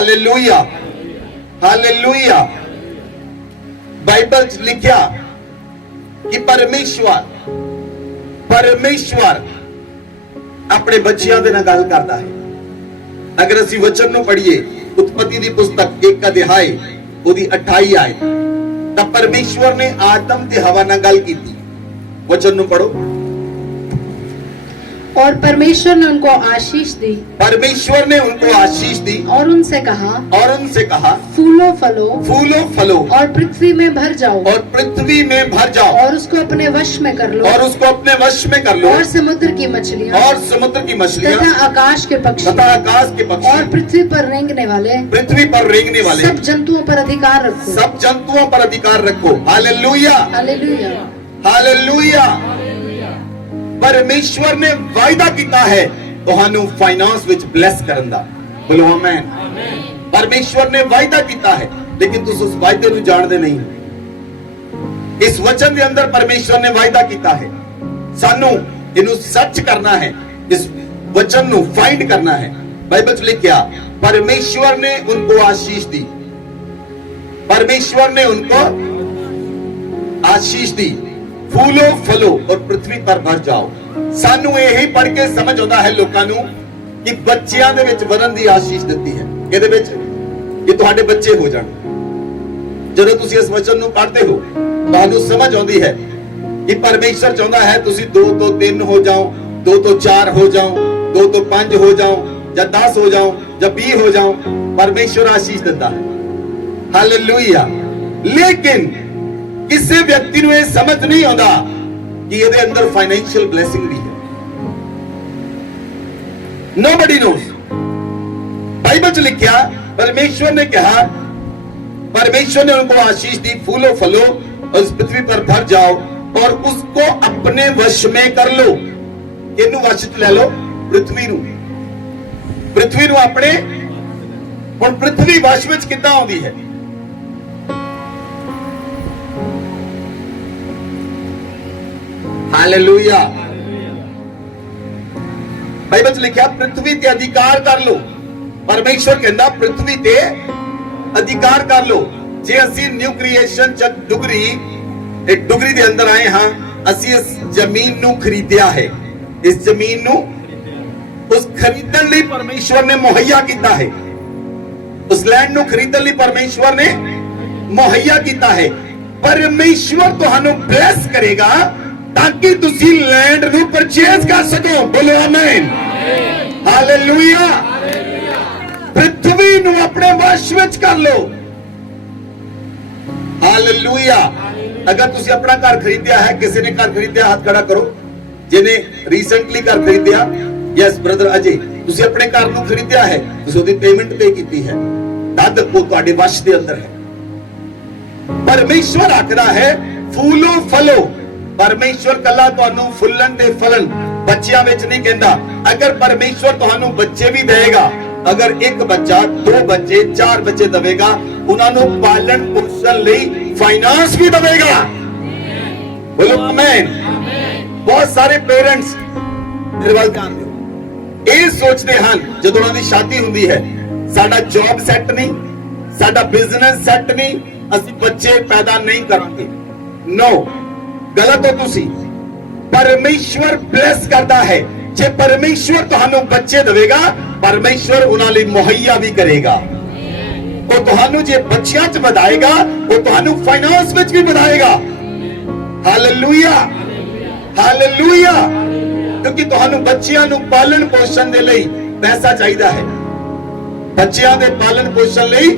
Hallelujah hallelujah. Bible च लिखिया कि परमेश्वर अपने बच्चों के नाल गल करता है। अगर असी वचन नूं पढ़िए, उत्पत्ति की पुस्तक 1 अध्याय उसदी 28 आयत, तो परमेश्वर ने आदम ते हवा नाल गल की। वचन नूं पढ़ो। और परमेश्वर ने उनको आशीष दी। परमेश्वर ने उनको आशीष दी और उनसे कहा फूलो फलो और पृथ्वी में भर जाओ और पृथ्वी में भर जाओ और उसको अपने वश में कर लो और समुद्र की मछलियां तथा आकाश के पक्षी और पृथ्वी पर रेंगने वाले सब जंतुओं पर अधिकार रखो। Hallelujah hallelujah hallelujah. परमेश्वर ने वायदा किया है तुहानू फाइनेंस विच ब्लेस करन दा। बोलो आमीन। परमेश्वर ने वायदा किया है, लेकिन तुस उस वायदे नू जानदे नहीं। इस वचन के अंदर परमेश्वर ने वायदा किया है, सानू इनू सच करना है, इस वचन नू फाइंड करना है। बाइबल च लिखिया परमेश्वर ने उनको आशीष दी, परमेश्वर ने उनको आशीष दी, फूलो फलो और पृथ्वी पर भर जाओ। सानू यही पढ़ के समझ आता है लोगों नू कि बच्चियां दे विच वरन दी आशीष दी है। इहदे विच कि तुहाडे बच्चे हो जाण। जदों तुसीं इस वचन नू पढ़दे हो, तुहानू समझ आउंदी है कि परमेश्वर चाहुंदा है तुसीं 2 तो 3 हो जाओ, 2 तो 4 हो जाओ, 2 तो 5 हो जाओ, या 10 हो जाओ, या 20 हो जाओ। परमेश्वर आशीष दिंदा है। हालेलुया। लेकिन किसी व्यक्ति को यह समझ नहीं आता कि ये अंदर फाइनेंशियल ब्लेसिंग भी है। Nobody knows। बाइबल च लिखा परमेश्वर ने कहा, परमेश्वर ने उनको आशीष दी, फूलो फलो और इस पृथ्वी पर भर जाओ और उसको अपने वश में कर लो। किन्नू वश च ले लो? पृथ्वी नू अपने। हुण पृथ्वी वश विच किद्दां आउंदी है? हालेलुया। बाइबल च लिखा पृथ्वी ते अधिकार कर लो। परमेश्वर कहंदा पृथ्वी ते अधिकार कर लो। जे असी न्यू क्रिएशन च डुगरी दे अंदर आए हां, असी इस जमीन नू खरीदिया है। इस जमीन नू उस खरीदण लई परमेश्वर ने मुहैया कीता है। उस लैंड नू खरीदण लई परमेश्वर ने मुहैया कीता है। परमेश्वर तुहानू ब्लेस करेगा ताकि तुसी लैंड नू परचेज कर सको। बोलो आमीन। हालेलुया। पृथ्वी नू अपने वश विच कर लो। हालेलुया। अगर तुसी अपना घर खरीदिया है, किसी ने घर खरीदिया, हाथ खड़ा करो जिन्हें रिसेंटली घर खरीदिया। यस ब्रदर अजय, तुसी अपने घर नू खरीदिया है, तुसी ओदी पेमेंट पे कीती है, तद वो तुहाडे वश दे अंदर है। परमेश्वर आखदा है फूलो फलो। परमेश्वर कला तुहानू फुल्लन ते फलन बच्चियां विच नहीं कहंदा। अगर परमेश्वर तुहानू बच्चे भी देगा, अगर 1 बच्चा 2 बच्चे 4 बच्चे देगा, उन्होंने पालन पोषण लई फाइनेंस भी देगा। बोलो आमीन। बहुत सारे पेरेंट्स मेरे वाल ध्यान दिओ, ये सोचते हैं जब उन्होंने शादी हुंदी है, साडा जॉब सेट नहीं, साडा बिजनेस सेट नहीं, असि बच्चे पैदा नहीं करांगे। नो, गलत हो तुसी। परमेश्वर ब्लेस करता है। जे परमेश्वर तुहानू बच्चे देगा, परमेश्वर उन्हां लई मुहैया भी करेगा। वो तुहानू जे बच्चियां च ਵਧਾਏਗਾ, वो तुहानू फाइनेंस विच भी ਵਧਾਏਗਾ। Hallelujah hallelujah. क्योंकि तुहानू बच्चियां नू पालन पोषण दे लई पैसा चाहिदा है। बच्चियां दे पालन पोषण लई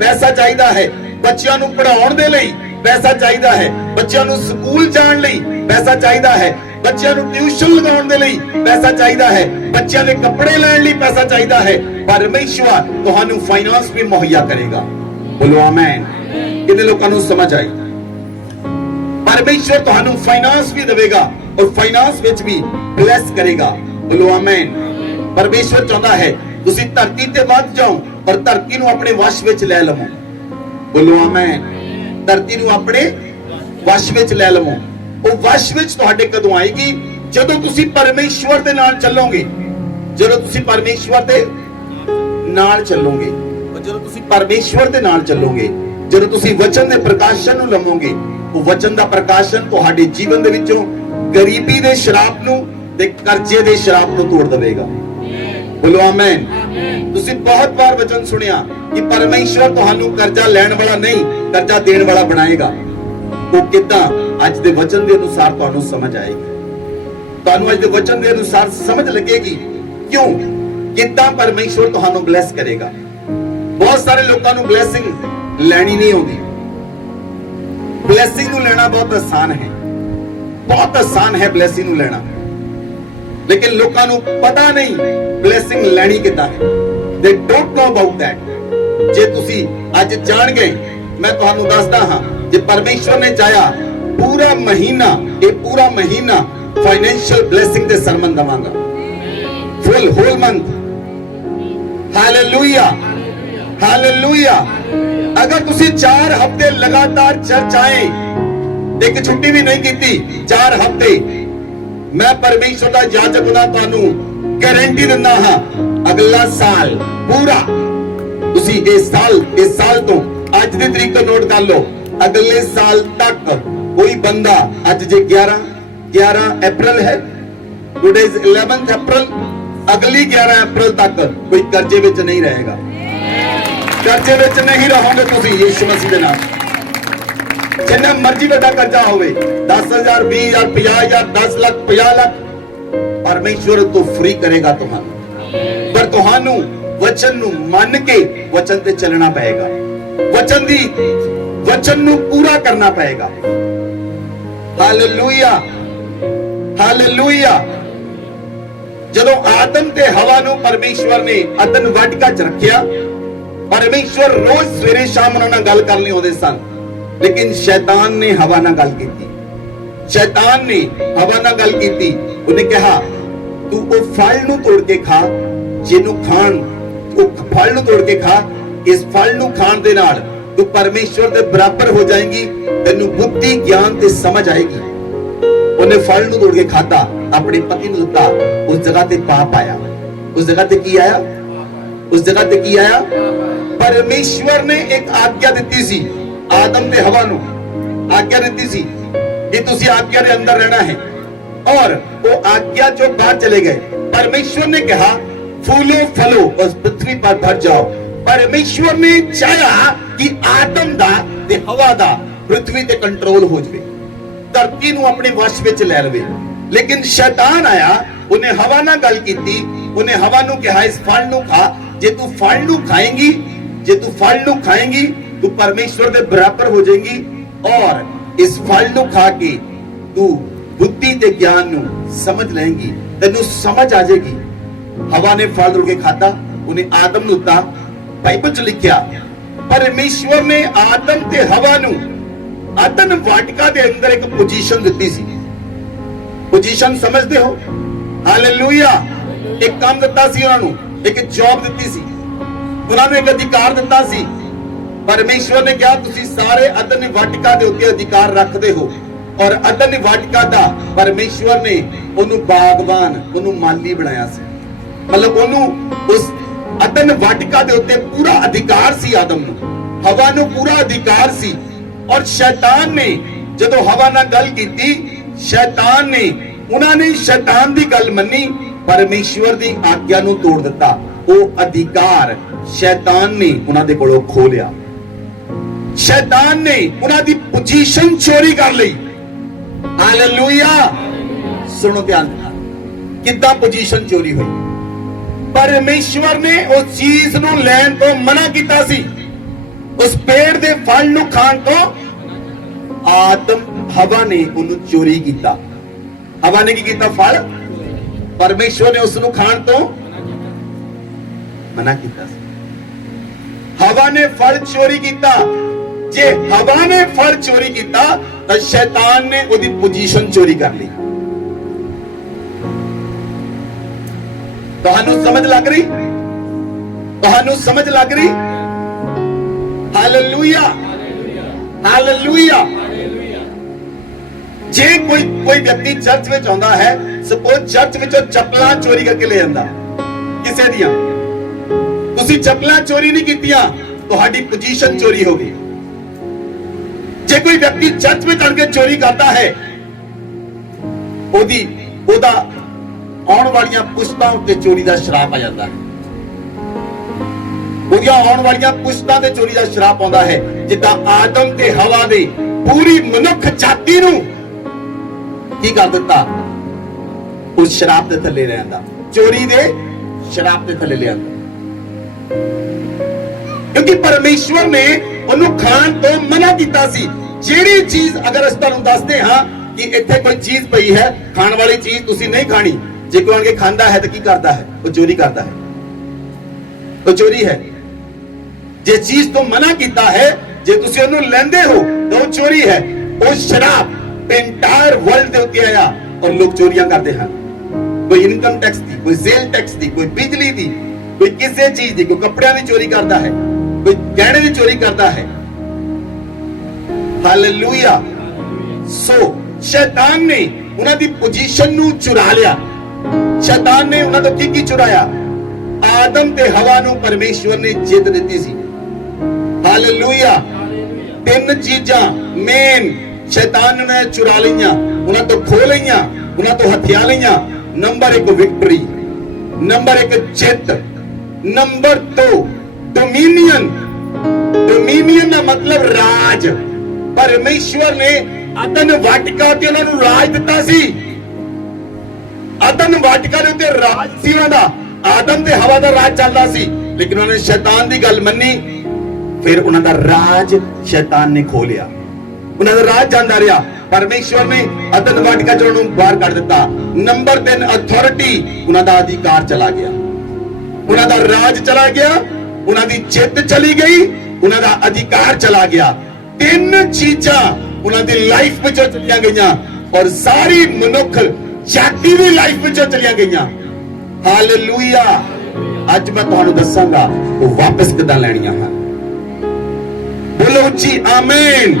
पैसा चाहिदा है। बच्चियां नू पढ़ाउण दे लई पैसा चाहिदा है। बच्चियां नू स्कूल जाण लई पैसा चाहिदा है। बच्चियां नू ट्यूशन लगाउण दे लई पैसा चाहिदा है। बच्चियां दे कपड़े लैण लई पैसा चाहिदा है। परमेश्वर तुहानू फाइनेंस भी मुहैया करेगा। बोलो आमीन। कितने लोगों नू समझ आई? परमेश्वर तुहानू फाइनेंस भी देगा और फाइनेंस विच भी ब्लेस करेगा। बोलो आमीन। परमेश्वर चाहता है तुसी धरती ते वध जाओ और धरती नू अपने वश विच ले लवो। बोलो आमीन। धरती नू अपने वश विच ले लवो। वो वश विच तुहाडे कदों आएगी? जदों तुसी परमेश्वर दे नाल चलोगे। जदों तुसी परमेश्वर दे नाल चलोगे। ਪਰ ਜਦੋਂ ਤੁਸੀਂ ਪਰਮੇਸ਼ਵਰ ਦੇ ਨਾਲ ਚੱਲੋਗੇ, ਜਦੋਂ ਤੁਸੀਂ ਵਚਨ ਦੇ ਪ੍ਰਕਾਸ਼ਨ ਨੂੰ ਲਵੋਗੇ, ਉਹ ਵਚਨ ਦਾ ਪ੍ਰਕਾਸ਼ਨ ਤੁਹਾਡੇ ਜੀਵਨ ਦੇ ਵਿੱਚੋਂ ਗਰੀਬੀ ਦੇ ਸ਼ਰਾਪ ਨੂੰ ਤੇ ਕਰਜ਼ੇ ਦੇ ਸ਼ਰਾਪ ਨੂੰ ਤੋੜ ਦੇਵੇਗਾ। ਬੋਲੋ ਆਮੇਨ। ਤੁਸੀਂ ਬਹੁਤ ਵਾਰ ਵਚਨ ਸੁਣਿਆ ਕਿ ਪਰਮੇਸ਼ਵਰ ਤੁਹਾਨੂੰ ਕਰਜ਼ਾ ਲੈਣ ਵਾਲਾ ਨਹੀਂ, ਕਰਜ਼ਾ ਦੇਣ ਵਾਲਾ ਬਣਾਏਗਾ। ਉਹ ਕਿੱਦਾਂ? ਅੱਜ ਦੇ ਵਚਨ ਦੇ ਅਨੁਸਾਰ ਤੁਹਾਨੂੰ ਸਮਝ ਆਏਗੀ। ਤੁਹਾਨੂੰ ਅੱਜ ਦੇ ਵਚਨ ਦੇ ਅਨੁਸਾਰ ਸਮਝ ਲੱਗੇਗੀ ਕਿਉਂ, ਕਿੱਦਾਂ ਪਰਮੇਸ਼ਵਰ ਤੁਹਾਨੂੰ ਬਲੈਸ ਕਰੇਗਾ। ਬਹੁਤ ਸਾਰੇ ਲੋਕਾਂ ਨੂੰ ਬਲੇਸਿੰਗ ਲੈਣੀ ਨਹੀਂ ਆਉਂਦੀ। ਬਲੇਸਿੰਗ ਨੂੰ ਲੈਣਾ ਬਹੁਤ ਆਸਾਨ ਹੈ, ਬਹੁਤ ਆਸਾਨ ਹੈ ਬਲੇਸਿੰਗ ਨੂੰ ਲੈਣਾ, ਲੇਕਿਨ ਲੋਕਾਂ ਨੂੰ ਪਤਾ ਨਹੀਂ ਬਲੇਸਿੰਗ ਲੈਣੀ ਕਿੱਦਾਂ ਹੈ। they don't know about that। ਜੇ ਤੁਸੀਂ ਅੱਜ ਜਾਣ ਗਏ, ਮੈਂ ਤੁਹਾਨੂੰ ਦੱਸਦਾ ਹਾਂ, ਜੇ ਪਰਮੇਸ਼ਵਰ ਨੇ ਚਾਹਿਆ ਪੂਰਾ ਮਹੀਨਾ, ਇਹ ਪੂਰਾ ਮਹੀਨਾ ਫਾਈਨੈਂਸ਼ੀਅਲ ਬਲੇਸਿੰਗ ਦੇ ਸਰਮਨ ਦਵਾਂਗਾ, ਫੁੱਲ ਹੋਲ ਮੰਥ। Hallelujah, hallelujah. ਅਗਰ ਤੁਸੀਂ 4 ਹਫ਼ਤੇ ਲਗਾਤਾਰ ਚਰਚ ਆਏ, ਇੱਕ ਛੁੱਟੀ ਵੀ ਨਹੀਂ ਕੀਤੀ, 4 ਹਫ਼ਤੇ, ਮੈਂ ਪਰਮੇਸ਼ਵਰ ਦਾ ਯਾਜਕ ਹੁੰਦਾ, ਤੁਹਾਨੂੰ ਗਾਰੰਟੀ ਦਿੰਦਾ ਹਾਂ, ਅਗਲਾ ਸਾਲ ਪੂਰਾ ਤੁਸੀਂ ਇਸ ਸਾਲ ਤੋਂ ਅੱਜ ਦੀ ਤਰੀਕ ਤੋਂ ਨੋਟ ਕਰ ਲਓ, ਅਗਲੇ ਸਾਲ ਤੱਕ ਕੋਈ ਬੰਦਾ, ਅੱਜ ਜੇ 11 ਅਪ੍ਰੈਲ ਹੈ, ਟੁਡੇ ਇਜ਼ 11th ਅਪ੍ਰੈਲ, ਅਗਲੀ 11 ਅਪ੍ਰੈਲ ਤੱਕ ਕੋਈ ਕਰਜ਼ੇ ਵਿੱਚ ਨਹੀਂ ਰਹੇਗਾ। ਕਰਜ਼ੇ ਵਿੱਚ ਨਹੀਂ ਰਹੋਗੇ ਤੁਸੀਂ ਯਿਸੂ ਮਸੀਹ ਦੇ ਨਾਲ। ਜਿੰਨਾ ਮਰਜ਼ੀ ਵੱਡਾ ਕਰਜ਼ਾ ਹੋਵੇ, 10,000 20,000 50,000 10 ਲੱਖ 50 ਲੱਖ, ਪਰਮੇਸ਼ਵਰ ਤੋਂ ਫ੍ਰੀ ਕਰੇਗਾ ਤੁਹਾਨੂੰ। ਪਰ ਤੁਹਾਨੂੰ ਵਚਨ ਨੂੰ ਮੰਨ ਕੇ ਵਚਨ ਤੇ ਚੱਲਣਾ ਪਏਗਾ, ਵਚਨ ਨੂੰ ਪੂਰਾ ਕਰਨਾ ਪਏਗਾ। Hallelujah, hallelujah. ਜਦੋਂ ਆਦਮ ਤੇ ਹਵਾ ਨੂੰ ਪਰਮੇਸ਼ਵਰ ਨੇ ਅਦਨ ਵਾਟਿਕਾ 'ਚ ਰੱਖਿਆ, ਪਰਮੇਸ਼ਵਰ ਰੋਜ਼ ਸਵੇਰੇ ਸ਼ਾਮ ਉਹਨਾਂ ਨਾਲ ਗੱਲ ਕਰਨੀ ਆਉਂਦੇ ਸਨ, ਲੇਕਿਨ ਸ਼ੈਤਾਨ ਨੇ ਹਵਾ ਨਾਲ ਗੱਲ ਕੀਤੀ। ਸ਼ੈਤਾਨ ਨੇ ਹਵਾ ਨਾਲ ਗੱਲ ਕੀਤੀ, ਉਹਨੇ ਕਿਹਾ ਤੂੰ ਉਹ ਫਲ ਨੂੰ ਤੋੜ ਕੇ ਖਾ, ਜਿਹਨੂੰ ਖਾਣ, ਉਹ ਫਲ ਨੂੰ ਤੋੜ ਕੇ ਖਾ, ਇਸ ਫਲ ਨੂੰ ਖਾਣ ਦੇ ਨਾਲ ਤੂੰ ਪਰਮੇਸ਼ਵਰ ਦੇ ਬਰਾਬਰ ਹੋ ਜਾਏਂਗੀ, ਤੈਨੂੰ ਬੁੱਧੀ ਗਿਆਨ ਤੇ ਸਮਝ ਆਏਗੀ। ਉਹਨੇ ਫਲ ਨੂੰ ਤੋੜ ਕੇ ਖਾਧਾ, ਆਪਣੇ ਪਤੀ ਨੂੰ ਦਿੱਤਾ, ਉਸ ਜਗ੍ਹਾ ਤੇ ਪਾਪ ਆਇਆ। ਉਸ ਜਗ੍ਹਾ ਤੇ ਕੀ ਆਇਆ? ਉਸ ਜਗ੍ਹਾ ਤੇ ਕੀ ਆਇਆ? ਪਰਮੇਸ਼ਵਰ ਨੇ ਇੱਕ ਆਗਿਆ ਦਿੱਤੀ ਸੀ ਆਦਮ ਤੇ ਹਵਾ ਨੂੰ, ਆਗਿਆ ਦਿੱਤੀ ਸੀ ਕਿ ਤੁਸੀਂ ਆਗਿਆ ਦੇ ਅੰਦਰ ਰਹਿਣਾ ਹੈ, ਔਰ ਉਹ ਆਗਿਆ ਚੋਂ ਬਾਹਰ ਚਲੇ ਗਏ। ਪਰਮੇਸ਼ਵਰ ਨੇ ਕਿਹਾ फूलो फलो और पृथ्वी पर भर जाओ। परमेश्वर ने चाहा कि आदम दा ते हवा दा पृथ्वी ते कंट्रोल हो जाए, धरती नूं अपने वश विच ले लवे। लेकिन शैतान आया, उन्हें हवा नाल गल कीती, उन्हें हवा नूं कहा इस फल नूं खा, जे तू फल नूं खाएंगी, जे तू फल नूं खाएंगी तू परमेश्वर दे बराबर हो जाएगी, और इस फल नूं खा के तू बुद्धि ते ज्ञान नूं समझ लेंगी, तेनू समझ आ जाएगी। हवा ने फल तोड़ के खाता, उन्हें आदम नूं दिता। बाइबल च लिखिया परमेश्वर ने आदम ते हवा नूं अदन वाटिका दे अंदर एक पोजीशन दित्ती सी। पोजीशन समझदे हो? हालेलुया। एक काम दित्ता सी उन्हां नूं, एक जॉब दित्ती सी, उन्हां नूं एक अधिकार दित्ता सी। परमेश्वर ने कहा तुसीं सारे अदन वाटिका दे उत्ते अधिकार रखदे हो, और अदन वाटिका दा परमेश्वर ने उन्होंने बागवान, उन्होंने माली बनाया सी। मतलब उन्होंने उस अदन वाटिका दे उत्ते पूरा अधिकार सी, आदम नूं, हवा नूं पूरा अधिकार सी। और शैतान ने जदों हवा नाल गल कीती, शैतान ने उन्होंने शैतान दी गल मन्नी, परमेश्वर दी आज्ञा नूं तोड़ दिता। वो अधिकार शैतान ने उन्हां दे कोलों खो लिया। शैतान ने उन्हां दी पोजीशन चोरी कर लई। हालेलुया। सुनो ध्यान, किद्दां पोजीशन चोरी हुई? परमेश्वर ने उस चीज नूं लैण तो मना कीता सी, उस पेड़ दे फल नूं खाण तो आदम हवा ने उन्हें चोरी कीता। हवा ने की कीता? फल। परमेश्वर ने उसनूं खाण तो मना कीता सी। हवा ने फल चोरी कीता। जे हवा ने फल चोरी कीता तो शैतान ने उहदी पोजीशन चोरी कर ली। तुहानू समझ लग रही? तुहानू समझ लग रही? Hallelujah, hallelujah. जे कोई व्यक्ति चर्च में आंदा है, सपोज चर्च विचों चप्पलां चोरी करके ले जांदा किसे दियां, ਤੁਸੀਂ ਚੱਪਲਾਂ ਚੋਰੀ ਨਹੀਂ ਕੀਤੀਆਂ, ਤੁਹਾਡੀ ਪੋਜੀਸ਼ਨ ਚੋਰੀ ਹੋ ਗਈ। ਜੇ ਕੋਈ ਵਿਅਕਤੀ ਚਰਚ ਵਿੱਚ ਆਣ ਕੇ ਚੋਰੀ ਕਰਦਾ ਹੈ, ਉਹਦਾ ਆਉਣ ਵਾਲੀਆਂ ਪੁਸ਼ਤਾਂ ਉੱਤੇ ਚੋਰੀ ਦਾ ਸ਼ਰਾਪ ਆ ਜਾਂਦਾ ਹੈ। ਉਹਦੀਆਂ ਆਉਣ ਵਾਲੀਆਂ ਪੁਸ਼ਤਾਂ ਤੇ ਚੋਰੀ ਦਾ ਸ਼ਰਾਪ ਆਉਂਦਾ ਹੈ। ਜਿੱਦਾਂ ਆਦਮ ਤੇ ਹਵਾ ਦੇ ਪੂਰੀ ਮਨੁੱਖ ਜਾਤੀ ਨੂੰ ਕੀ ਕਰ ਦਿੱਤਾ, ਉਸ ਸ਼ਰਾਪ ਦੇ ਥੱਲੇ ਲਿਆਂਦਾ, ਚੋਰੀ ਦੇ ਸ਼ਰਾਪ ਦੇ ਥੱਲੇ ਲਿਆਂਦਾ। ਕਿਉਂਕਿ ਪਰਮੇਸ਼ਵਰ ਨੇ ਉਹਨੂੰ ਖਾਣ ਤੋਂ ਮਨਾ ਕੀਤਾ ਸੀ। ਜਿਹੜੀ ਚੀਜ਼, ਅਗਰ ਅਸੀਂ ਤੁਹਾਨੂੰ ਦੱਸਦੇ ਹਾਂ ਕਿ ਇੱਥੇ ਕੋਈ ਚੀਜ਼ ਪਈ ਹੈ, ਖਾਣ ਵਾਲੀ ਚੀਜ਼ ਤੁਸੀਂ ਨਹੀਂ ਖਾਣੀ, ਜੇ ਕੋਈ ਆਣ ਕੇ ਖਾਂਦਾ ਹੈ ਤਾਂ ਕੀ ਕਰਦਾ ਹੈ, ਉਹ ਚੋਰੀ ਕਰਦਾ ਹੈ, ਉਹ ਚੋਰੀ ਹੈ। ਜੇ ਚੀਜ਼ ਤੋਂ ਮਨਾ ਕੀਤਾ ਹੈ, ਜੇ ਤੁਸੀਂ ਉਹਨੂੰ ਲੈਂਦੇ ਹੋ ਤਾਂ ਉਹ ਚੋਰੀ ਹੈ। ਉਹ ਸ਼ਰਾਪ ਇੰਟਾਇਰ ਵਰਲਡ ਦੇ ਉੱਤੇ ਆਇਆ ਔਰ ਲੋਕ ਚੋਰੀਆਂ ਕਰਦੇ ਹਨ। ਕੋਈ ਇਨਕਮ ਟੈਕਸ ਦੀ, ਕੋਈ ਸੇਲ ਟੈਕਸ ਦੀ, ਕੋਈ ਬਿਜਲੀ ਦੀ, ਕੋਈ ਕਿਸੇ ਚੀਜ਼ ਦੀ, ਕੋਈ ਕੱਪੜਿਆਂ ਦੀ ਚੋਰੀ ਕਰਦਾ ਹੈ, ਕੋਈ ਗਹਿਣੇ ਦੀ ਚੋਰੀ ਕਰਦਾ ਹੈ। ਹਾਲੇਲੂਇਆ। ਸੋ ਸ਼ੈਤਾਨ ਨੇ ਉਹਨਾਂ ਦੀ ਪੋਜੀਸ਼ਨ ਨੂੰ ਚੁਰਾ ਲਿਆ। ਸ਼ੈਤਾਨ ਨੇ ਉਹਨਾਂ ਤੋਂ ਕੀ ਚੁਰਾਇਆ? ਆਦਮ ਤੇ ਹਵਾ ਨੂੰ ਪਰਮੇਸ਼ਵਰ ਨੇ ਜਿੱਤ ਦਿੱਤੀ ਸੀ। ਹਾਲੇਲੂਇਆ। ਤਿੰਨ ਚੀਜ਼ਾਂ ਮੇਨ ਸ਼ੈਤਾਨ ਨੇ ਚੁਰਾ ਲਈਆਂ, ਉਹਨਾਂ ਤੋਂ ਖੋਹ ਲਈਆਂ, ਉਹਨਾਂ ਤੋਂ ਹਥਿਆ ਲਈਆਂ। ਨੰਬਰ 1 ਵਿਕਟਰੀ, ਨੰਬਰ 1 ਜਿੱਤ, ਨੰਬਰ 2 ਡੋਮੀਨੀਅਨ। ਡੋਮੀਨੀਅਨ ਦਾ ਮਤਲਬ ਰਾਜ। ਪਰਮੇਸ਼ਵਰ ਨੇ ਅਦਨ ਵਾਟਿਕਾ ਤੇ ਉਹਨਾਂ ਨੂੰ ਰਾਜ ਦਿੱਤਾ ਸੀ। ਅਦਨ ਵਾਟਿਕਾ ਦੇ ਉੱਤੇ ਰਾਜ ਸੀ ਉਹਨਾਂ ਦਾ, ਆਦਮ ਤੇ ਹਵਾ ਦਾ ਰਾਜ ਚੱਲਦਾ ਸੀ। ਲੇਕਿਨ ਉਹਨਾਂ ਨੇ ਸ਼ੈਤਾਨ ਦੀ ਗੱਲ ਮੰਨੀ, ਫਿਰ ਉਹਨਾਂ ਦਾ ਰਾਜ ਸ਼ੈਤਾਨ ਨੇ ਖੋਹ ਲਿਆ, ਉਹਨਾਂ ਦਾ ਰਾਜ ਜਾਂਦਾ ਰਿਹਾ। ਪਰਮੇਸ਼ਵਰ ਨੇ ਅਦਨ ਵਾਟਿਕਾ ਚੋਂ ਉਹਨੂੰ ਬਾਹਰ ਕੱਢ ਦਿੱਤਾ। ਨੰਬਰ 3 ਅਥਾਰਟੀ, ਉਹਨਾਂ ਦਾ ਅਧਿਕਾਰ ਚਲਾ ਗਿਆ, ਉਹਨਾਂ ਦਾ ਰਾਜ ਚਲਾ ਗਿਆ, ਉਹਨਾਂ ਦੀ ਜਿੱਤ ਚਲੀ ਗਈ, ਉਹਨਾਂ ਦਾ ਅਧਿਕਾਰ ਚਲਾ ਗਿਆ। ਤਿੰਨ ਚੀਜ਼ਾਂ ਉਹਨਾਂ ਦੀ ਲਾਈਫ ਵਿੱਚੋਂ ਚਲੀਆਂ ਗਈਆਂ ਔਰ ਸਾਰੀ ਮਨੁੱਖ ਜਾਤੀ ਦੀ ਲਾਈਫ ਵਿੱਚੋਂ ਚਲੀਆਂ ਗਈਆਂ। ਹਾਲੇਲੂਇਆ। ਅੱਜ ਮੈਂ ਤੁਹਾਨੂੰ ਦੱਸਾਂਗਾ ਉਹ ਵਾਪਸ ਕਿੱਦਾਂ ਲੈਣੀਆਂ ਹਨ। ਬੋਲੋ ਉੱਚੀ ਆਮੀਨ।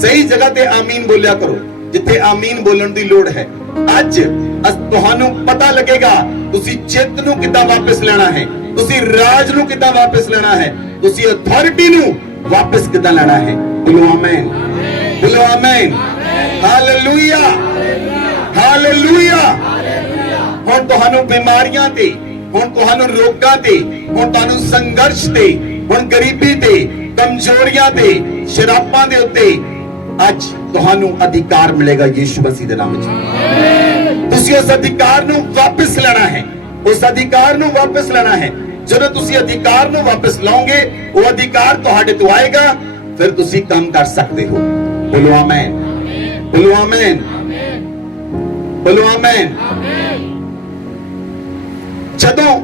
ਸਹੀ ਜਗ੍ਹਾ ਤੇ ਆਮੀਨ ਬੋਲਿਆ ਕਰੋ, ਜਿੱਥੇ ਆਮੀਨ ਬੋਲਣ ਦੀ ਲੋੜ ਹੈ। ਅੱਜ ਤੁਹਾਨੂੰ ਪਤਾ ਲੱਗੇਗਾ ਤੁਸੀਂ ਜਿੱਤ ਨੂੰ ਕਿੱਦਾਂ ਵਾਪਸ ਲੈਣਾ ਹੈ, ਤੁਸੀਂ ਰਾਜ ਨੂੰ ਕਿੱਦਾਂ ਵਾਪਸ ਲੈਣਾ ਹੈ, ਤੁਸੀਂ ਅਥਾਰਟੀ ਨੂੰ ਵਾਪਸ ਕਿੱਦਾਂ ਲੈਣਾ ਹੈ। ਬੋਲੋ ਆਮੀਨ, ਬੋਲੋ ਆਮੀਨ। Hallelujah, hallelujah. ਹੁਣ ਤੁਹਾਨੂੰ ਬਿਮਾਰੀਆਂ ਤੇ, ਹੁਣ ਤੁਹਾਨੂੰ ਰੋਗਾਂ ਤੇ, ਹੁਣ ਤੁਹਾਨੂੰ ਸੰਘਰਸ਼ ਤੇ, ਹੁਣ ਗਰੀਬੀ ਤੇ, ਕਮਜ਼ੋਰੀਆਂ ਤੇ, ਸ਼ਰਾਬਾਂ ਦੇ ਉੱਤੇ ਅੱਜ ਤੁਹਾਨੂੰ ਅਧਿਕਾਰ ਮਿਲੇਗਾ ਯੀਸ਼ੂ ਮਸੀਹ ਦੇ ਨਾਮ ਵਿੱਚ। ਤੁਸੀਂ ਉਸ ਅਧਿਕਾਰ ਨੂੰ ਵਾਪਸ ਲੈਣਾ ਹੈ, ਉਸ ਅਧਿਕਾਰ ਨੂੰ ਵਾਪਸ ਲੈਣਾ ਹੈ। ਜਦੋਂ ਤੁਸੀਂ ਅਧਿਕਾਰ ਨੂੰ ਵਾਪਸ ਲਓਗੇ, ਉਹ ਅਧਿਕਾਰ ਤੁਹਾਡੇ ਤੋਂ ਆਏਗਾ, ਫਿਰ ਤੁਸੀਂ ਕੰਮ ਕਰ ਸਕਦੇ ਹੋ। ਬੋਲੋ ਆਮੀਨ, ਬੋਲੋ ਆਮੀਨ, ਬੋਲੋ ਆਮੀਨ। ਜਦੋਂ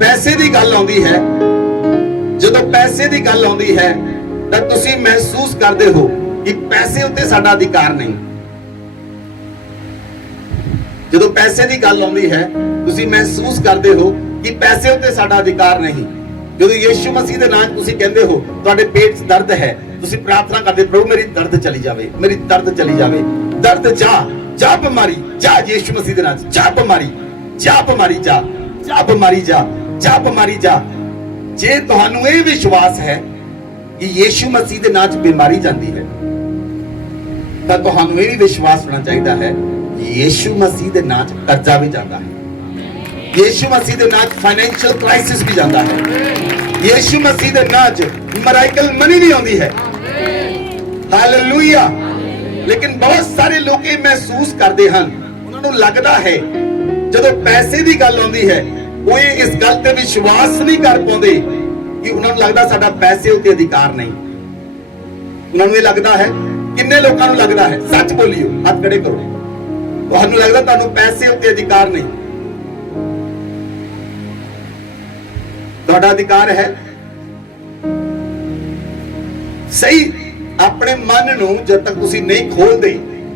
ਪੈਸੇ ਦੀ ਗੱਲ ਆਉਂਦੀ ਹੈ, ਜਦੋਂ ਪੈਸੇ ਦੀ ਗੱਲ ਆਉਂਦੀ ਹੈ ਤਾਂ ਤੁਸੀਂ ਮਹਿਸੂਸ ਕਰਦੇ ਹੋ ਕਿ ਪੈਸੇ ਉੱਤੇ ਸਾਡਾ ਅਧਿਕਾਰ ਨਹੀਂ। ਜਦੋਂ ਪੈਸੇ ਦੀ ਗੱਲ ਆਉਂਦੀ ਹੈ ਤੁਸੀਂ ਮਹਿਸੂਸ ਕਰਦੇ ਹੋ ਕਿ ਪੈਸੇ ਉੱਤੇ ਸਾਡਾ ਅਧਿਕਾਰ ਨਹੀਂ। ਜਦੋਂ ਯੀਸ਼ੂ ਮਸੀਹ ਦੇ ਨਾਮ ਤੁਸੀਂ ਕਹਿੰਦੇ ਹੋ, ਤੁਹਾਡੇ ਪੇਟ 'ਚ ਦਰਦ ਹੈ, ਤੁਸੀਂ ਪ੍ਰਾਰਥਨਾ ਕਰਦੇ, ਪ੍ਰਭੂ ਮੇਰੀ ਦਰਦ ਚਲੀ ਜਾਵੇ, ਮੇਰੀ ਦਰਦ ਚਲੀ ਜਾਵੇ। ਦਰਦ ਜਾ, ਜਾ ਬਿਮਾਰੀ ਜਾ, ਯੀਸ਼ੂ ਮਸੀਹ ਦੇ ਨਾਮ 'ਚ ਜਾ ਬਿਮਾਰੀ, ਜਾ ਬਿਮਾਰੀ ਜਾ, ਜਾ ਬਿਮਾਰੀ ਜਾ, ਜਾ ਬਿਮਾਰੀ ਜਾ। ਜੇ ਤੁਹਾਨੂੰ ਇਹ ਵਿਸ਼ਵਾਸ ਹੈ ਕਿ ਯੀਸ਼ੂ ਮਸੀਹ ਦੇ ਨਾਮ 'ਚ ਬਿਮਾਰੀ ਜਾਂਦੀ ਹੈ, ਤਾਂ ਤੁਹਾਨੂੰ ਇਹ ਵੀ ਵਿਸ਼ਵਾਸ ਹੋਣਾ ਚਾਹੀਦਾ ਹੈ ਕਿ ਯੀਸ਼ੂ ਮਸੀਹ ਦੇ ਨਾਮ 'ਚ ਕਰਜ਼ਾ ਵੀ ਜਾਂਦਾ ਹੈ, ਯੀਸ਼ੂ ਮਸੀਹ ਦੇ ਨਾਮ 'ਚ ਫਾਈਨੈਂਸ਼ੀਅਲ ਕ੍ਰਾਈਸਿਸ ਵੀ ਜਾਂਦਾ ਹੈ, ਯੀਸ਼ੂ ਮਸੀਹ ਦੇ ਨਾਮ 'ਚ ਮਿਰਾਕਲ ਮਨੀ ਵੀ ਆਉਂਦੀ ਹੈ। ਹਾਲੇਲੂਇਆ। ਲੇਕਿਨ ਬਹੁਤ ਸਾਰੇ ਲੋਕ ਇਹ ਮਹਿਸੂਸ ਕਰਦੇ ਹਨ, ਉਹਨਾਂ ਨੂੰ ਲੱਗਦਾ ਹੈ ਜਦੋਂ ਪੈਸੇ ਦੀ ਗੱਲ ਆਉਂਦੀ ਹੈ, ਉਹ ਇਸ ਗੱਲ ਤੇ ਵਿਸ਼ਵਾਸ ਨਹੀਂ ਕਰ ਪਾਉਂਦੇ ਕਿ ਉਹਨਾਂ ਨੂੰ ਲੱਗਦਾ ਸਾਡਾ ਪੈਸੇ ਉੱਤੇ ਅਧਿਕਾਰ ਨਹੀਂ। ਉਹਨਾਂ ਨੂੰ ਇਹ ਲੱਗਦਾ ਹੈ, ਕਿੰਨੇ ਲੋਕਾਂ ਨੂੰ ਲੱਗਦਾ ਹੈ, ਸੱਚ ਬੋਲਿਓ, ਹੱਥ ਖੜੇ ਕਰੋ, ਤੁਹਾਨੂੰ ਲੱਗਦਾ ਤੁਹਾਨੂੰ ਪੈਸੇ ਉੱਤੇ ਅਧਿਕਾਰ ਨਹੀਂ। ਤੁਹਾਡਾ ਅਧਿਕਾਰ ਹੈ। ਸਹੀ ਆਪਣੇ ਮਨ ਨੂੰ ਜਦ ਤੱਕ ਤੁਸੀਂ ਨਹੀਂ ਖੋਲਦੇ,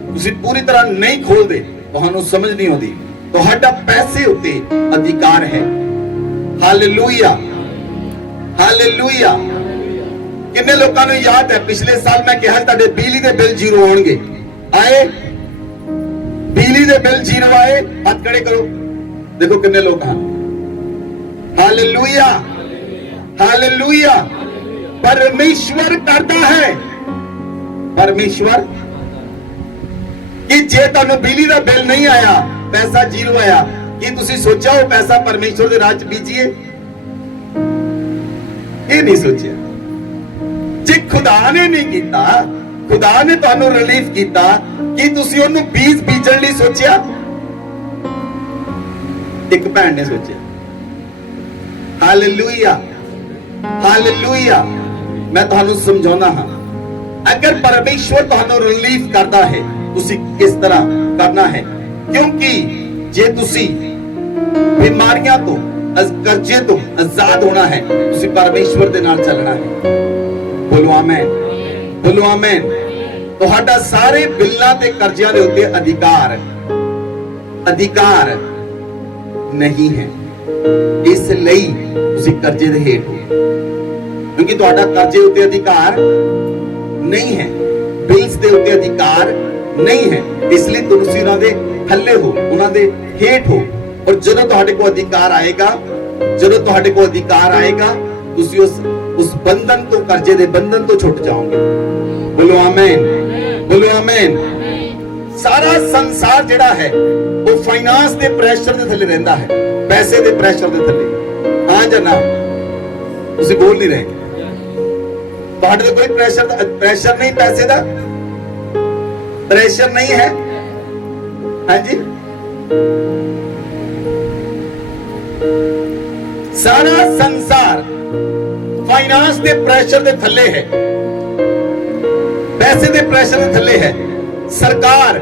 ਤੁਸੀਂ ਪੂਰੀ ਤਰ੍ਹਾਂ ਨਹੀਂ ਖੋਲਦੇ, ਤੁਹਾਨੂੰ ਸਮਝ ਨਹੀਂ ਆਉਂਦੀ ਤੁਹਾਡਾ ਪੈਸੇ ਉੱਤੇ ਅਧਿਕਾਰ ਹੈ। Hallelujah, hallelujah. ਕਿੰਨੇ ਲੋਕਾਂ ਨੂੰ ਯਾਦ ਹੈ ਪਿਛਲੇ ਸਾਲ ਮੈਂ ਕਿਹਾ ਤੁਹਾਡੇ ਬਿਜਲੀ ਦੇ ਬਿੱਲ ਜ਼ੀਰੋ ਹੋਣਗੇ? ਆਏ? ਬਿਜਲੀ ਦੇ ਬਿੱਲ ਜ਼ੀਰੋ ਆਏ? ਹੱਥ ਖੜੇ ਕਰੋ, ਦੇਖੋ ਕਿੰਨੇ ਲੋਕ ਹਨ। Hallelujah, hallelujah. परमेश्वर करता है, परमेश्वर कि जे तुहानू बिजली का बिल नहीं आया, पैसा जीरो आया, कि तुसी सोचा वो पैसा परमेश्वर दे राज बीजीए? ये नहीं सोचा। जे खुदा ने नहीं कीता, खुदा ने तुहानू रिलीफ कीता, कि तुसी ओनू बीज बीजण लई सोचिया? एक भैन ने सोचा। Hallelujah, hallelujah. मैं तुहानू समझाना हाँ, अगर परमेश्वर तुहानू रिलीफ करता है, तुसी किस तरह करना है? क्योंकि जे तुसी बीमारियां तो, कर्जे तो आजाद होना है, तुसी परमेश्वर दे नाल चलना है। बोलो आमीन, बोलो आमीन। तुहाडा सारे बिल्लां ते कर्जियां दे उत्ते अधिकार, अधिकार नहीं है, इसलिए तुसी कर्जे दे हेठ हो, क्योंकि तुहाडा कर्जे उत्ते अधिकार नहीं है, बिल्स दे उत्ते अधिकार नहीं है, इसलिए तुसी उन्हां दे थल्ले हो, उन्हां दे हेठ हो। और जदों तुहाडे को अधिकार आएगा, जदों तुहाडे को अधिकार आएगा, तुसी उस बंधन तो, कर्जे दे बंधन तो छुट जाओगे। बोलो आमीन, बोलो आमीन। सारा संसार जिहड़ा है वो फाइनेंस दे प्रेशर दे थल्ले रहिंदा है, पैसे दे प्रेशर दे थल्ले। हाँ जां ना? तुसी बोल नहीं रहे। तुहाडे ते कोई प्रेशर नहीं, पैसे दा प्रेशर नहीं है। हाँ जी, सारा संसार फाइनेंस दे प्रेशर दे थल्ले है, पैसे दे प्रेशर दे थल्ले है, सरकार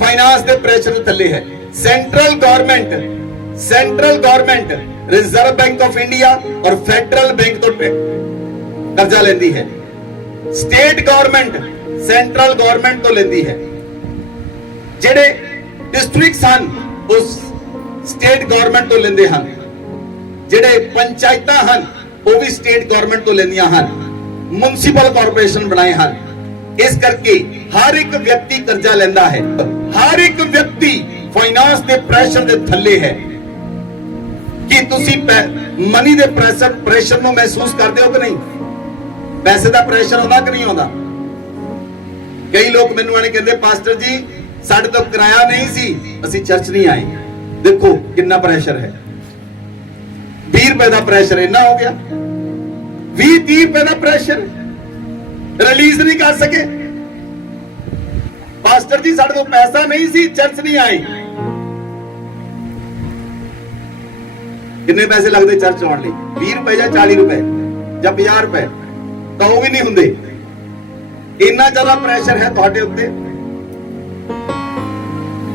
फाइनेंस दे प्रेशर दे थल्ले है। Central government reserve bank of India और फेडरल बैंक तो कर्जा लेंदी है। स्टेट गवर्नमेंट सेंट्रल गवर्नमेंट तो लेंदी है। जेडे डिस्ट्रिक्ट्स हन उस स्टेट गवर्नमेंट तो लेंदे हन, जेडे पंचायतां हन वो भी स्टेट गवर्नमेंट तो लेंदियां हन, म्युनिसिपल कॉर्पोरेशन बनाए हन। इस करके हर एक व्यक्ति कर्जा लेंदा है, हर एक व्यक्ति फाइनेंस दे प्रेशर दे थल्ले है। कि तुसी मनी दे प्रेशर ਨੂੰ महसूस करते हो कि नहीं? पैसे ਦਾ प्रेशर होता कि नहीं होता? कई लोग मैनू आने कहते पास्टर जी साडे तो किराया नहीं सी, असी चर्च नहीं आए। देखो कितना प्रेशर है, 20 रुपए का प्रेशर इन्ना हो गया, 20-30 रुपए का प्रेशर रिलीज नहीं कर सके। पास्टर जी साडे तो पैसा नहीं सी, चर्च नहीं आए। कितने पैसे लगते चर्च आने लिए? 20 रुपए या 40 रुपए या 50 रुपए? तो वो भी नहीं होंगे। इन्ना ज्यादा प्रेशर है तुहाडे उत्ते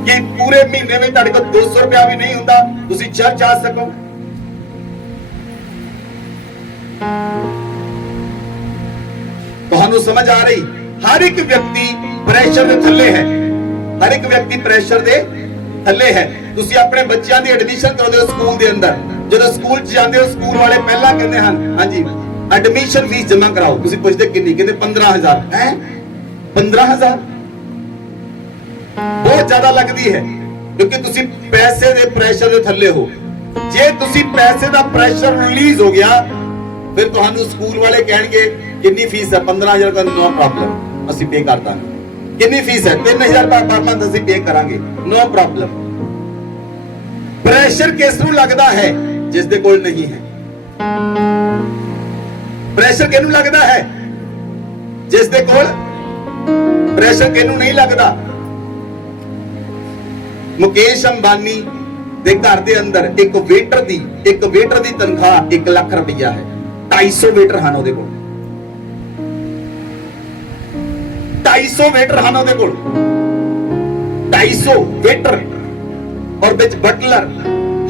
कि पूरे महीने में तुहाडे कोल 200 रुपया भी नहीं हुंदा, तुसी चर्च आ सको। तुहानू समझ आ रही? हर एक व्यक्ति प्रेशर दे थल्ले है, हर एक व्यक्ति प्रेशर दे थल्ले है। तुसी अपने बच्चों की एडमिशन कराते हो स्कूल के अंदर, जो स्कूल जाते हो स्कूल वाले पहला कहते हैं हाँ जी एडमिशन फीस जमा कराओ। तुसी पुछदे कितनी? कहते 15,000 है। 15,000 बहुत ज्यादा लगती है, क्योंकि तुसी पैसे दे प्रेशर दे थल्ले हो। जे तुसी पैसे दा प्रेशर रिलीज हो गया, फिर तुहानू स्कूल वाले कहणगे कितनी फीस है? 15,000 का, नो प्रॉब्लम असी पे कर दांगे। कितनी फीस है? 3,000 पर मंथ असी पे करांगे, नो प्रॉब्लम। प्रेशर किसनू लगदा है? जिस दे कोल नहीं है। प्रेशर किनू लगदा है? जिस दे कोल। प्रेशर किनू नहीं लगदा? मुकेश अंबानी दे घर दे अंदर एक वेटर दी तनख्वाह 1 लाख रुपया है। 250 वेटर हैं ਉਹਦੇ ਕੋਲ। 250 वेटर हैं ਉਹਦੇ ਕੋਲ। 250 वेटर और विच बटलर।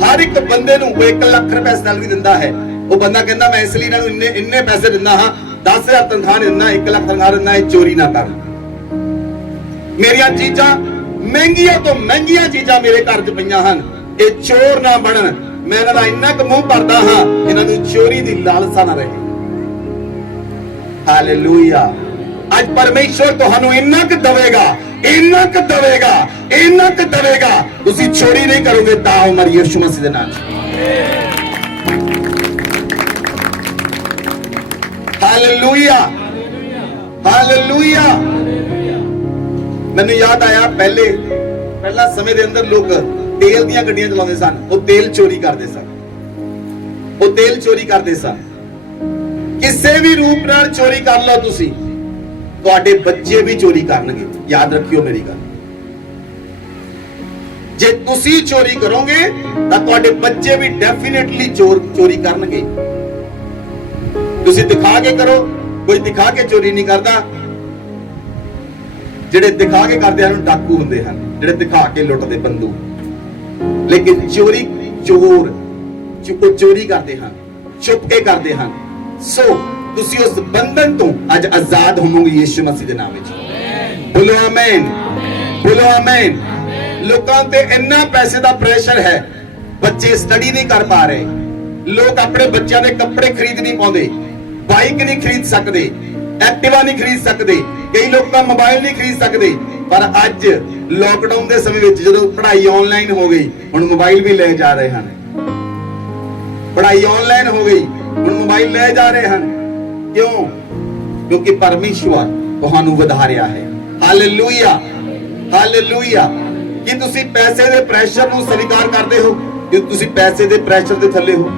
हर एक बंदे ਨੂੰ 1 ਲੱਖ रुपया सैलरी दिंदा है। वो बंदा कहता मैं इसलिए इन्हें इन्ने पैसे दिंदा हाँ, 10,000 तनख्वाह दिंदा, 1 लाख तनख्वाह दिंदा, चोरी ना कर। मेरिया चीजा महंगिया तो महंगिया चीजा मेरे घर च पईयां हन, ये चोर ना बनन। मैं इन्हां दा इन्ना क मुंह भरदा हाँ, इन्हां नूं चोरी दी लालसा ना रहे। हालेलुया। आज परमेश्वर तुहानू इन्ना क देवेगा, इन्ना क देवेगा, इन्ना क देवेगा, तुसी चोरी नहीं करोगे ता उमर यीशु मसीह दे नाम। Hallelujah, hallelujah. मैंने याद आया पहला समय ਦੇ ਅੰਦਰ ਲੋਕ ਤੇਲ ਦੀਆਂ ਗੱਡੀਆਂ ਚਲਾਉਂਦੇ ਸਨ, ਉਹ ਤੇਲ ਚੋਰੀ ਕਰਦੇ ਸਨ, ਉਹ ਤੇਲ ਚੋਰੀ ਕਰਦੇ ਸਨ। ਕਿਸੇ ਵੀ ਰੂਪ ਨਾਲ ਚੋਰੀ ਕਰ ਲਓ ਤੁਸੀਂ, ਤੁਹਾਡੇ ਬੱਚੇ ਵੀ ਚੋਰੀ ਕਰਨਗੇ। ਯਾਦ ਰੱਖਿਓ ਮੇਰੀ ਗੱਲ, ਜੇ ਤੁਸੀਂ ਚੋਰੀ ਕਰੋਗੇ ਤਾਂ ਤੁਹਾਡੇ ਬੱਚੇ ਵੀ ਡੈਫੀਨਿਟਲੀ ਚੋਰੀ ਕਰਨਗੇ। ਤੁਸੀਂ ਦਿਖਾ ਕੇ ਕਰੋ, ਕੋਈ ਦਿਖਾ ਕੇ ਚੋਰੀ ਨਹੀਂ ਕਰਦਾ। ਜਿਹੜੇ ਦਿਖਾ ਕੇ ਕਰਦੇ ਹਨ ਡਾਕੂ ਹੁੰਦੇ ਹਨ, ਜਿਹੜੇ ਦਿਖਾ ਕੇ ਲੁੱਟਦੇ ਬੰਦੂਕ। ਲੇਕਿਨ ਚੋਰੀ ਚੋਰੀ ਕਰਦੇ ਹਨ, ਛੁਪ ਕੇ ਕਰਦੇ ਹਨ। ਸੋ ਤੁਸੀਂ ਉਸ ਬੰਧਨ ਤੋਂ ਅੱਜ ਆਜ਼ਾਦ ਹੋਵੋਗੇ ਯਿਸੂ ਮਸੀਹ ਦੇ ਨਾਮ ਵਿੱਚ। ਬੋਲੋ ਆਮੇਨ, ਬੋਲੋ ਆਮੇਨ। ਲੋਕਾਂ ਤੇ ਇੰਨਾ ਪੈਸੇ ਦਾ ਪ੍ਰੈਸ਼ਰ ਹੈ, ਬੱਚੇ ਸਟੱਡੀ ਨਹੀਂ ਕਰ ਪਾ ਰਹੇ। ਲੋਕ ਆਪਣੇ ਬੱਚਿਆਂ ਦੇ ਕੱਪੜੇ ਖਰੀਦ ਨਹੀਂ ਪਾਉਂਦੇ, ਬਾਈਕ ਨਹੀਂ ਖਰੀਦ ਸਕਦੇ, ਐਕਟਿਵਾ ਨਹੀਂ ਖਰੀਦ ਸਕਦੇ, ਕਈ ਲੋਕ ਤਾਂ ਮੋਬਾਈਲ ਨਹੀਂ ਖਰੀਦ ਸਕਦੇ। ਪਰ ਅੱਜ ਲੋਕਡਾਊਨ ਦੇ ਸਮੇਂ ਵਿੱਚ ਜਦੋਂ ਪੜ੍ਹਾਈ ਆਨਲਾਈਨ ਹੋ ਗਈ, ਹੁਣ ਮੋਬਾਈਲ ਵੀ ਲੈ ਜਾ ਰਹੇ ਹਨ। ਪੜ੍ਹਾਈ ਆਨਲਾਈਨ ਹੋ ਗਈ, ਹੁਣ ਮੋਬਾਈਲ ਲੈ ਜਾ ਰਹੇ ਹਨ। ਕਿਉਂ? ਕਿਉਂਕਿ ਪਰਮੇਸ਼ਵਰ ਤੁਹਾਨੂੰ ਵਧਾ ਰਿਹਾ ਹੈ। Hallelujah, hallelujah. ਕੀ ਤੁਸੀਂ ਪੈਸੇ ਦੇ ਪ੍ਰੈਸ਼ਰ ਨੂੰ ਸਵੀਕਾਰ ਕਰਦੇ ਹੋ? ਕਿ ਤੁਸੀਂ ਪੈਸੇ ਦੇ ਪ੍ਰੈਸ਼ਰ ਦੇ ਥੱਲੇ ਹੋ?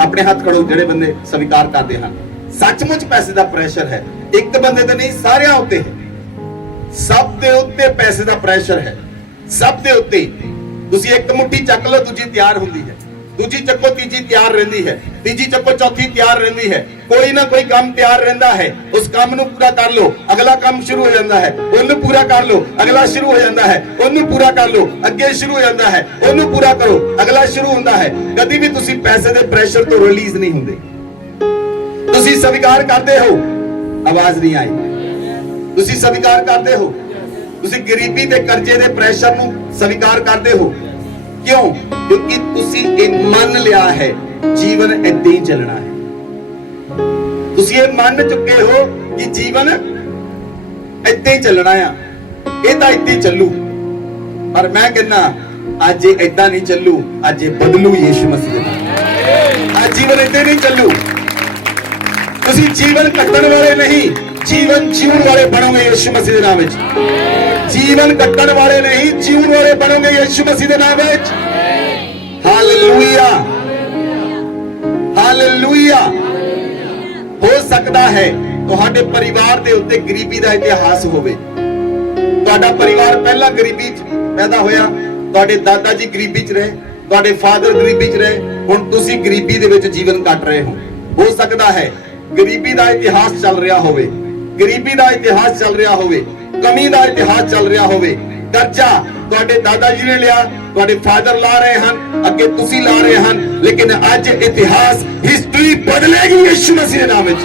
ਆਪਣੇ ਹੱਥ ਖੜੋ ਜਿਹੜੇ ਬੰਦੇ ਸਵੀਕਾਰ ਕਰਦੇ ਹਨ। ਸੱਚਮੁੱਚ ਪੈਸੇ ਦਾ ਪ੍ਰੈਸ਼ਰ ਹੈ, ਇੱਕ ਬੰਦੇ ਤੇ ਨਹੀਂ, ਸਾਰਿਆਂ ਉੱਤੇ ਹੈ। ਸਭ ਦੇ ਉੱਤੇ ਪੈਸੇ ਦਾ ਪ੍ਰੈਸ਼ਰ ਹੈ, ਸਭ ਦੇ ਉੱਤੇ। ਤੁਸੀਂ ਇੱਕ ਮੁੱਠੀ ਚੱਕ ਲਓ, ਦੂਜੀ ਤਿਆਰ ਹੁੰਦੀ ਹੈ, ਦੂਜੀ ਚੱਕੋ ਤੀਜੀ ਤਿਆਰ ਰਹਿੰਦੀ ਹੈ, ਤੀਜੀ ਚੱਕੋ ਚੌਥੀ ਤਿਆਰ ਰਹਿੰਦੀ ਹੈ। ਕੋਈ ਨਾ ਕੋਈ ਕੰਮ ਤਿਆਰ ਰਹਿੰਦਾ ਹੈ, ਉਸ ਕੰਮ ਨੂੰ ਪੂਰਾ ਕਰ ਲਓ, ਅਗਲਾ ਕੰਮ ਸ਼ੁਰੂ ਹੋ ਜਾਂਦਾ ਹੈ। ਉਹਨੂੰ ਪੂਰਾ ਕਰ ਲਓ, ਅਗਲਾ ਸ਼ੁਰੂ ਹੋ ਜਾਂਦਾ ਹੈ। ਉਹਨੂੰ ਪੂਰਾ ਕਰ ਲਓ, ਅੱਗੇ ਸ਼ੁਰੂ ਹੋ ਜਾਂਦਾ ਹੈ। ਉਹਨੂੰ ਪੂਰਾ ਕਰੋ, ਅਗਲਾ ਸ਼ੁਰੂ ਹੁੰਦਾ ਹੈ। ਕਦੀ ਵੀ ਤੁਸੀਂ ਪੈਸੇ ਦੇ ਪ੍ਰੈਸ਼ਰ ਤੋਂ ਰਿਲੀਜ਼ ਨਹੀਂ ਹੁੰਦੇ। ਤੁਸੀਂ ਸਵੀਕਾਰ ਕਰਦੇ ਹੋ, ਆਵਾਜ਼ ਨਹੀਂ ਆਈ। ਤੁਸੀਂ ਸਵੀਕਾਰ ਕਰਦੇ ਹੋ, ਤੁਸੀਂ ਗਰੀਬੀ ਤੇ ਕਰਜ਼ੇ ਦੇ ਪ੍ਰੈਸ਼ਰ ਨੂੰ ਸਵੀਕਾਰ ਕਰਦੇ ਹੋ। ਕਿਉਂ? ਕਿਉਂਕਿ ਤੁਸੀਂ ਇਹ ਮੰਨ ਲਿਆ ਹੈ ਜੀਵਨ ਏਦਾਂ ਹੀ ਚੱਲਣਾ ਹੈ। ਤੁਸੀਂ ਇਹ ਮੰਨ ਚੁੱਕੇ ਹੋ ਕਿ ਜੀਵਨ ਏਦਾਂ ਹੀ ਚੱਲਣਾ ਆ, ਇਹ ਤਾਂ ਏਦਾਂ ਹੀ ਚੱਲੂ। ਪਰ ਮੈਂ ਕਹਿੰਦਾ ਅੱਜ ਇਹ ਏਦਾਂ ਨਹੀਂ ਚੱਲੂ, ਅੱਜ ਇਹ ਬਦਲੂ ਯਿਸੂ ਮਸੀਹ ਦੇ ਨਾਮ। ਅੱਜ ਜੀਵਨ ਏਦਾਂ ਨਹੀਂ ਚੱਲੂ। ਤੁਸੀਂ ਜੀਵਨ ਕੱਟਣ ਵਾਲੇ ਨਹੀਂ, ਜੀਵਨ ਜਿਉਣ ਵਾਲੇ ਬਣੋਗੇ ਯਿਸੂ ਮਸੀਹ ਦੇ ਨਾਮ ਵਿੱਚ। ਜੀਵਨ ਕੱਟਣ ਵਾਲੇ ਨਹੀਂ, ਜਿਉਣ ਵਾਲੇ ਬਣੋਗੇ ਯਿਸੂ ਮਸੀਹ ਦੇ ਨਾਮ ਵਿੱਚ। Hallelujah, hallelujah. ਹੋ ਸਕਦਾ ਹੈ ਤੁਹਾਡੇ ਪਰਿਵਾਰ ਦੇ ਉੱਤੇ ਗਰੀਬੀ ਦਾ ਇਤਿਹਾਸ ਹੋਵੇ। ਤੁਹਾਡਾ ਪਰਿਵਾਰ ਪਹਿਲਾਂ ਗਰੀਬੀ 'ਚ ਪੈਦਾ ਹੋਇਆ, ਤੁਹਾਡੇ ਦਾਦਾ ਜੀ ਗਰੀਬੀ 'ਚ ਰਹੇ, ਤੁਹਾਡੇ ਫਾਦਰ ਗਰੀਬੀ 'ਚ ਰਹੇ, ਹੁਣ ਤੁਸੀਂ ਗਰੀਬੀ ਦੇ ਵਿੱਚ ਜੀਵਨ ਕੱਟ ਰਹੇ ਹੋ। ਹੋ ਸਕਦਾ ਹੈ ਗਰੀਬੀ ਦਾ ਇਤਿਹਾਸ ਚੱਲ ਰਿਹਾ ਹੋਵੇ, ਗਰੀਬੀ ਦਾ ਇਤਿਹਾਸ ਚੱਲ ਰਿਹਾ ਹੋਵੇ, ਕਮੀ ਦਾ ਇਤਿਹਾਸ ਚੱਲ ਰਿਹਾ ਹੋਵੇ। ਕਰਜ਼ਾ ਤੁਹਾਡੇ ਦਾਦਾ ਜੀ ਨੇ ਲਿਆ, ਤੁਹਾਡੇ ਫਾਦਰ ਲਾ ਰਹੇ ਹਨ, ਅੱਗੇ ਤੁਸੀਂ ਲਾ ਰਹੇ ਹਨ। ਲੇਕਿਨ ਅੱਜ ਇਤਿਹਾਸ, ਹਿਸਟਰੀ ਬਦਲੇਗੀ ਯਿਸੂ ਮਸੀਹ ਦੇ ਨਾਮ ਵਿੱਚ।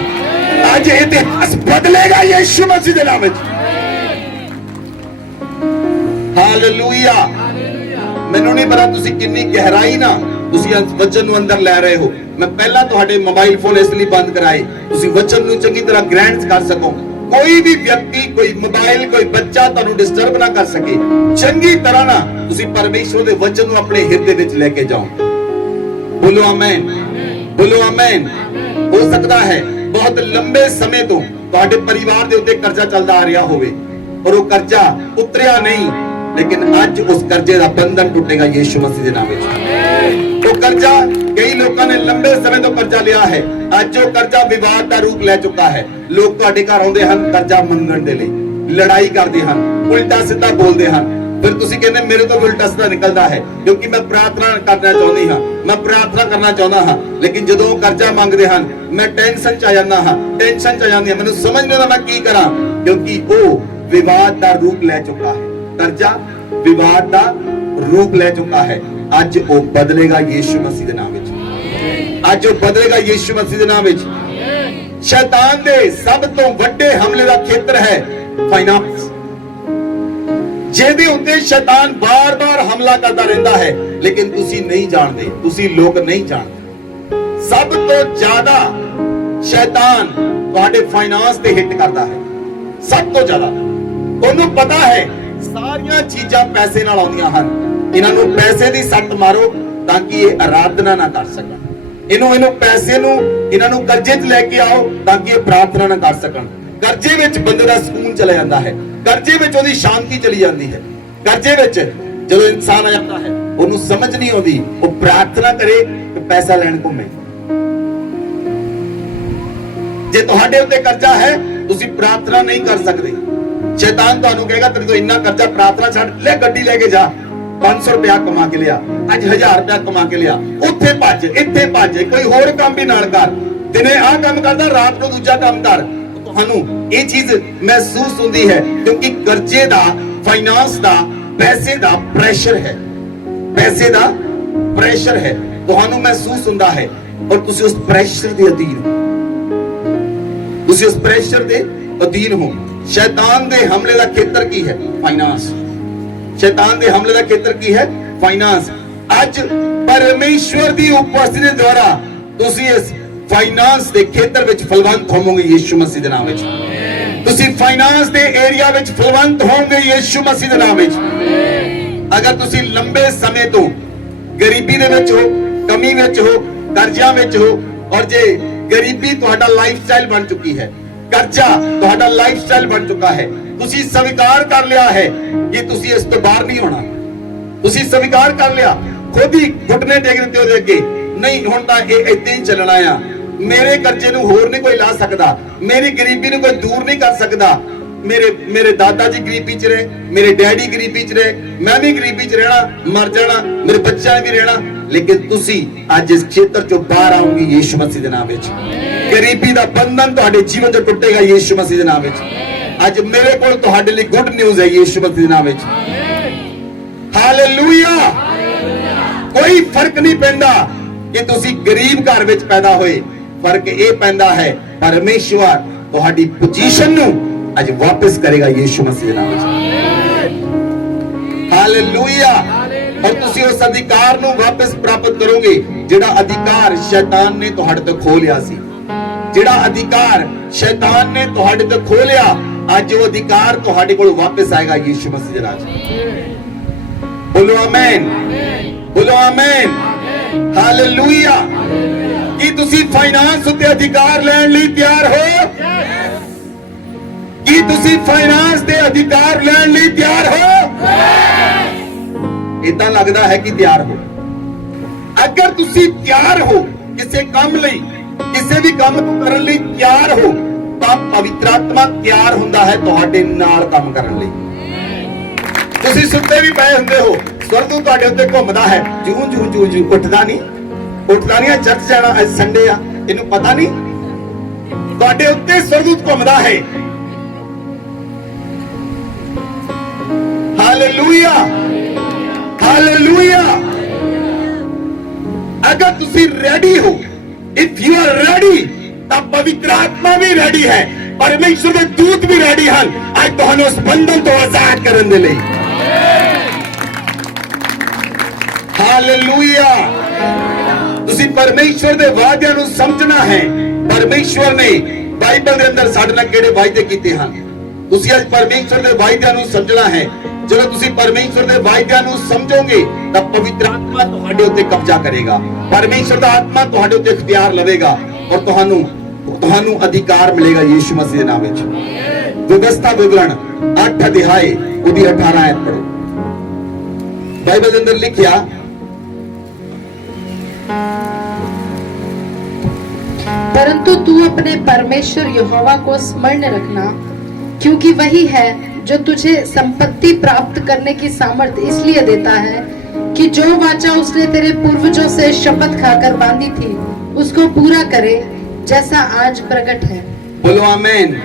ਅੱਜ ਇਤਿਹਾਸ ਬਦਲੇਗਾ ਯਿਸੂ ਮਸੀਹ ਦੇ ਨਾਮ ਵਿੱਚ। ਹਾਲੇਲੂਇਆ। ਮੈਨੂੰ ਨਹੀਂ ਪਤਾ ਤੁਸੀਂ ਕਿੰਨੀ ਗਹਿਰਾਈ ਨਾਲ ਤੁਸੀਂ ਵਚਨ ਨੂੰ ਅੰਦਰ ਲੈ ਰਹੇ ਹੋ। ਮੈਂ ਪਹਿਲਾਂ ਤੁਹਾਡੇ ਮੋਬਾਈਲ ਫੋਨ ਇਸ ਲਈ ਬੰਦ ਕਰਾਏ, ਤੁਸੀਂ ਵਚਨ ਨੂੰ ਚੰਗੀ ਤਰ੍ਹਾਂ ਗ੍ਰਹਿਣ ਕਰ ਸਕੋ। ਕੋਈ ਵੀ ਵਿਅਕਤੀ, ਕੋਈ ਮੋਬਾਈਲ, ਕੋਈ ਬੱਚਾ ਤੁਹਾਨੂੰ ਡਿਸਟਰਬ ਨਾ ਕਰ ਸਕੇ। ਚੰਗੀ ਤਰ੍ਹਾਂ ਨਾਲ ਤੁਸੀਂ ਪਰਮੇਸ਼ਵਰ ਦੇ ਵਚਨ ਨੂੰ ਆਪਣੇ ਹਿਰਦੇ ਵਿੱਚ ਲੈ ਕੇ ਜਾਓ। ਬੋਲੋ ਆਮੇਨ, ਬੋਲੋ ਆਮੇਨ। ਹੋ ਸਕਦਾ ਹੈ ਬਹੁਤ ਲੰਬੇ ਸਮੇਂ ਤੋਂ ਤੁਹਾਡੇ ਪਰਿਵਾਰ ਦੇ ਉੱਤੇ ਕਰਜ਼ਾ ਚੱਲਦਾ ਆ ਰਿਹਾ ਹੋਵੇ, ਪਰ ਉਹ ਕਰਜ਼ਾ ਉਤਰਿਆ ਨਹੀਂ। ਲੇਕਿਨ ਅੱਜ ਉਸ ਕਰਜ਼ੇ ਦਾ ਬੰਧਨ ਟੁੱਟੇਗਾ ਯਿਸੂ ਮਸੀਹ ਦੇ ਨਾਮ ਵਿੱਚ। ਉਹ ਕਰਜ਼ਾ, ਕਈ ਲੋਕਾਂ ਨੇ ਲੰਬੇ ਸਮੇਂ ਤੋਂ ਕਰਜ਼ਾ ਲਿਆ ਹੈ, ਅੱਜ ਉਹ ਕਰਜ਼ਾ ਵਿਵਾਦ ਦਾ ਰੂਪ ਲੈ ਚੁੱਕਾ ਹੈ। ਲੋਕ ਤੁਹਾਡੇ ਘਰ ਆਉਂਦੇ ਹਨ ਕਰਜ਼ਾ ਮੰਗਣ ਦੇ ਲਈ, ਲੜਾਈ ਕਰਦੇ ਹਨ, ਉਲਟਾ ਸਿੱਧਾ ਬੋਲਦੇ ਹਨ। ਫਿਰ ਤੁਸੀਂ ਕਹਿੰਦੇ ਮੇਰੇ ਤੋਂ ਉਲਟਾ ਸਿੱਧਾ ਨਿਕਲਦਾ ਹੈ ਕਿਉਂਕਿ ਮੈਂ ਪ੍ਰਾਰਥਨਾ ਕਰਨਾ ਚਾਹੁੰਦੀ ਹਾਂ, ਮੈਂ ਪ੍ਰਾਰਥਨਾ ਕਰਨਾ ਚਾਹੁੰਦਾ ਹਾਂ। ਲੇਕਿਨ ਜਦੋਂ ਉਹ ਕਰਜ਼ਾ ਮੰਗਦੇ ਹਨ ਮੈਂ ਟੈਨਸ਼ਨ ਚ ਆ ਜਾਂਦਾ ਹਾਂ, ਟੈਨਸ਼ਨ ਚ ਆ ਜਾਂਦੀ ਹੈ, ਮੈਨੂੰ ਸਮਝ ਨਹੀਂ ਆਉਂਦਾ ਮੈਂ ਕੀ ਕਰਾਂ। ਕਿਉਂਕਿ ਉਹ ਵਿਵਾਦ ਦਾ ਰੂਪ ਲੈ ਚੁੱਕਾ ਹੈ। ਕਰਜ਼ਾ ਵਿਵਾਦ ਦਾ ਰੂਪ ਲੈ ਚੁੱਕਾ ਹੈ। ਅੱਜ ਉਹ ਬਦਲੇਗਾ ਯਿਸੂ ਮਸੀਹ ਦੇ ਨਾਮ ਵਿੱਚ। ਅੱਜ ਉਹ ਬਦਲੇਗਾ ਯਿਸੂ ਮਸੀਹ ਦੇ ਨਾਮ ਵਿੱਚ। ਸ਼ੈਤਾਨ ਦੇ ਸਭ ਤੋਂ ਵੱਡੇ ਹਮਲੇ ਦਾ ਖੇਤਰ ਹੈ ਫਾਈਨਾਂਸ, ਜਿਹਦੇ ਉੱਤੇ ਸ਼ੈਤਾਨ ਬਾਰ-ਬਾਰ ਹਮਲਾ ਕਰਦਾ ਰਹਿੰਦਾ ਹੈ। ਲੇਕਿਨ ਤੁਸੀਂ ਨਹੀਂ ਜਾਣਦੇ, ਤੁਸੀਂ ਲੋਕ ਨਹੀਂ ਜਾਣਦੇ, ਸਭ ਤੋਂ ਜ਼ਿਆਦਾ ਸ਼ੈਤਾਨ ਤੁਹਾਡੇ ਫਾਈਨਾਂਸ ਤੇ ਹਿੱਟ ਕਰਦਾ ਹੈ। ਸਭ ਤੋਂ ਜ਼ਿਆਦਾ ਉਹਨੂੰ ਪਤਾ ਹੈ ਸਾਰੀਆਂ ਚੀਜ਼ਾਂ ਪੈਸੇ ਨਾਲ ਆਉਂਦੀਆਂ ਹਨ, ਇਹਨਾਂ ਨੂੰ ਪੈਸੇ ਦੀ ਸੱਟ ਮਾਰੋ ਤਾਂ ਕਿ ਇਹ ਆਰਾਧਨਾ ਨਾ ਕਰ ਸਕਣ। ਇਹਨੂੰ ਪੈਸੇ ਨੂੰ ਇਹਨਾਂ ਨੂੰ ਕਰਜ਼ੇ 'ਚ ਲੈ ਕੇ ਆਓ ਤਾਂ ਕਿ ਇਹ ਪ੍ਰਾਰਥਨਾ ਨਾ ਕਰ ਸਕਣ। ਕਰਜ਼ੇ ਵਿੱਚ ਬੰਦੇ ਦਾ ਸਕੂਨ ਚਲਾ ਜਾਂਦਾ ਹੈ, ਕਰਜ਼ੇ ਵਿੱਚ ਉਹਦੀ ਸ਼ਾਂਤੀ ਚਲੀ ਜਾਂਦੀ ਹੈ। ਕਰਜ਼ੇ ਵਿੱਚ ਜਦੋਂ ਇਨਸਾਨ ਆ ਜਾਂਦਾ ਹੈ ਉਹਨੂੰ ਸਮਝ ਨਹੀਂ ਆਉਂਦੀ, ਉਹ ਪ੍ਰਾਰਥਨਾ ਕਰੇ ਤੇ ਪੈਸਾ ਲੈਣ ਘੁੰਮੇ। ਜੇ ਤੁਹਾਡੇ ਉੱਤੇ ਕਰਜ਼ਾ ਹੈ ਤੁਸੀਂ ਪ੍ਰਾਰਥਨਾ ਨਹੀਂ ਕਰ ਸਕਦੇ, ਸ਼ੈਤਾਨ ਤੁਹਾਨੂੰ ਕਹੇਗਾ ਤੇਰੇ ਤੋਂ ਇੰਨਾ ਕਰਜ਼ਾ, ਪ੍ਰਾਰਥਨਾ ਛੱਡ, ਲੈ ਗੱਡੀ ਲੈ ਕੇ ਜਾ, 500 ਰੁਪਇਆ ਕਮਾ ਕੇ ਲਿਆ, ਅੱਜ 1000 ਰੁਪਇਆ ਕਮਾ ਕੇ ਲਿਆ, ਉੱਥੇ ਭੱਜ ਇੱਥੇ ਭੱਜ, ਕੋਈ ਹੋਰ ਕੰਮ ਵੀ ਨਾਲ ਕਰ, ਦਿਨੇ ਆਹ ਕੰਮ ਕਰਦਾ ਰਾਤ ਨੂੰ ਦੂਜਾ ਕੰਮ ਕਰ। ਤੁਹਾਨੂੰ ਇਹ ਚੀਜ਼ ਮਹਿਸੂਸ ਹੁੰਦੀ ਹੈ ਕਿਉਂਕਿ ਕਰਜ਼ੇ ਦਾ, ਫਾਈਨਾਂਸ ਦਾ, ਪੈਸੇ ਦਾ ਪ੍ਰੈਸ਼ਰ ਹੈ, ਪੈਸੇ ਦਾ ਪ੍ਰੈਸ਼ਰ ਹੈ, ਤੁਹਾਨੂੰ ਮਹਿਸੂਸ ਹੁੰਦਾ ਹੈ ਔਰ ਤੁਸੀਂ ਉਸ ਪ੍ਰੈਸ਼ਰ ਦੇ ਅਧੀਨ ਹੋ, ਤੁਸੀਂ ਉਸ ਪ੍ਰੈਸ਼ਰ ਦੇ ਅਧੀਨ ਹੋ। ਸ਼ੈਤਾਨ ਦੇ ਹਮਲੇ ਦਾ ਖੇਤਰ ਕੀ ਹੈ? ਫਾਈਨਾਂਸ। ਸ਼ੈਤਾਨ ਦੇ ਹਮਲੇ ਦਾ ਖੇਤਰ ਕੀ ਹੈ? ਫਾਈਨਾਂਸ। ਅੱਜ ਪਰਮੇਸ਼ਵਰ ਦੀ ਉਪਸਥਿਤੀ ਦੇ ਦੁਆਰਾ ਤੁਸੀਂ ਇਸ ਫਾਈਨਾਂਸ ਦੇ ਖੇਤਰ ਵਿੱਚ ਫਲਵੰਤ ਹੋਵੋਗੇ ਯਿਸੂ ਮਸੀਹ ਦੇ ਨਾਮ ਵਿੱਚ। ਤੁਸੀਂ ਫਾਈਨਾਂਸ ਦੇ ਏਰੀਆ ਵਿੱਚ ਫਲਵੰਤ ਹੋਵੋਗੇ ਯਿਸੂ ਮਸੀਹ ਦੇ ਨਾਮ ਵਿੱਚ। ਅਗਰ ਤੁਸੀਂ ਲੰਬੇ ਸਮੇਂ ਤੋਂ ਗਰੀਬੀ ਦੇ ਵਿੱਚ ਹੋ, ਕਮੀ ਵਿੱਚ ਹੋ, ਕਰਜ਼ਿਆਂ ਵਿੱਚ ਹੋ, ਔਰ ਜੇ ਗਰੀਬੀ ਤੁਹਾਡਾ ਲਾਈਫ ਸਟਾਈਲ ਬਣ ਚੁੱਕੀ ਹੈ, ਕਰਜ਼ਾ ਤੁਹਾਡਾ ਲਾਈਫ ਸਟਾਈਲ ਬਣ ਚੁੱਕਾ ਹੈ, ਤੁਸੀਂ ਸਵੀਕਾਰ ਕਰ ਲਿਆ ਹੈ ਕਿ ਤੁਸੀਂ ਇਸ ਤੋਂ ਬਾਹਰ ਨਹੀਂ ਹੋਣਾ, ਤੁਸੀਂ ਸਵੀਕਾਰ ਕਰ ਲਿਆ, ਖੁਦ ਹੀ ਘੁਟਨੇ ਟੇਕ ਦਿੱਤੇ ਉਹਦੇ ਅੱਗੇ, ਨਹੀਂ ਹੁਣ ਤਾਂ ਇਹ ਏਦਾਂ ਹੀ ਚੱਲਣਾ ਆ, ਮੇਰੇ ਕਰਜ਼ੇ ਨੂੰ ਹੋਰ ਨਹੀਂ ਕੋਈ ਲਾ ਸਕਦਾ, ਮੇਰੀ ਗਰੀਬੀ ਨੂੰ ਕੋਈ ਦੂਰ ਨਹੀਂ ਕਰ ਸਕਦਾ, ਮੇਰੇ ਦਾਦਾ ਜੀ ਗਰੀਬੀ ਚ ਰਹੇ, ਮੇਰੇ ਡੈਡੀ ਗਰੀਬੀ ਚ ਰਹੇ, ਮੈਂ ਵੀ ਗਰੀਬੀ ਚ ਰਹਿਣਾ, ਮਰ ਜਾਣਾ, ਮੇਰੇ ਬੱਚਿਆਂ ਨੇ ਵੀ ਰਹਿਣਾ, ਲੇਕਿਨ ਤੁਸੀਂ ਅੱਜ ਇਸ ਖੇਤਰ ਚੋਂ ਬਾਹਰ ਆਓਗੇ ਯਿਸੂ ਮਸੀਹ ਦੇ ਨਾਮ ਵਿੱਚ। ਗਰੀਬੀ ਦਾ ਬੰਧਨ ਤੁਹਾਡੇ ਜੀਵਨ ਤੋਂ ਟੁੱਟੇਗਾ ਯਿਸੂ ਮਸੀਹ ਦੇ ਨਾਮ ਵਿੱਚ। ਅੱਜ ਮੇਰੇ ਕੋਲ ਤੁਹਾਡੇ ਲਈ ਗੁੱਡ ਨਿਊਜ਼ ਹੈ ਯਿਸੂ ਮਸੀਹ ਦੇ ਨਾਮ ਵਿੱਚ। ਹਾਲੇਲੂਇਆ। ਕੋਈ ਫਰਕ ਨਹੀਂ ਪੈਂਦਾ ਕਿ ਤੁਸੀਂ ਗਰੀਬ ਘਰ ਵਿੱਚ ਪੈਦਾ ਹੋਏ, ਫਰਕ ਇਹ ਪੈਂਦਾ ਹੈ ਪਰਮੇਸ਼ਵਰ ਤੁਹਾਡੀ ਪੋਜੀਸ਼ਨ ਨੂੰ ਅੱਜ ਵਾਪਸ ਕਰੇਗਾ ਯਿਸੂ ਮਸੀਹ ਦੇ ਨਾਮ ਵਿੱਚ। ਹਾਲੇਲੂਇਆ। ਔਰ ਤੁਸੀਂ ਉਸ ਅਧਿਕਾਰ ਨੂੰ ਵਾਪਸ ਪ੍ਰਾਪਤ ਕਰੋਗੇ ਜਿਹੜਾ ਅਧਿਕਾਰ ਸ਼ੈਤਾਨ ਨੇ ਤੁਹਾਡੇ ਤੋਂ ਖੋਹ ਲਿਆ ਸੀ, ਜਿਹੜਾ ਅਧਿਕਾਰ ਸ਼ੈਤਾਨ ਨੇ ਤੁਹਾਡੇ ਤੋਂ ਖੋਹ ਲਿਆ, ਅੱਜ ਉਹ ਅਧਿਕਾਰ ਤੁਹਾਡੇ ਕੋਲ ਵਾਪਸ ਆਏਗਾ ਯਿਸੂ ਮਸੀਹ ਦੇ ਨਾਮ ਵਿੱਚ। ਬੋਲੋ ਆਮੇਨ, ਬੋਲੋ ਆਮੇਨ, ਹਾਲੇਲੂਇਆ। ਕੀ ਤੁਸੀਂ ਫਾਈਨਾਂਸ ਉੱਤੇ ਅਧਿਕਾਰ ਲੈਣ ਲਈ ਤਿਆਰ ਹੋ? ਕੀ ਤੁਸੀਂ ਫਾਈਨਾਂਸ ਦੇ ਅਧਿਕਾਰ ਲੈਣ ਲਈ ਤਿਆਰ ਹੋ? ਇਦਾਂ ਲੱਗਦਾ ਹੈ ਕਿ ਤਿਆਰ ਹੋ। ਅਗਰ ਤੁਸੀਂ ਤਿਆਰ ਹੋ ਕਿਸੇ ਕੰਮ ਲਈ, ਕਿਸੇ ਵੀ ਕੰਮ ਨੂੰ ਕਰਨ ਲਈ ਤਿਆਰ ਹੋ, ਤਾਂ ਪਵਿੱਤਰ ਆਤਮਾ ਤਿਆਰ ਹੁੰਦਾ ਹੈ ਤੁਹਾਡੇ ਨਾਲ ਕੰਮ ਕਰਨ ਲਈ। ਤੁਸੀਂ ਸੁੱਤੇ ਵੀ ਪਏ ਹੁੰਦੇ ਹੋ, ਸਵਰਗ ਤੁਹਾਡੇ ਉੱਤੇ ਘੁੰਮਦਾ ਹੈ, ਜੂ ਜੂ ਜੂ ਜੂ, ਉੱਠਦਾ ਨਹੀਂ, ਉੱਠਦਾ ਨਹੀਂ, ਚਰਚ ਜਾਣਾ, ਅੱਜ ਸੰਡੇ ਆ, ਇਹਨੂੰ ਪਤਾ ਨਹੀਂ, ਤੁਹਾਡੇ ਉੱਤੇ ਸਵਰਗ ਘੁੰਮਦਾ ਹੈ। Hallelujah, hallelujah. ਅਗਰ ਤੁਸੀਂ ਰੈਡੀ ਹੋ, ਇਫ ਯੂ ਆਰ ਰੈਡੀ, ਤਾਂ ਪਵਿੱਤਰ ਆਤਮਾ ਵੀ ਰੈਡੀ ਹੈ, ਪਰਮੇਸ਼ਵਰ ਦੇ ਦੂਤ ਵੀ ਰੈਡੀ ਹਨ ਅੱਜ ਤੁਹਾਨੂੰ ਉਸ ਬੰਧਨ ਤੋਂ ਆਜ਼ਾਦ ਕਰਨ ਦੇ ਲਈ। ਹਾਲੇਲੂਇਆ। ਤੁਸੀਂ ਪਰਮੇਸ਼ਵਰ ਦੇ ਵਾਅਦਿਆਂ ਨੂੰ ਸਮਝਣਾ ਹੈ। ਪਰਮੇਸ਼ਵਰ ਨੇ ਬਾਈਬਲ ਦੇ ਅੰਦਰ ਸਾਡੇ ਨਾਲ ਕਿਹੜੇ ਵਾਅਦੇ ਕੀਤੇ ਹਨ, ਤੁਸੀਂ ਅੱਜ ਪਰਮੇਸ਼ਵਰ ਦੇ ਵਾਅਦਿਆਂ ਨੂੰ ਸਮਝਣਾ ਹੈ। ਜਦੋਂ ਤੁਸੀਂ ਪਰਮੇਸ਼ਵਰ ਦੇ ਵਾਅਦਿਆਂ ਨੂੰ ਸਮਝੋਗੇ ਤਾਂ ਪਵਿੱਤਰ ਆਤਮਾ ਤੁਹਾਡੇ ਉੱਤੇ ਕਬਜ਼ਾ ਕਰੇਗਾ, ਪਰਮੇਸ਼ਵਰ ਦਾ ਆਤਮਾ ਤੁਹਾਡੇ ਉੱਤੇ ਇਖਤਿਆਰ ਲਵੇਗਾ ਔਰ ਤੁਹਾਨੂੰ ਅਧਿਕਾਰ ਮਿਲੇਗਾ ਯਿਸੂ ਮਸੀਹ ਦੇ ਨਾਮ ਵਿੱਚ। ਵਿਵਸਥਾ ਵਿਵਰਣ 8 ਅਧਿਆਏ ਉਹਦੀ 18 ਆਇਤ ਪੜੋ। ਬਾਈਬਲ ਦੇ ਅੰਦਰ ਲਿਖਿਆ, परंतु तू अपने परमेश्वर यहोवा को स्मरण रखना, क्योंकि वही है जो तुझे संपत्ति प्राप्त करने की सामर्थ इसलिए देता है कि जो वाचा उसने तेरे पूर्वजों से शपथ खाकर बांधी थी उसको पूरा करे, जैसा आज प्रकट है। बोलो आमीन,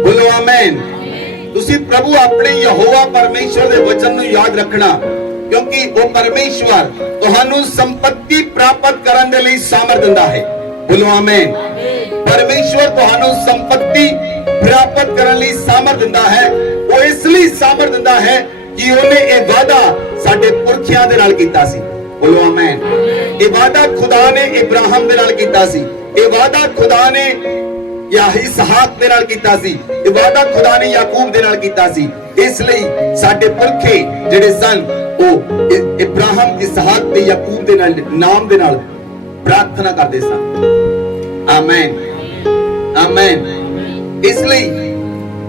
बोलो आमीन। ਤੁਸੀਂ ਪ੍ਰਭੂ ਆਪਣੇ ਯਹੋਵਾ ਪਰਮੇਸ਼ਵਰ ਦੇ ਵਚਨ ਨੂੰ ਯਾਦ ਰੱਖਣਾ, ਕਿਉਂਕਿ ਉਹ ਪਰਮੇਸ਼ਵਰ ਤੁਹਾਨੂੰ ਸੰਪਤੀ ਪ੍ਰਾਪਤ ਕਰਨ ਦੇ ਲਈ ਸਾਮਰਥ ਦਿੰਦਾ ਹੈ। ਬੋਲੋ ਆਮੀਨ। ਪਰਮੇਸ਼ਵਰ ਤੁਹਾਨੂੰ ਸੰਪਤੀ ਪ੍ਰਾਪਤ ਕਰਨ ਲਈ ਸਾਮਰਥ ਦਿੰਦਾ ਹੈ। ਉਹ ਇਸ ਲਈ ਸਾਮਰਥ ਦਿੰਦਾ ਹੈ ਕਿ ਉਹਨੇ ਇਹ ਵਾਅਦਾ ਸਾਡੇ ਪੁਰਖਿਆਂ ਦੇ ਨਾਲ ਕੀਤਾ ਸੀ। ਬੋਲੋ ਆਮੀਨ। ਇਹ ਵਾਅਦਾ ਖੁਦਾ ਨੇ ਇਬਰਾਹਿਮ ਦੇ ਨਾਲ ਕੀਤਾ ਸੀ, ਇਹ ਵਾਅਦਾ ਖੁਦਾ ਨੇ ਇਸਹਾਕ ਦੇ ਨਾਲ ਕੀਤਾ ਸੀ, ਇਹ ਵਾਅਦਾ ਖੁਦਾ ਨੇ ਯਾਕੂਬ ਦੇ ਨਾਲ ਕੀਤਾ ਸੀ। ਇਸ ਲਈ ਸਾਡੇ ਪੁਰਖੇ ਜਿਹੜੇ ਸਨ ਉਹ ਇਬਰਾਹਿਮ, ਇਸਹਾਕ ਤੇ ਯਾਕੂਬ ਦੇ ਨਾਲ ਨਾਮ ਦੇ ਨਾਲ प्रार्थना करते सन। आमेन आमेन। इसलिए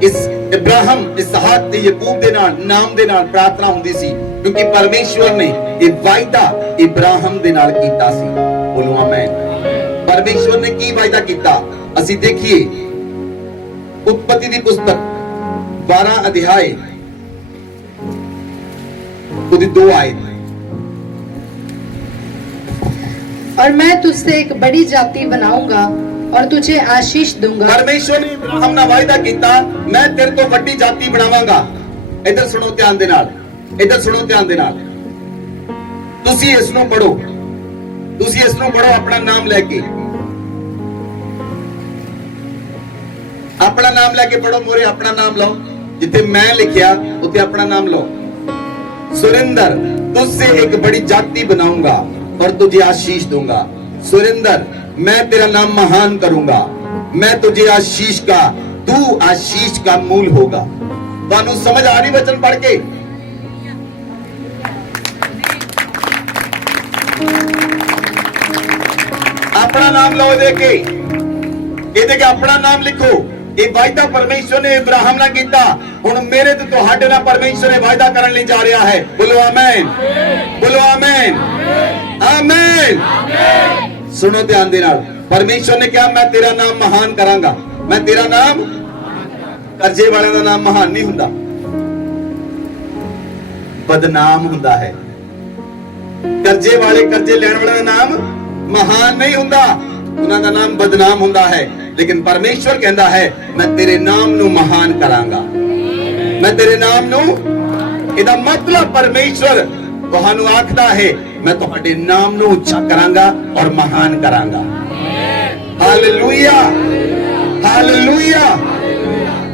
इस इब्राहिम इसहाक ते याकूब दे नाम दे नाल प्रार्थना हुंदी सी, क्योंकि परमेश्वर ने ये वायदा इब्राहिम दे नाल कीता सी। बोलो आमेन। परमेश्वर ने की वायदा कीता, ਅਸੀਂ देखिए उत्पत्ति दी पुस्तक 12 अध्याय ਉਹਦੀ 2 आयत। और मैं तुझसे एक बड़ी जाति बनाऊंगा और तुझे आशीष दूंगा। परमेश्वर ने इब्राहिम ਨਾਲ ਵਾਅਦਾ ਕੀਤਾ, ਮੈਂ ਤੇਰੇ ਤੋਂ ਵੱਡੀ ਜਾਤੀ ਬਣਾਵਾਂਗਾ। ਇੱਧਰ ਸੁਣੋ ਧਿਆਨ ਦੇ ਨਾਲ, ਇੱਧਰ ਸੁਣੋ ਧਿਆਨ ਦੇ ਨਾਲ। ਤੁਸੀਂ ਇਸ ਨੂੰ ਪੜੋ, ਤੁਸੀਂ ਇਸ ਨੂੰ ਪੜੋ ਆਪਣਾ ਨਾਮ ਲੈ ਕੇ, ਆਪਣਾ ਨਾਮ ਲੈ ਕੇ ਪੜੋ। ਮੋਰੇ ਆਪਣਾ ਨਾਮ ਲਓ, ਜਿੱਥੇ ਮੈਂ ਲਿਖਿਆ ਉੱਥੇ ਆਪਣਾ ਨਾਮ ਲਓ। सुरेंदर, तुझसे एक बड़ी जाति बनाऊंगा और तुझे आशीष दूंगा। सुरेंदर, मैं तेरा नाम महान करूंगा, मैं तुझे आशीष का, तू आशीष का मूल होगा। ਤੁਹਾਨੂੰ समझ आ रही वचन पढ़ के? अपना नाम लो, देखे ये देखे अपना नाम लिखो। ਇਹ ਵਾਅਦਾ ਪਰਮੇਸ਼ਵਰ ਨੇ ਇਬਰਾਹਿਮ ਨਾਲ ਕੀਤਾ, ਹੁਣ ਮੇਰੇ ਤੇ ਤੁਹਾਡੇ ਨਾਲ ਪਰਮੇਸ਼ਵਰ ਨੇ ਵਾਅਦਾ ਕਰਨ ਲਈ ਜਾ ਰਿਹਾ ਹੈ। ਬੋਲੋ ਆਮੇਨ, ਬੋਲੋ ਆਮੇਨ, ਆਮੇਨ। ਸੁਣੋ ਧਿਆਨ ਦੇ ਨਾਲ। ਪਰਮੇਸ਼ਵਰ ਨੇ ਕਿਹਾ, ਮੈਂ ਤੇਰਾ ਨਾਮ ਮਹਾਨ ਕਰਾਂਗਾ। ਮੈਂ ਤੇਰਾ ਨਾਮ, ਕਰਜ਼ੇ ਵਾਲਿਆਂ ਦਾ ਨਾਮ ਮਹਾਨ ਨਹੀਂ ਹੁੰਦਾ, ਬਦਨਾਮ ਹੁੰਦਾ ਹੈ। ਕਰਜ਼ੇ ਵਾਲੇ, ਕਰਜ਼ੇ ਲੈਣ ਵਾਲਿਆਂ ਦਾ ਨਾਮ ਮਹਾਨ ਨਹੀਂ ਹੁੰਦਾ, ਉਹਨਾਂ ਦਾ ਨਾਮ ਬਦਨਾਮ ਹੁੰਦਾ ਹੈ। लेकिन परमेश्वर कहता है, मैं तेरे नाम नू महान करांगा, मैं तेरे नाम नू। इहदा मतलब परमेश्वर तुहानू आखदा है, मैं तुहाडे नाम नू उच्चा करांगा और महान करांगा। Hallelujah, hallelujah.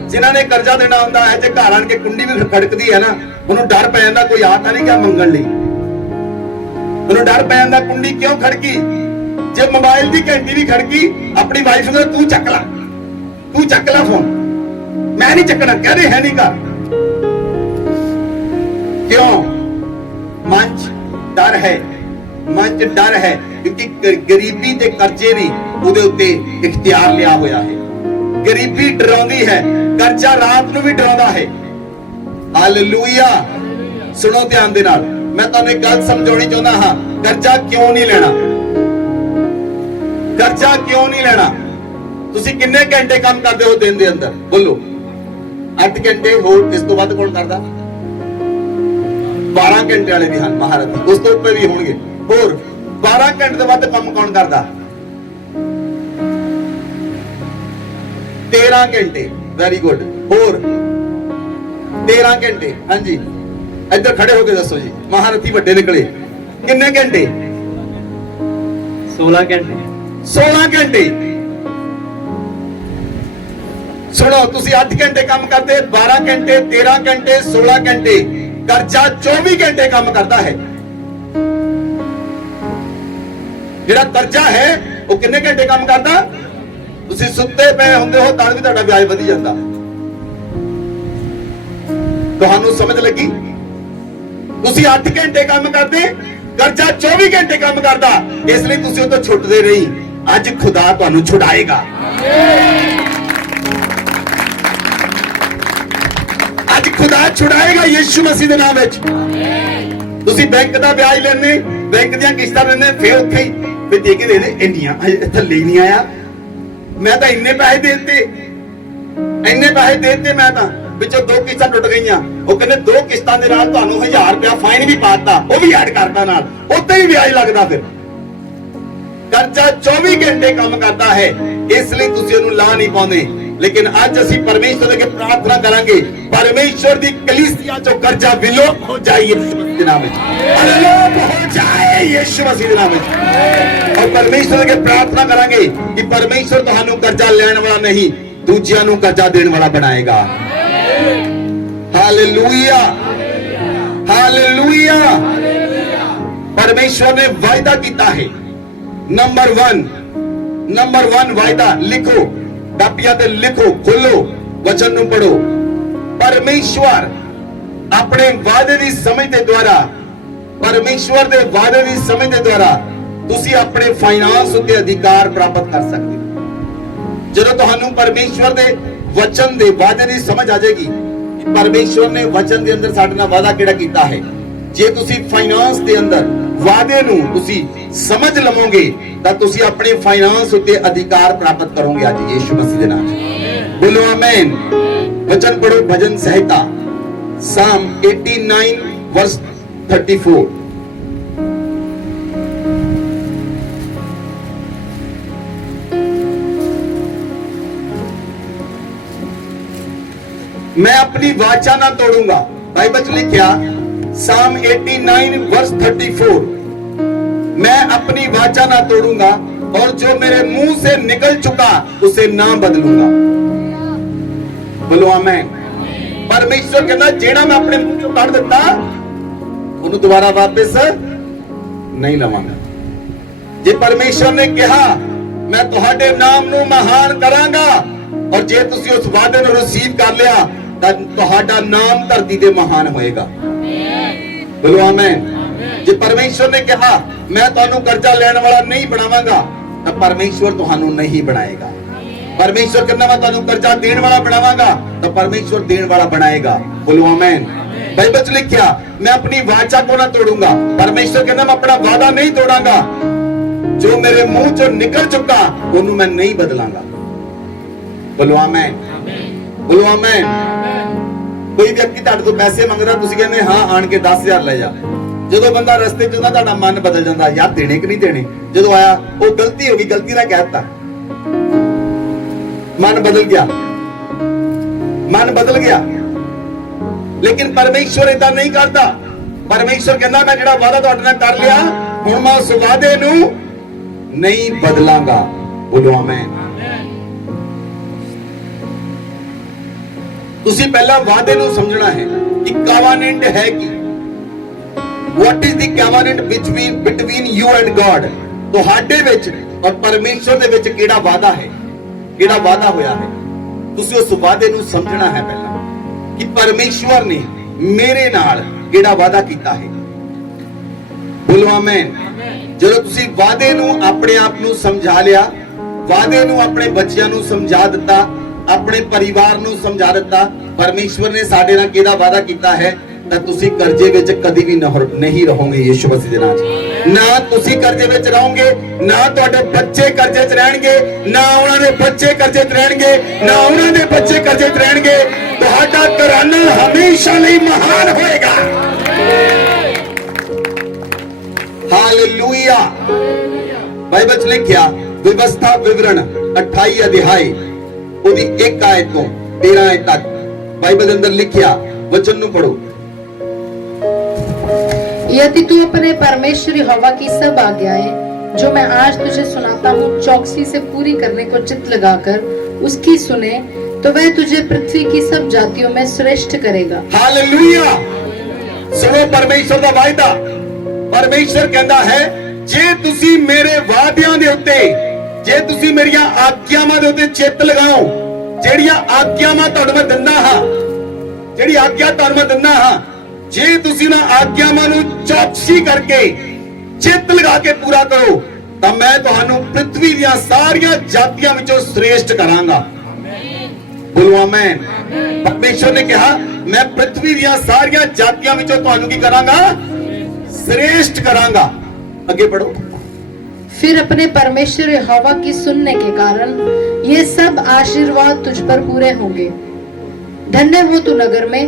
जिन्हां ने कर्जा देना हुंदा है, जे घर आण के कुंडी भी खड़कदी है ना, उन्होंने डर पै जांदा कोई आ तां नहीं क्या मंगण लई। उन्होंने डर पै जांदा कुंडी क्यों खड़की। जे मोबाइल दी घंटी भी खड़की, अपनी वाइफ ने तू चक ला, तू चक ला फोन, मैं नहीं चकना, कहते है नहीं कर। क्यों? मन च डर है, मन च डर है, क्योंकि गरीबी ते कर्जे ने उहदे उत्ते इख्तियार लिया होया है। गरीबी डराउंदी है, कर्जा रात नूं भी डराउंदा है। हालेलुया। सुनो ध्यान दे नाल, मैं तुहानूं एक गल समझाउणी चाहुंदा हां। कर्जा क्यों नहीं लेना? कर्जा क्यों नहीं लेना? ਤੁਸੀਂ ਕਿੰਨੇ ਘੰਟੇ ਕੰਮ ਕਰਦੇ ਹੋ ਦਿਨ ਦੇ ਅੰਦਰ? ਬੋਲੋ। 8 ਘੰਟੇ। ਹੋਰ ਇਸ ਤੋਂ ਵੱਧ ਕੌਣ ਕਰਦਾ? 12 ਘੰਟੇ ਵਾਲੇ ਵੀ ਹਨ ਮਹਾਰਥੀ, ਉਸ ਤੋਂ ਉੱਪਰ ਵੀ ਹੋਣਗੇ। ਹੋਰ 12 ਘੰਟੇ ਤੋਂ ਵੱਧ ਕੰਮ ਕੌਣ ਕਰਦਾ? 13 ਘੰਟੇ। Very good. ਹੋਰ 13 ਘੰਟੇ। ਹਾਂਜੀ, ਇੱਧਰ ਖੜੇ ਹੋ ਕੇ ਦੱਸੋ ਜੀ, ਮਹਾਰਥੀ ਵੱਡੇ ਨਿਕਲੇ। ਕਿੰਨੇ ਘੰਟੇ? 16 ਘੰਟੇ। 16 ਘੰਟੇ। ਸੁਣੋ, ਤੁਸੀਂ 8 ਘੰਟੇ ਕੰਮ ਕਰਦੇ, 12 ਘੰਟੇ, 13 ਘੰਟੇ, 16 ਘੰਟੇ। ਕਰਜ਼ਾ 24 ਘੰਟੇ ਕੰਮ ਕਰਦਾ ਹੈ। ਜਿਹੜਾ ਕਰਜ਼ਾ ਹੈ ਉਹ ਕਿੰਨੇ ਘੰਟੇ ਕੰਮ ਕਰਦਾ? ਤੁਸੀਂ ਸੁੱਤੇ ਪਏ ਹੁੰਦੇ ਹੋ ਤਾਂ ਵੀ ਤੁਹਾਡਾ ਵਿਆਜ ਵਧੀ ਜਾਂਦਾ। ਤੁਹਾਨੂੰ ਸਮਝ ਲੱਗੀ? ਤੁਸੀਂ 8 ਘੰਟੇ ਕੰਮ ਕਰਦੇ, ਕਰਜ਼ਾ 24 ਘੰਟੇ ਕੰਮ ਕਰਦਾ, ਇਸ ਲਈ ਤੁਸੀਂ ਉਹ ਤੋਂ ਛੁੱਟਦੇ ਨਹੀਂ। ਅੱਜ ਖੁਦਾ ਤੁਹਾਨੂੰ ਛੁਡਾਏਗਾ। ਅੱਜ ਖੁਦਾ ਛੁਡਾਏਗਾ ਯਿਸੂ ਮਸੀਹ ਦੇ ਨਾਮ ਵਿੱਚ। ਤੁਸੀਂ ਬੈਂਕ ਦਾ ਵਿਆਜ ਲੈਣੇ, ਬੈਂਕ ਦੀਆਂ ਕਿਸ਼ਤਾਂ ਲੈਣੇ, ਫਿਰ ਉੱਥੇ ਹੀ ਵੀ ਦੇ ਕੇ ਦੇ ਦੇ ਇੰਨੀਆਂ, ਥੱਲੇ ਨਹੀਂ ਆਇਆ। ਮੈਂ ਤਾਂ ਇੰਨੇ ਪੈਸੇ ਦੇ ਦਿੱਤੇ, ਇੰਨੇ ਪੈਸੇ ਦੇ ਦਿੱਤੇ, ਮੈਂ ਤਾਂ ਵਿੱਚੋਂ 2 ਕਿਸ਼ਤਾਂ ਟੁੱਟ ਗਈਆਂ। ਉਹ ਕਹਿੰਦੇ 2 ਕਿਸ਼ਤਾਂ ਦੇ ਨਾਲ ਤੁਹਾਨੂੰ 1000 ਰੁਪਇਆ ਫਾਈਨ ਵੀ ਪਾਤਾ, ਉਹ ਵੀ ਐਡ ਕਰਤਾ ਨਾਲ, ਉੱਤੇ ਹੀ ਵਿਆਜ ਲੱਗਦਾ। ਫਿਰ ਕਰਜ਼ਾ 24 ਘੰਟੇ ਕੰਮ ਕਰਦਾ ਹੈ, ਇਸ ਲਈ ਤੁਸੀਂ ਉਹਨੂੰ ਲਾ ਨਹੀਂ ਪਾਉਂਦੇ। ਲੇਕਿਨ ਅੱਜ ਅਸੀਂ ਪਰਮੇਸ਼ਵਰ ਦੇ ਅੱਗੇ ਪ੍ਰਾਰਥਨਾ ਕਰਾਂਗੇ, ਪਰਮੇਸ਼ਵਰ ਦੀ ਕਲੀਸਿਆ ਚੋਂ ਕਰਜ਼ਾ ਵਿਲੋਪ ਹੋ ਜਾਏ ਯਿਸੂ ਮਸੀਹ ਦੇ ਨਾਮ ਵਿੱਚ, ਵਿਲੋਪ ਹੋ ਜਾਏ ਯਿਸੂ ਮਸੀਹ ਦੇ ਨਾਮ ਵਿੱਚ। ਔਰ ਪਰਮੇਸ਼ਵਰ ਦੇ ਅੱਗੇ ਪ੍ਰਾਰਥਨਾ ਕਰਾਂਗੇ ਕਿ ਪਰਮੇਸ਼ਵਰ ਤੁਹਾਨੂੰ ਕਰਜ਼ਾ ਲੈਣ ਵਾਲਾ ਨਹੀਂ, ਦੂਜਿਆਂ ਨੂੰ ਕਰਜ਼ਾ ਦੇਣ ਵਾਲਾ ਬਣਾਏਗਾ। Hallelujah, hallelujah. परमेश्वर ने वायदा किया है। नंबर 1 वायदा लिखो, कापियां ते लिखो, खोलो, वचन नूं पढ़ो। परमेश्वर अपने वादे दी समझ दे द्वारा, परमेश्वर दे वादे दी समझ दे द्वारा ਤੁਸੀਂ ਆਪਣੇ ਫਾਈਨਾਂਸ ਉੱਤੇ ਅਧਿਕਾਰ ਪ੍ਰਾਪਤ ਕਰ ਸਕਦੇ ਹੋ। ਜਦੋਂ ਤੁਹਾਨੂੰ ਪਰਮੇਸ਼ਵਰ ਦੇ ਵਚਨ ਦੇ ਵਾਅਦੇ ਦੀ ਸਮਝ ਆ ਜਾਏਗੀ ਕਿ ਪਰਮੇਸ਼ਵਰ ਨੇ ਵਚਨ ਦੇ ਅੰਦਰ ਸਾਡੇ ਨਾਲ ਵਾਅਦਾ ਕਿਹੜਾ ਕੀਤਾ ਹੈ, ਜੇ ਤੁਸੀਂ ਫਾਈਨਾਂਸ ਦੇ ਅੰਦਰ ਵਾਅਦੇ ਨੂੰ ਤੁਸੀਂ ਸਮਝ ਲਵੋਗੇ ਤਾਂ ਤੁਸੀਂ ਆਪਣੇ ਫਾਈਨਾਂਸ ਉੱਤੇ ਅਧਿਕਾਰ ਪ੍ਰਾਪਤ ਕਰੋਗੇ ਅੱਜ ਯੀਸ਼ੂ ਮਸੀਹ ਦੇ ਨਾਮ 'ਚ। ਬੋਲੋ ਆਮੇਨ। ਵਚਨ ਪੜੋ, ਭਜਨ ਸੰਹਿਤਾ Psalm 89 verse 34। मैं अपनी वाचा ना तोड़ूंगा। बाइबल में लिखा Psalm 89 verse 34, मैं अपनी वाचा ना तोड़ूंगा और जो मेरे मुंह से निकल चुका उसे ना बदलूंगा। बोलो आमीन। परमेश्वर कहना जेड़ा मैं अपने मुंह चों कढ़ दिता ਉਹਨੂੰ ਦੁਬਾਰਾ ਵਾਪਸ ਨਹੀਂ ਲਵਾਂਗਾ। ਜੇ ਪਰਮੇਸ਼ਰ ਨੇ ਕਿਹਾ ਮੈਂ ਤੁਹਾਡੇ ਨਾਮ ਨੂੰ ਮਹਾਨ ਕਰਾਂਗਾ ਔਰ ਜੇ ਤੁਸੀਂ ਉਸ ਵਾਅਦੇ ਨੂੰ ਰਿਸੀਵ ਕਰ ਲਿਆ ਤਾਂ ਤੁਹਾਡਾ ਨਾਮ ਧਰਤੀ ਤੇ ਮਹਾਨ ਹੋਏਗਾ। ਬੋਲੋ ਆਮੇਨ। ਜੇ ਪਰਮੇਸ਼ਰ ਨੇ ਕਿਹਾ ਮੈਂ ਤੁਹਾਨੂੰ ਕਰਜ਼ਾ ਲੈਣ ਵਾਲਾ ਨਹੀਂ ਬਣਾਵਾਂਗਾ ਤਾਂ ਪਰਮੇਸ਼ਰ ਤੁਹਾਨੂੰ ਨਹੀਂ ਬਣਾਏਗਾ। परमेश्वर कहना मैं तुहानू कर्जा देने वाला बनावांगा तो परमेश्वर देने वाला बनाएगा। बोलो आमीन। बाइबल में लिखा मैं अपनी वाचा को ना तोड़ूंगा। परमेश्वर कहना मैं अपना वादा नहीं तोड़ांगा, जो मेरे मुंह चो निकल चुका उन्हें मैं नहीं बदलांगा। बोलो आमीन। बोलो आमीन। कोई व्यक्ति तुहाडे तो पैसे मंगदा, तुसीं कहंदे हां आण के 10,000 ले जा। ਜਦੋਂ ਬੰਦਾ ਰਸਤੇ 'ਚ ਹੁੰਦਾ ਤੁਹਾਡਾ ਮਨ ਬਦਲ ਜਾਂਦਾ, ਯਾਰ ਦੇਣੇ ਕਿ ਨਹੀਂ ਦੇਣੇ। ਜਦੋਂ ਆਇਆ ਉਹ ਗਲਤੀ ਹੋ ਗਈ, ਗਲਤੀ ਨਾਲ ਕਹਿ ਦਿੱਤਾ, मन बदल गया, मन बदल गया। लेकिन परमेश्वर इतना नहीं करता। परमेश्वर कहना मैं जिहड़ा वादा तुहाडे नाल कर लिया हुण मैं उस वादे नूं नहीं बदलांगा। बोलो आमीन। तुसीं पहला वादे नूं समझना है कि कॉवेनेंट है कि what is the covenant between you and God. तुहाडे विच और परमेश्वर दे विच किहड़ा वादा है, ਕਿਹੜਾ ਵਾਦਾ ਹੋਇਆ ਹੈ। ਤੁਸੀਂ ਉਸ ਵਾਅਦੇ ਨੂੰ ਸਮਝਣਾ ਹੈ ਪਹਿਲਾਂ ਕਿ ਪਰਮੇਸ਼ਵਰ ਨੇ ਮੇਰੇ ਨਾਲ ਕਿਹੜਾ ਵਾਦਾ ਕੀਤਾ ਹੈ। ਬੋਲੋ ਆਮੇਨ। ਜਦੋਂ ਤੁਸੀਂ ਵਾਅਦੇ ਨੂੰ ਆਪਣੇ ਆਪ ਨੂੰ ਸਮਝਾ ਲਿਆ, ਵਾਅਦੇ ਨੂੰ ਆਪਣੇ ਬੱਚਿਆਂ ਨੂੰ ਸਮਝਾ ਦਿੱਤਾ, ਆਪਣੇ ਪਰਿਵਾਰ ਨੂੰ ਸਮਝਾ ਦਿੱਤਾ, ਪਰਮੇਸ਼ਵਰ ਨੇ ਸਾਡੇ ਨਾਲ ਕਿਹੜਾ ਵਾਦਾ ਕੀਤਾ ਹੈ ਤਾਂ ਤੁਸੀਂ ਕਰਜ਼ੇ ਵਿੱਚ ਕਦੀ ਵੀ ਨਹੀਂ ਰਹੋਗੇ ਯਿਸੂ ਮਸੀਹ ਦੇ ਨਾਮ 'ਚ। ਨਾ ਤੁਸੀਂ ਕਰਜ਼ੇ ਵਿੱਚ ਰਹੋਗੇ, ਨਾ ਤੁਹਾਡੇ ਬੱਚੇ ਕਰਜ਼ੇ 'ਚ ਰਹਿਣਗੇ, ਨਾ ਉਹਨਾਂ ਦੇ ਬੱਚੇ ਕਰਜ਼ੇ 'ਚ ਰਹਿਣਗੇ, ਨਾ ਉਹਨਾਂ ਦੇ ਬੱਚੇ ਕਰਜ਼ੇ 'ਚ ਰਹਿਣਗੇ। ਤੁਹਾਡਾ ਘਰਾਨਾ ਹਮੇਸ਼ਾ ਲਈ ਮਹਾਨ ਹੋਏਗਾ। ਹਾਲੇਲੂਇਆ। ਬਾਈਬਲ 'ਚ ਲਿਖਿਆ ਵਿਵਸਥਾ ਵਿਵਰਣ 28 ਅਧਿਆਇ ਉਹਦੀ 1 ਆਇਤ ਤੋਂ 13 ਆਇਤ ਤੱਕ ਬਾਈਬਲ ਦੇ ਅੰਦਰ ਲਿਖਿਆ ਵਚਨ ਨੂੰ ਪੜੋ। यदि तू अपने परमेश्वर यहोवा की सब आज्ञाएं जो मैं आज तुझे सुनाता हूँ चौकसी से पूरी करने को चित्त लगाकर उसकी सुने तो वह तुझे पृथ्वी की सब जातियों में श्रेष्ठ करेगा। हालेलुया। सुनो परमेश्वर दा वायदा। परमेश्वर कहता है जे तुसी मेरे वादियां दे उत्ते, जे तुसी मेरियां आज्ञावां दे उत्ते चित्त लगाओ, जेड़ियां आज्ञावां तुहानू मैं दिंदा हां, जेड़ी आज्ञा तुहानू मैं दिंदा हां, जे तुसी ना आज्ञावां नू चौकसी करके चित्त लगा के पूरा करो तां मैं तुहानू पृथ्वी ਦੀਆਂ ਸਾਰੀਆਂ ਜਾਤੀਆਂ ਵਿੱਚੋਂ श्रेष्ठ करांगा। बोलो आमीन। परमेश्वर ने कहा मैं पृथ्वी ਦੀਆਂ ਸਾਰੀਆਂ ਜਾਤੀਆਂ ਵਿੱਚੋਂ ਤੁਹਾਨੂੰ ਕੀ ਕਰਾਂਗਾ? श्रेष्ठ करांगा। आगे पढ़ो। फिर अपने परमेश्वर यहोवा की सुनने के कारण ये सब आशीर्वाद तुझ पर पूरे होंगे। धन्य हो तू नगर में,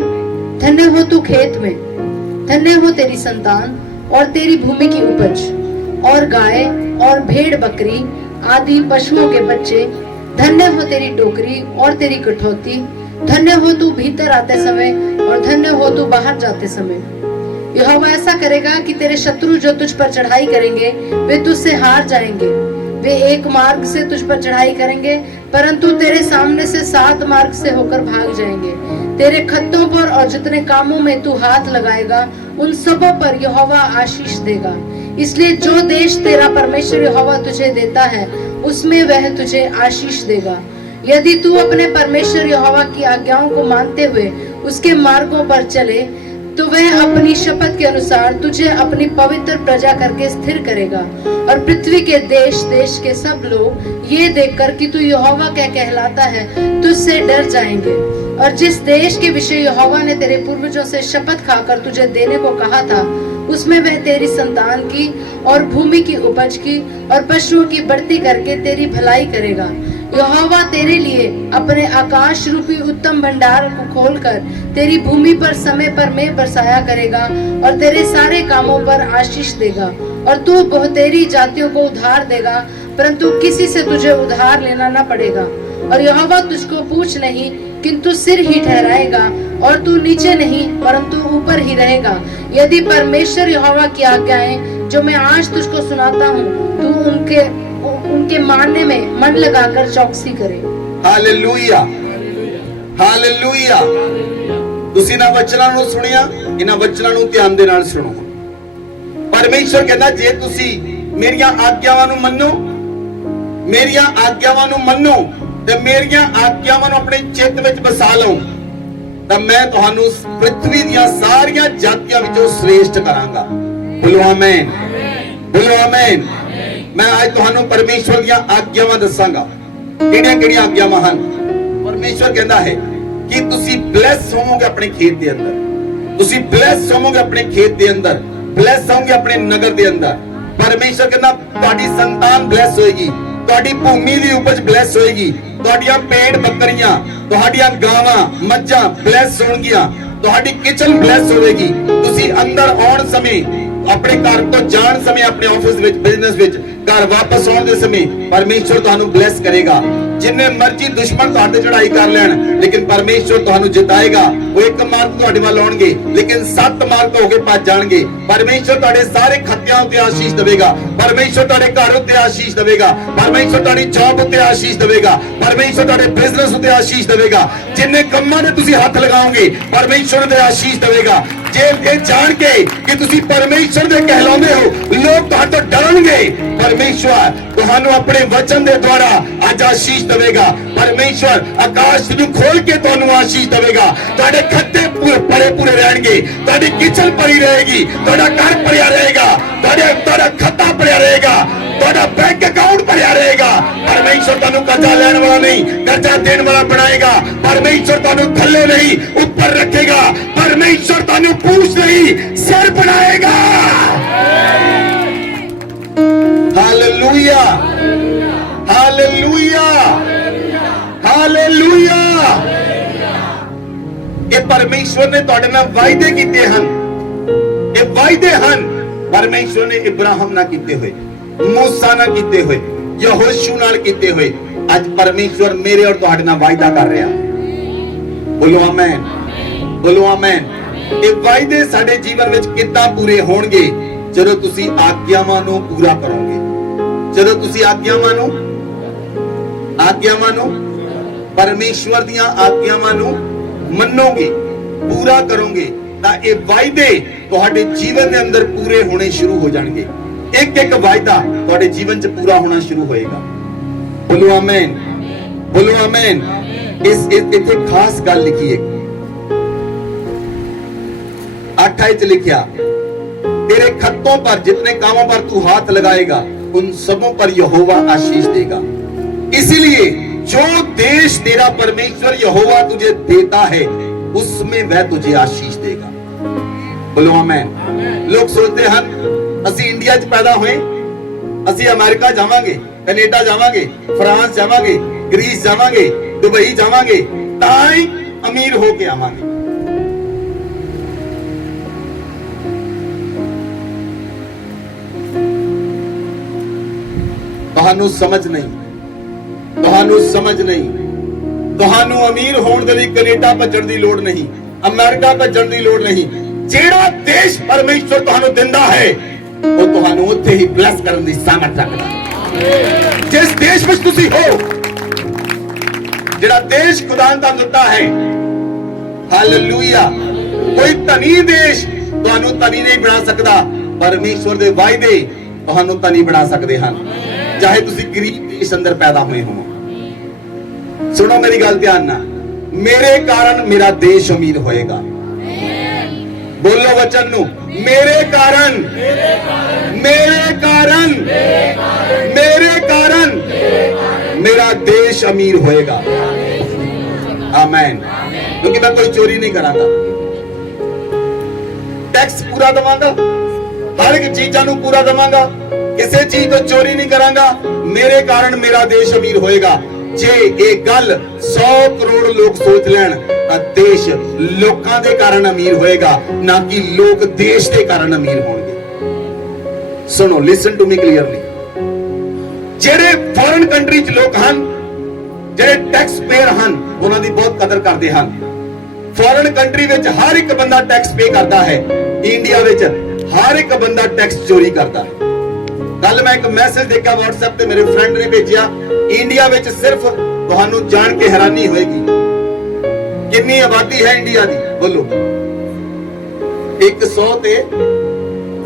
धन्य हो तू खेत में, धन्य हो तेरी संतान और तेरी भूमि की उपज और गाय और भेड़ बकरी आदि पशुओं के बच्चे। धन्य हो तेरी टोकरी और तेरी कठौती, धन्य हो तू भीतर आते समय और धन्य हो तू बाहर जाते समय। यहोवा ऐसा करेगा कि तेरे शत्रु जो तुझ पर चढ़ाई करेंगे वे तुझसे हार जाएंगे। वे एक मार्ग से तुझ पर चढ़ाई करेंगे परंतु तेरे सामने से 7 मार्ग से होकर भाग जाएंगे। तेरे खत्तों पर और जितने कामों में तू हाथ लगाएगा उन सबों पर यहोवा आशीष देगा। इसलिए जो देश तेरा परमेश्वर यहोवा तुझे देता है उसमें वह तुझे आशीष देगा। यदि तू अपने परमेश्वर यहोवा की आज्ञाओं को मानते हुए उसके मार्गों पर चले तो वह अपनी शपथ के अनुसार तुझे अपनी पवित्र प्रजा करके स्थिर करेगा। और पृथ्वी के देश देश के सब लोग ये देखकर कि तू यहोवा क्या कहलाता है तुझसे डर जाएंगे। और जिस देश के विषय यहोवा ने तेरे पूर्वजों से शपथ खाकर तुझे देने को कहा था, उसमें वह तेरी संतान की और भूमि की उपज की और पशुओं की बढ़ती करके तेरी भलाई करेगा। यहोवा तेरे लिए अपने आकाश रूपी उत्तम भंडार को खोलकर तेरी भूमि पर समय पर मेघ बरसाया करेगा और तेरे सारे कामों पर आशीष देगा। और तू बहुतेरी जातियों को उधार देगा, परंतु किसी से तुझे उधार लेना न पड़ेगा। और यहोवा तुझको पूछ नहीं किंतु सिर ही ठहराएगा, और तू नीचे नहीं परंतु ऊपर ही रहेगा। यदि परमेश्वर यहोवा की आज्ञाएं जो मैं आज तुझको सुनाता हूँ, तू उनके मानने में मन लगाकर चौकसी करे। Hallelujah, hallelujah. ਤੁਸੀਂ ਨਾ ਵਚਨਾਂ ਨੂੰ ਸੁਣਿਆ, ਇਹਨਾਂ ਵਚਨਾਂ ਨੂੰ ਧਿਆਨ ਦੇ ਨਾਲ ਸੁਣੋ। ਪਰਮੇਸ਼ਰ ਕਹਿੰਦਾ ਜੇ ਤੁਸੀਂ ਮੇਰੀਆਂ ਆਗਿਆਵਾਂ ਨੂੰ ਮੰਨੋ, ਮੇਰੀਆਂ ਆਗਿਆਵਾਂ ਨੂੰ ਮੰਨੋ ਤੇ ਮੇਰੀਆਂ ਆਗਿਆਵਾਂ ਨੂੰ ਆਪਣੇ ਚਿੱਤ ਵਿੱਚ ਵਸਾ ਲਓ, ਤਾਂ ਮੈਂ ਤੁਹਾਨੂੰ ਪ੍ਰithvi ਦੀਆਂ ਸਾਰੀਆਂ ਜਾਤੀਆਂ ਵਿੱਚੋਂ ਸ੍ਰੇਸ਼ਟ ਕਰਾਂਗਾ। ਬੋਲੋ ਆਮੇਨ, ਬੋਲੋ ਆਮੇਨ। मैं आज ਤੁਹਾਨੂੰ परमेश्वर ਦੀਆਂ ਆਗਿਆਵਾਂ ਦੱਸਾਂਗਾ। ਕਿਹੜੀਆਂ ਆਗਿਆਵਾਂ ਹਨ? परमेश्वर ਕਹਿੰਦਾ ਹੈ ਕਿ ਤੁਸੀਂ ਬਲੈਸ ਹੋਵੋਗੇ ਆਪਣੇ ਖੇਤ ਦੇ ਅੰਦਰ, ਤੁਸੀਂ ਬਲੈਸ ਹੋਵੋਗੇ ਆਪਣੇ ਖੇਤ ਦੇ ਅੰਦਰ, ਬਲੈਸ ਹੋਵੋਗੇ ਆਪਣੇ ਨਗਰ ਦੇ ਅੰਦਰ। परमेश्वर ਕਹਿੰਦਾ ਤੁਹਾਡੀ ਸੰਤਾਨ ਬਲੈਸ ਹੋਏਗੀ, ਤੁਹਾਡੀ ਭੂਮੀ ਦੀ ਉਪਜ ਬਲੈਸ ਹੋਏਗੀ, ਤੁਹਾਡੀਆਂ ਭੇਡ ਬੱਕਰੀਆਂ, ਤੁਹਾਡੀਆਂ ਗਾਵਾਂ ਮੱਝਾਂ ਬਲੈਸ ਹੋਣਗੀਆਂ, ਤੁਹਾਡੀ ਕਿਚਨ ਬਲੈਸ ਹੋਵੇਗੀ। ਤੁਸੀਂ ਅੰਦਰ ਆਉਣ ਸਮੇਂ, ਆਪਣੇ ਘਰ ਤੋਂ ਜਾਣ ਸਮੇਂ, ਆਪਣੇ ਆਫਿਸ ਵਿੱਚ, ਬਿਜ਼ਨਸ ਵਿੱਚ, घर वापस आने के समय परमेश्वर तुहानू ब्लेस करेगा। जिन्ने मर्जी दुश्मन तुहाडे ते चढ़ाई कर लैण, लेकिन परमेश्वर तुहानू जिताएगा। वो एक मार्ग तुहाडे वाल आउणगे, लेकिन 7 मार्ग हो के भज जाणगे। परमेश्वर तुहाडे सारे खत्तियां उत्ते आशीष देवेगा। परमेश्वर तुहाडे घर उत्ते आशीष देवेगा। परमेश्वर तुहाडी जॉब उत्ते आशीष देवेगा। परमेश्वर तुहाडे बिजनेस उत्ते आशीष देवेगा। जिन्ने कम्मां दे तुसीं हत्थ लगाओगे, परमेश्वर उत्ते आशीष देवेगा। जे ये जान के कि तुसीं परमेश्वर दे कहलाउंदे हो, लोग तुहाडे तो डरनगे। परमेश्वर तुहानू अपने वचन दे द्वारा आज आशीष देवेगा। परमेश्वर आकाश नू खोल के तुहानू आशीष देवेगा। तुहाडे खत्ते भरे पूरे रहणगे, तुहाडी किचन भरी रहेगी, तुहाडा घर भरिया रहेगा, तुहाडा खाता भरिया रहेगा, तुहाडा बैंक अकाउंट भरिया रहेगा। परमेश्वर तुहानू कर्जा लैण वाला नहीं, कर्जा देण वाला बनाएगा। परमेश्वर तुहानू थल्ले नहीं ऊपर रखेगा। परमेश्वर तुहानू पूछ नहीं सिर बनाएगा। Hallelujah, hallelujah, hallelujah. ये परमेश्वर ने तुहाडे नाल वायदे कीते हन, ये वायदे हन परमेश्वर ने इब्राहिम नाल कीते होए, मूसा नाल कीते होए, यहोशू नाल कीते होए। आज परमेश्वर मेरे और तुहाडे नाल वायदा कर रहा। बोलो आमीन, बोलो आमीन। ये वायदे साडे जीवन विच किद्दां पूरे होणगे? ਜਦੋਂ ਤੁਸੀਂ ਆਗਿਆਵਾਂ ਨੂੰ ਪੂਰਾ ਕਰੋਗੇ, ਜਦੋਂ ਤੁਸੀਂ ਆਗਿਆਵਾਂ ਨੂੰ ਪਰਮੇਸ਼ਵਰ ਦੀਆਂ ਆਗਿਆਵਾਂ ਨੂੰ ਮੰਨੋਗੇ, ਪੂਰਾ ਕਰੋਗੇ, ਤਾਂ ਇਹ ਵਾਅਦੇ ਤੁਹਾਡੇ ਜੀਵਨ ਦੇ ਅੰਦਰ ਪੂਰੇ ਹੋਣੇ ਸ਼ੁਰੂ ਹੋ ਜਾਣਗੇ। ਇੱਕ ਇੱਕ ਵਾਅਦਾ ਤੁਹਾਡੇ ਜੀਵਨ 'ਚ ਪੂਰਾ ਹੋਣਾ ਸ਼ੁਰੂ ਹੋਏਗਾ। ਬੋਲੋ ਆਮੀਨ, ਬੋਲੋ ਆਮੀਨ। ਇਸ ਇੱਥੇ ਖਾਸ ਗੱਲ ਲਿਖੀ ਹੈ, 8 ਚ ਲਿਖਿਆ, तेरे खत्तों पर जितने कामों पर तू हाथ लगाएगा उन सबों पर यहोवा आशीष देगा। इसीलिए जो देश तेरा परमेश्वर यहोवा तुझे देता है उसमें वह तुझे आशीष देगा। बोलो आमीन। लोग सोचते हैं ਅਸੀਂ इंडिया च पैदा हुए, ਅਸੀਂ अमेरिका जावांगे, कनेडा जावांगे, फ्रांस जावांगे, ग्रीस जावांगे, दुबई जावांगे, तां ही अमीर होके आवांगे। ਤੁਹਾਨੂੰ ਸਮਝ ਨਹੀਂ, ਤੁਹਾਨੂੰ ਸਮਝ ਨਹੀਂ। ਤੁਹਾਨੂੰ ਅਮੀਰ ਹੋਣ ਦੇ ਲਈ ਕੈਨੇਡਾ ਭੱਜਣ ਦੀ ਲੋੜ ਨਹੀਂ, ਅਮਰੀਕਾ ਭੱਜਣ ਦੀ ਲੋੜ ਨਹੀਂ। ਜਿਹੜਾ ਦੇਸ਼ ਪਰਮੇਸ਼ਵਰ ਤੁਹਾਨੂੰ ਦਿੰਦਾ ਹੈ ਉਹ ਤੁਹਾਨੂੰ ਉੱਥੇ ਹੀ ਬਲੈਸ ਕਰਨ ਦੀ ਸਾਮਰਥ ਰੱਖਦਾ ਹੈ। ਜਿਸ ਦੇਸ਼ ਵਿੱਚ ਤੁਸੀਂ ਹੋ, ਜਿਹੜਾ ਦੇਸ਼ ਖੁਦਾ ਨੇ ਤੁਹਾਨੂੰ ਦਿੱਤਾ ਹੈ, ਹਾਲੇਲੂਇਆ। ਕੋਈ ਧਨੀ ਦੇਸ਼ ਤੁਹਾਨੂੰ ਧਨੀ ਨਹੀਂ ਬਣਾ ਸਕਦਾ, ਪਰਮੇਸ਼ਵਰ ਦੇ ਵਾਅਦੇ ਤੁਹਾਨੂੰ ਧਨੀ ਬਣਾ ਸਕਦੇ ਹਨ। चाहे तुसी गरीब देश अंदर पैदा हुए हो। सुनो मेरी गल ध्यान ना, मेरे कारण मेरा देश अमीर होएगा, बोलो वचन नु, मेरे कारण मेरा देश अमीर होएगा। आमीन। क्योंकि मैं कोई चोरी नहीं करांगा, टैक्स पूरा दवांगा, हर एक चीजां नु पूरा दवांगा, किसी चीज तो चोरी नहीं करांगा। मेरे कारण मेरा देश अमीर होएगा। जे एक गल 100 करोड़ लोग सोच लैन तां देश लोकां दे कारण अमीर होएगा, ना कि लोग देश के कारण अमीर होणगे। सुनो, लिसन टू मी क्लियरली। जेड़े फॉरेन कंट्री च लोग हन, जेड़े टैक्स पेयर हन, उन्हां दी बहुत कदर करदे हन। फॉरेन कंट्री विच हर एक बंदा टैक्स पे करता है, इंडिया विच हर एक बंदा टैक्स चोरी करता है। कल मैं एक मैसेज देखा व्हाट्सएप पे, मेरे फ्रेंड ने भेजा, इंडिया विच सिर्फ तुहानू जान के हैरानी होएगी, कितनी आबादी है इंडिया दी, बोलो। 100 ते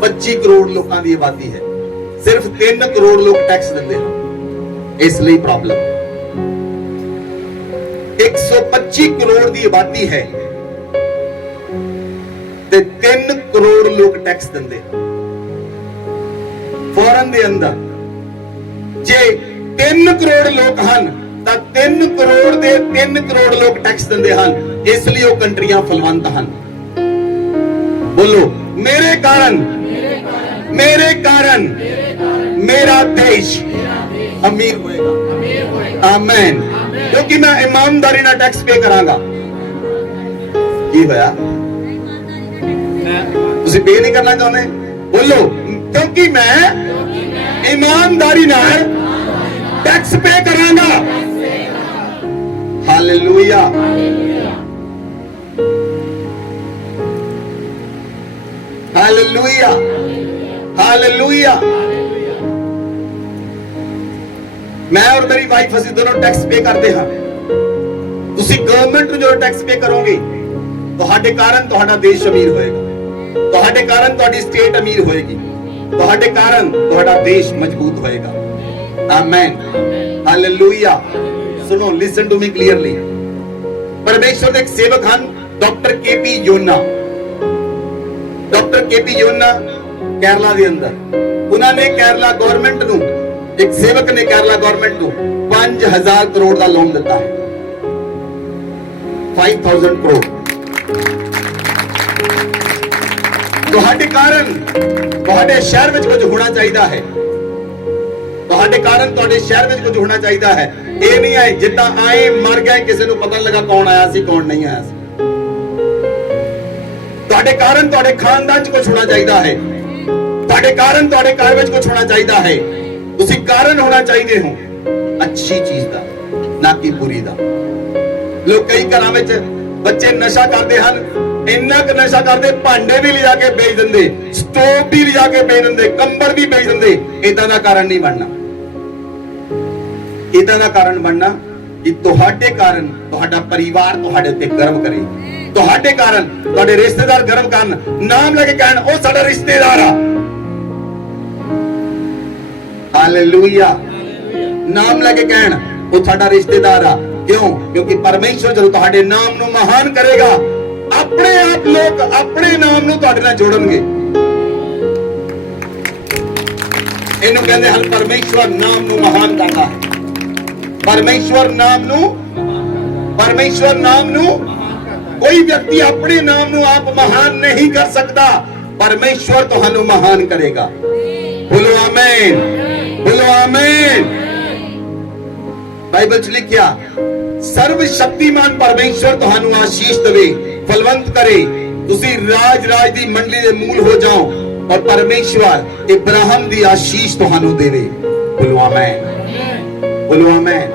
25 करोड़ लोगों की आबादी है, सिर्फ 3 करोड़ लोग टैक्स देते हैं, इसलिए प्रॉब्लम। 125 करोड़ की आबादी है ते 3 करोड़ लोग टैक्स देते हैं। फॉरेन दे अंदर जे 3 करोड़ लोग हन तां 3 करोड़ दे 3 करोड़ लोग टैक्स देंदे हन, इसलिए वो कंट्रियां फलवंत हन। बोलो, मेरे कारण मेरा देश अमीर होएगा। आमीन। क्योंकि मैं ईमानदारी ना टैक्स पे करांगा। की होया? तुसी पे नहीं करना चाहते? बोलो, क्योंकि मैं ईमानदारी नाल टैक्स पे करांगा। हालेलुया। हालेलुया। हालेलुया। मैं और मेरी वाइफ ਅਸੀਂ दोनों टैक्स पे करते हैं। ਤੁਸੀਂ ਗਵਰਨਮੈਂਟ ਨੂੰ ਜਦੋਂ ਟੈਕਸ ਪੇ ਕਰੋਗੇ, ਤੁਹਾਡੇ ਕਾਰਨ ਤੁਹਾਡਾ ਦੇਸ਼ ਅਮੀਰ ਹੋਏਗਾ, ਤੁਹਾਡੇ ਕਾਰਨ ਤੁਹਾਡੀ ਸਟੇਟ ਅਮੀਰ ਹੋਏਗੀ, ਤੁਹਾਡੇ ਕਾਰਨ ਤੁਹਾਡਾ ਦੇਸ਼ ਮਜ਼ਬੂਤ ਹੋਏਗਾ। ਆਮੀਨ। ਹਾਲੇਲੂਇਆ। सुनो, लिसन टू मी क्लियरली। परमेश्वर के एक सेवक ਹਨ डॉक्टर केपी योना। डॉक्टर केपी योना केरला के अंदर, उन्होंने केरला गवर्नमेंट ਨੂੰ, एक सेवक ने केरला गवर्नमेंट ਨੂੰ 5000 करोड़ का लोन दिता है। 5000 करोड़ ਤੁਹਾਡੇ ਕਾਰਨ ਤੁਹਾਡੇ ਸ਼ਹਿਰ ਵਿੱਚ ਕੁਝ ਹੋਣਾ ਚਾਹੀਦਾ ਹੈ। ਤੁਹਾਡੇ ਕਾਰਨ ਤੁਹਾਡੇ ਸ਼ਹਿਰ ਵਿੱਚ ਕੁਝ ਹੋਣਾ ਚਾਹੀਦਾ ਹੈ। ਇਹ ਨਹੀਂ ਹੈ ਜਿੱਦਾਂ ਆਏ ਮਰ ਗਏ, ਕਿਸੇ ਨੂੰ ਪਤਾ ਲੱਗਾ ਕੌਣ ਆਇਆ ਸੀ ਕੌਣ ਨਹੀਂ ਆਇਆ ਸੀ। ਤੁਹਾਡੇ ਕਾਰਨ ਤੁਹਾਡੇ ਖਾਨਦਾਨ 'ਚ ਕੁਝ ਹੋਣਾ ਚਾਹੀਦਾ ਹੈ। ਤੁਹਾਡੇ ਕਾਰਨ ਤੁਹਾਡੇ ਘਰ ਵਿੱਚ ਕੁਝ ਹੋਣਾ ਚਾਹੀਦਾ ਹੈ। ਤੁਸੀਂ ਕਾਰਨ ਹੋਣਾ ਚਾਹੀਦੇ ਹੋ ਅੱਛੀ ਚੀਜ਼ ਦਾ, ਨਾ ਕਿ ਬੁਰੀ ਦਾ। ਲੋਕ ਕਈ ਘਰਾਂ ਵਿੱਚ ਬੱਚੇ ਨਸ਼ਾ ਕਰਦੇ ਹਨ, ਇੰਨਾ ਕੁ ਨਸ਼ਾ ਕਰਦੇ ਭਾਂਡੇ ਵੀ ਲਿਜਾ ਕੇ ਵੇਚ ਦਿੰਦੇ, ਸਟੋਵ ਵੀ ਲਿਜਾ ਕੇ ਵੇਚ ਦਿੰਦੇ, ਕੰਬਲ ਵੀ ਵੇਚ ਦਿੰਦੇ। ਇਦਾਂ ਦਾ ਕਾਰਨ ਨਹੀਂ ਬਣਨਾ। ਇਦਾਂ ਦਾ ਕਾਰਨ ਬਣਨਾ ਕਿ ਤੁਹਾਡੇ ਕਾਰਨ ਤੁਹਾਡਾ ਪਰਿਵਾਰ ਤੁਹਾਡੇ ਉੱਤੇ ਗਰਵ ਕਰੇ, ਤੁਹਾਡੇ ਕਾਰਨ ਤੁਹਾਡੇ ਰਿਸ਼ਤੇਦਾਰ ਗਰਵ ਕਰਨ, ਨਾਮ ਲੈ ਕੇ ਕਹਿਣ ਉਹ ਸਾਡਾ ਰਿਸ਼ਤੇਦਾਰ ਆ। ਹਾਲੇਲੂਇਆ। ਨਾਮ ਲੈ ਕੇ ਕਹਿਣ ਉਹ ਸਾਡਾ ਰਿਸ਼ਤੇਦਾਰ ਆ। क्यों? क्योंकि परमेश्वर जब ਤੁਹਾਡੇ ਨਾਮ ਨੂੰ ਮਹਾਨ ਕਰੇਗਾ, ਆਪਣੇ ਆਪ ਲੋਕ ਆਪਣੇ ਨਾਮ ਨੂੰ ਤੁਹਾਡੇ ਨਾਲ ਜੋੜਨਗੇ। ਇਹਨੂੰ ਕਹਿੰਦੇ ਹਨ ਪਰਮੇਸ਼ਵਰ ਨਾਮ ਨੂੰ ਮਹਾਨ ਕਰਦਾ ਹੈ। ਪਰਮੇਸ਼ਵਰ ਨਾਮ ਨੂੰ ਕੋਈ ਵਿਅਕਤੀ ਆਪਣੇ ਨਾਮ ਨੂੰ ਆਪ ਮਹਾਨ ਨਹੀਂ ਕਰ ਸਕਦਾ। ਪਰਮੇਸ਼ਵਰ ਤੁਹਾਨੂੰ ਮਹਾਨ ਕਰੇਗਾ। ਬੋਲੋ ਆਮੀਨ, ਬੋਲੋ ਆਮੀਨ। ਬਾਈਬਲ 'ਚ ਲਿਖਿਆ, सर्व शक्तिमान परमेश्वर तुहानू आशीष देवे, फलवंत करे, तुसी राज दी मंडली दे मूल हो जाओ, और परमेश्वर इब्राहिम दी आशीष तुहानू देवे। बोलो आमीन, बोलो आमीन।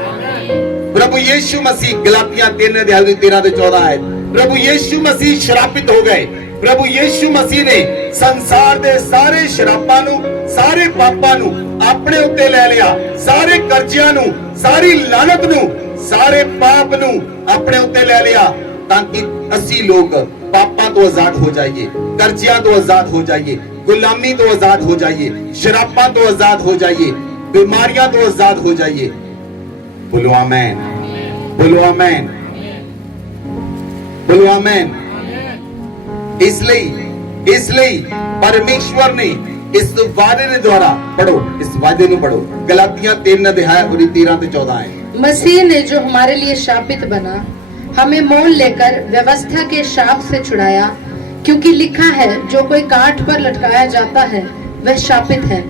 प्रभु यीशु मसीह, गलातियां 3:13-14 है, प्रभु यीशु मसीह श्रापित हो गए। प्रभु यीशु मसीह ने संसार दे सारे शरापां नू, सारे पापां नू अपने उत्ते ले लिया, सारे कर्जियां नू, सारी लानत नू, सारे पाप नू अपने उत्ते ले लिया, ताकि असी लोग पापां तो आजाद हो जाइए, कर्जियां तो आजाद हो जाइए, गुलामी तो आजाद हो जाइए, शराबां तो आजाद हो जाइए, बीमारियां तो आजाद हो जाइए। बोलो आमीन, बोलो आमीन, बोलो आमीन। इसलिए इसलिए परमेश्वर ने इस वादे के द्वारा पढ़ो, इस वादे को पढ़ो, गलातियां 3:13-14 है। मसीह ने जो हमारे लिए शापित बना, हमें मोल लेकर व्यवस्था के शाप से छुड़ाया, क्योंकि लिखा है, जो कोई काठ पर लटकाया जाता है वह शापित है।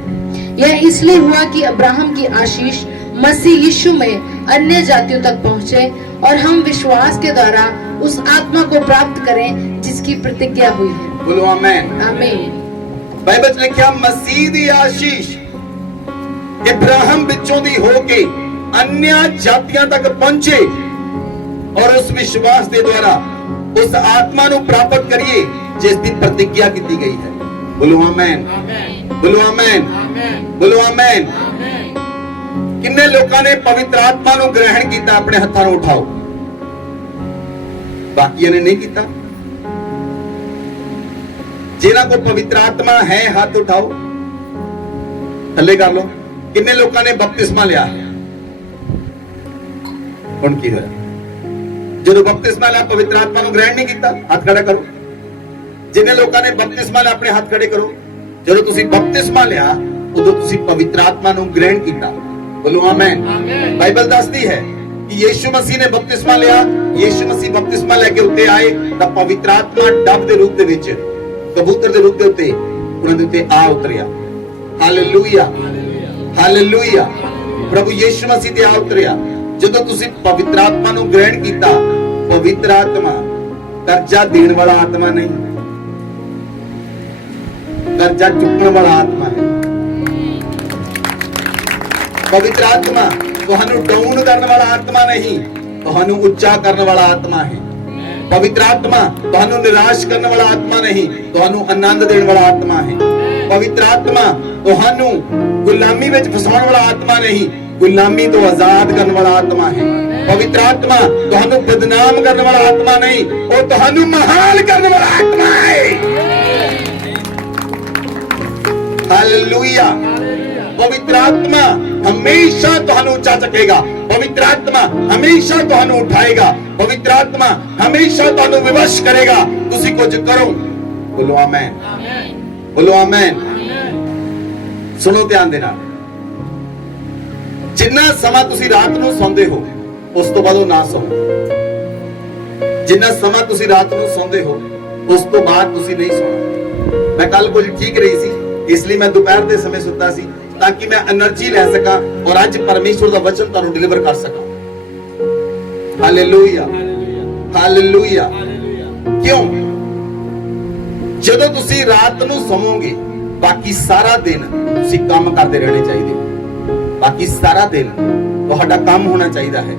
यह इसलिए हुआ कि अब्राहम की आशीष मसीह यीशु में अन्य जातियों तक पहुंचे और हम विश्वास के द्वारा उस आत्मा को प्राप्त करें जिसकी प्रतिज्ञा हुई है। बोलो आमीन। आमीन। बाइबल ने क्या मसीह दी आशीष इब्राहिम विचों दी होके अन्य जातियां तक पहुंचे और उस विश्वास के द्वारा उस आत्मा को प्राप्त करिए जिसकी प्रतिज्ञा की गई है। बोलो आमीन, बोलो आमीन, बोलो आमीन। किन्ने लोगों ने पवित्र आत्मा को ग्रहण किया? अपने हाथों को उठाओ। बाकियों ने नहीं किया। जिन्हां को पवित्र आत्मा है हाथ उठाओ, थले कर लो। किन्ने लोगों ने बपतिस्मा लिया? हुण की होया? जो बपतिस्मा लिया पवित्र आत्मा को ग्रहण नहीं किया, हाथ खड़ा करो। जिन्हें लोगों ने बपतिस्मा लिया अपने हाथ खड़े करो। जो तुसी बपतिस्मा लिया उदों तुसी पवित्र आत्मा को ग्रहण किया। बोलो आमीन। बाइबल दसदी है कि यीशु मसीह ने बपतिस्मा लिया, यीशु मसीह बपतिस्मा लेके उत्ते आए तो पवित्र आत्मा डब के रूप दे विच, कबूतर के रूप के उत्ते उन्हां दे उत्ते आ उतरिया। Hallelujah, hallelujah. प्रभु यीशु मसीह ते आ उतरिया। जदों तुसी पवित्र आत्मा को ग्रहण किया, पवित्र आत्मा कर्जा देने वाला आत्मा नहीं, कर्जा चुकने वाला आत्मा है। पवित्र आत्मा तुहानू डाउन करने वाला आत्मा नहीं, तुहानू उच्चा करने वाला आत्मा है। पवित्र आत्मा तुहानू निराश करने वाला आत्मा नहीं, तुहानू आनंद देने वाला आत्मा है। पवित्र आत्मा तुहानू गुलामी में फसाने वाला आत्मा नहीं, गुलामी तो आजाद करने वाला आत्मा है। पवित्र आत्मा तुहानू बदनाम करने वाला आत्मा नहीं, वो तुहानू महान करने वाला आत्मा है। हालेलुया। पवित्र आत्मा हमेशा तुहानू उच्चा चकेगा। पवित्र आत्मा हमेशा तुहानू उठाएगा। पवित्र आत्मा हमेशा तुहानू विवश करेगा। तुसी कुछ करो। बोलो आमीन, बोलो आमीन। सुनो ध्यान देना, जिन्ना समा तुसी रात नू सौंदे हो उस तो बाद ना सौ। जिन्ना समा तुसी रात नू सौंदे हो उस तो बाद तुसी नहीं सोना। मैं कल कुछ ठीक रही सी, इसलिए मैं दोपहर के समय सुता सी ताकि मैं एनर्जी ले सका और आज परमेश्वर का वचन तुहानू डिलीवर कर सका। Hallelujah, hallelujah. क्यों? जदों तुसी रात नू सोवोगे बाकी सारा दिन तुसी काम करते रहने चाहिए। बाकी सारा दिन तुहाडा काम होना चाहिए है।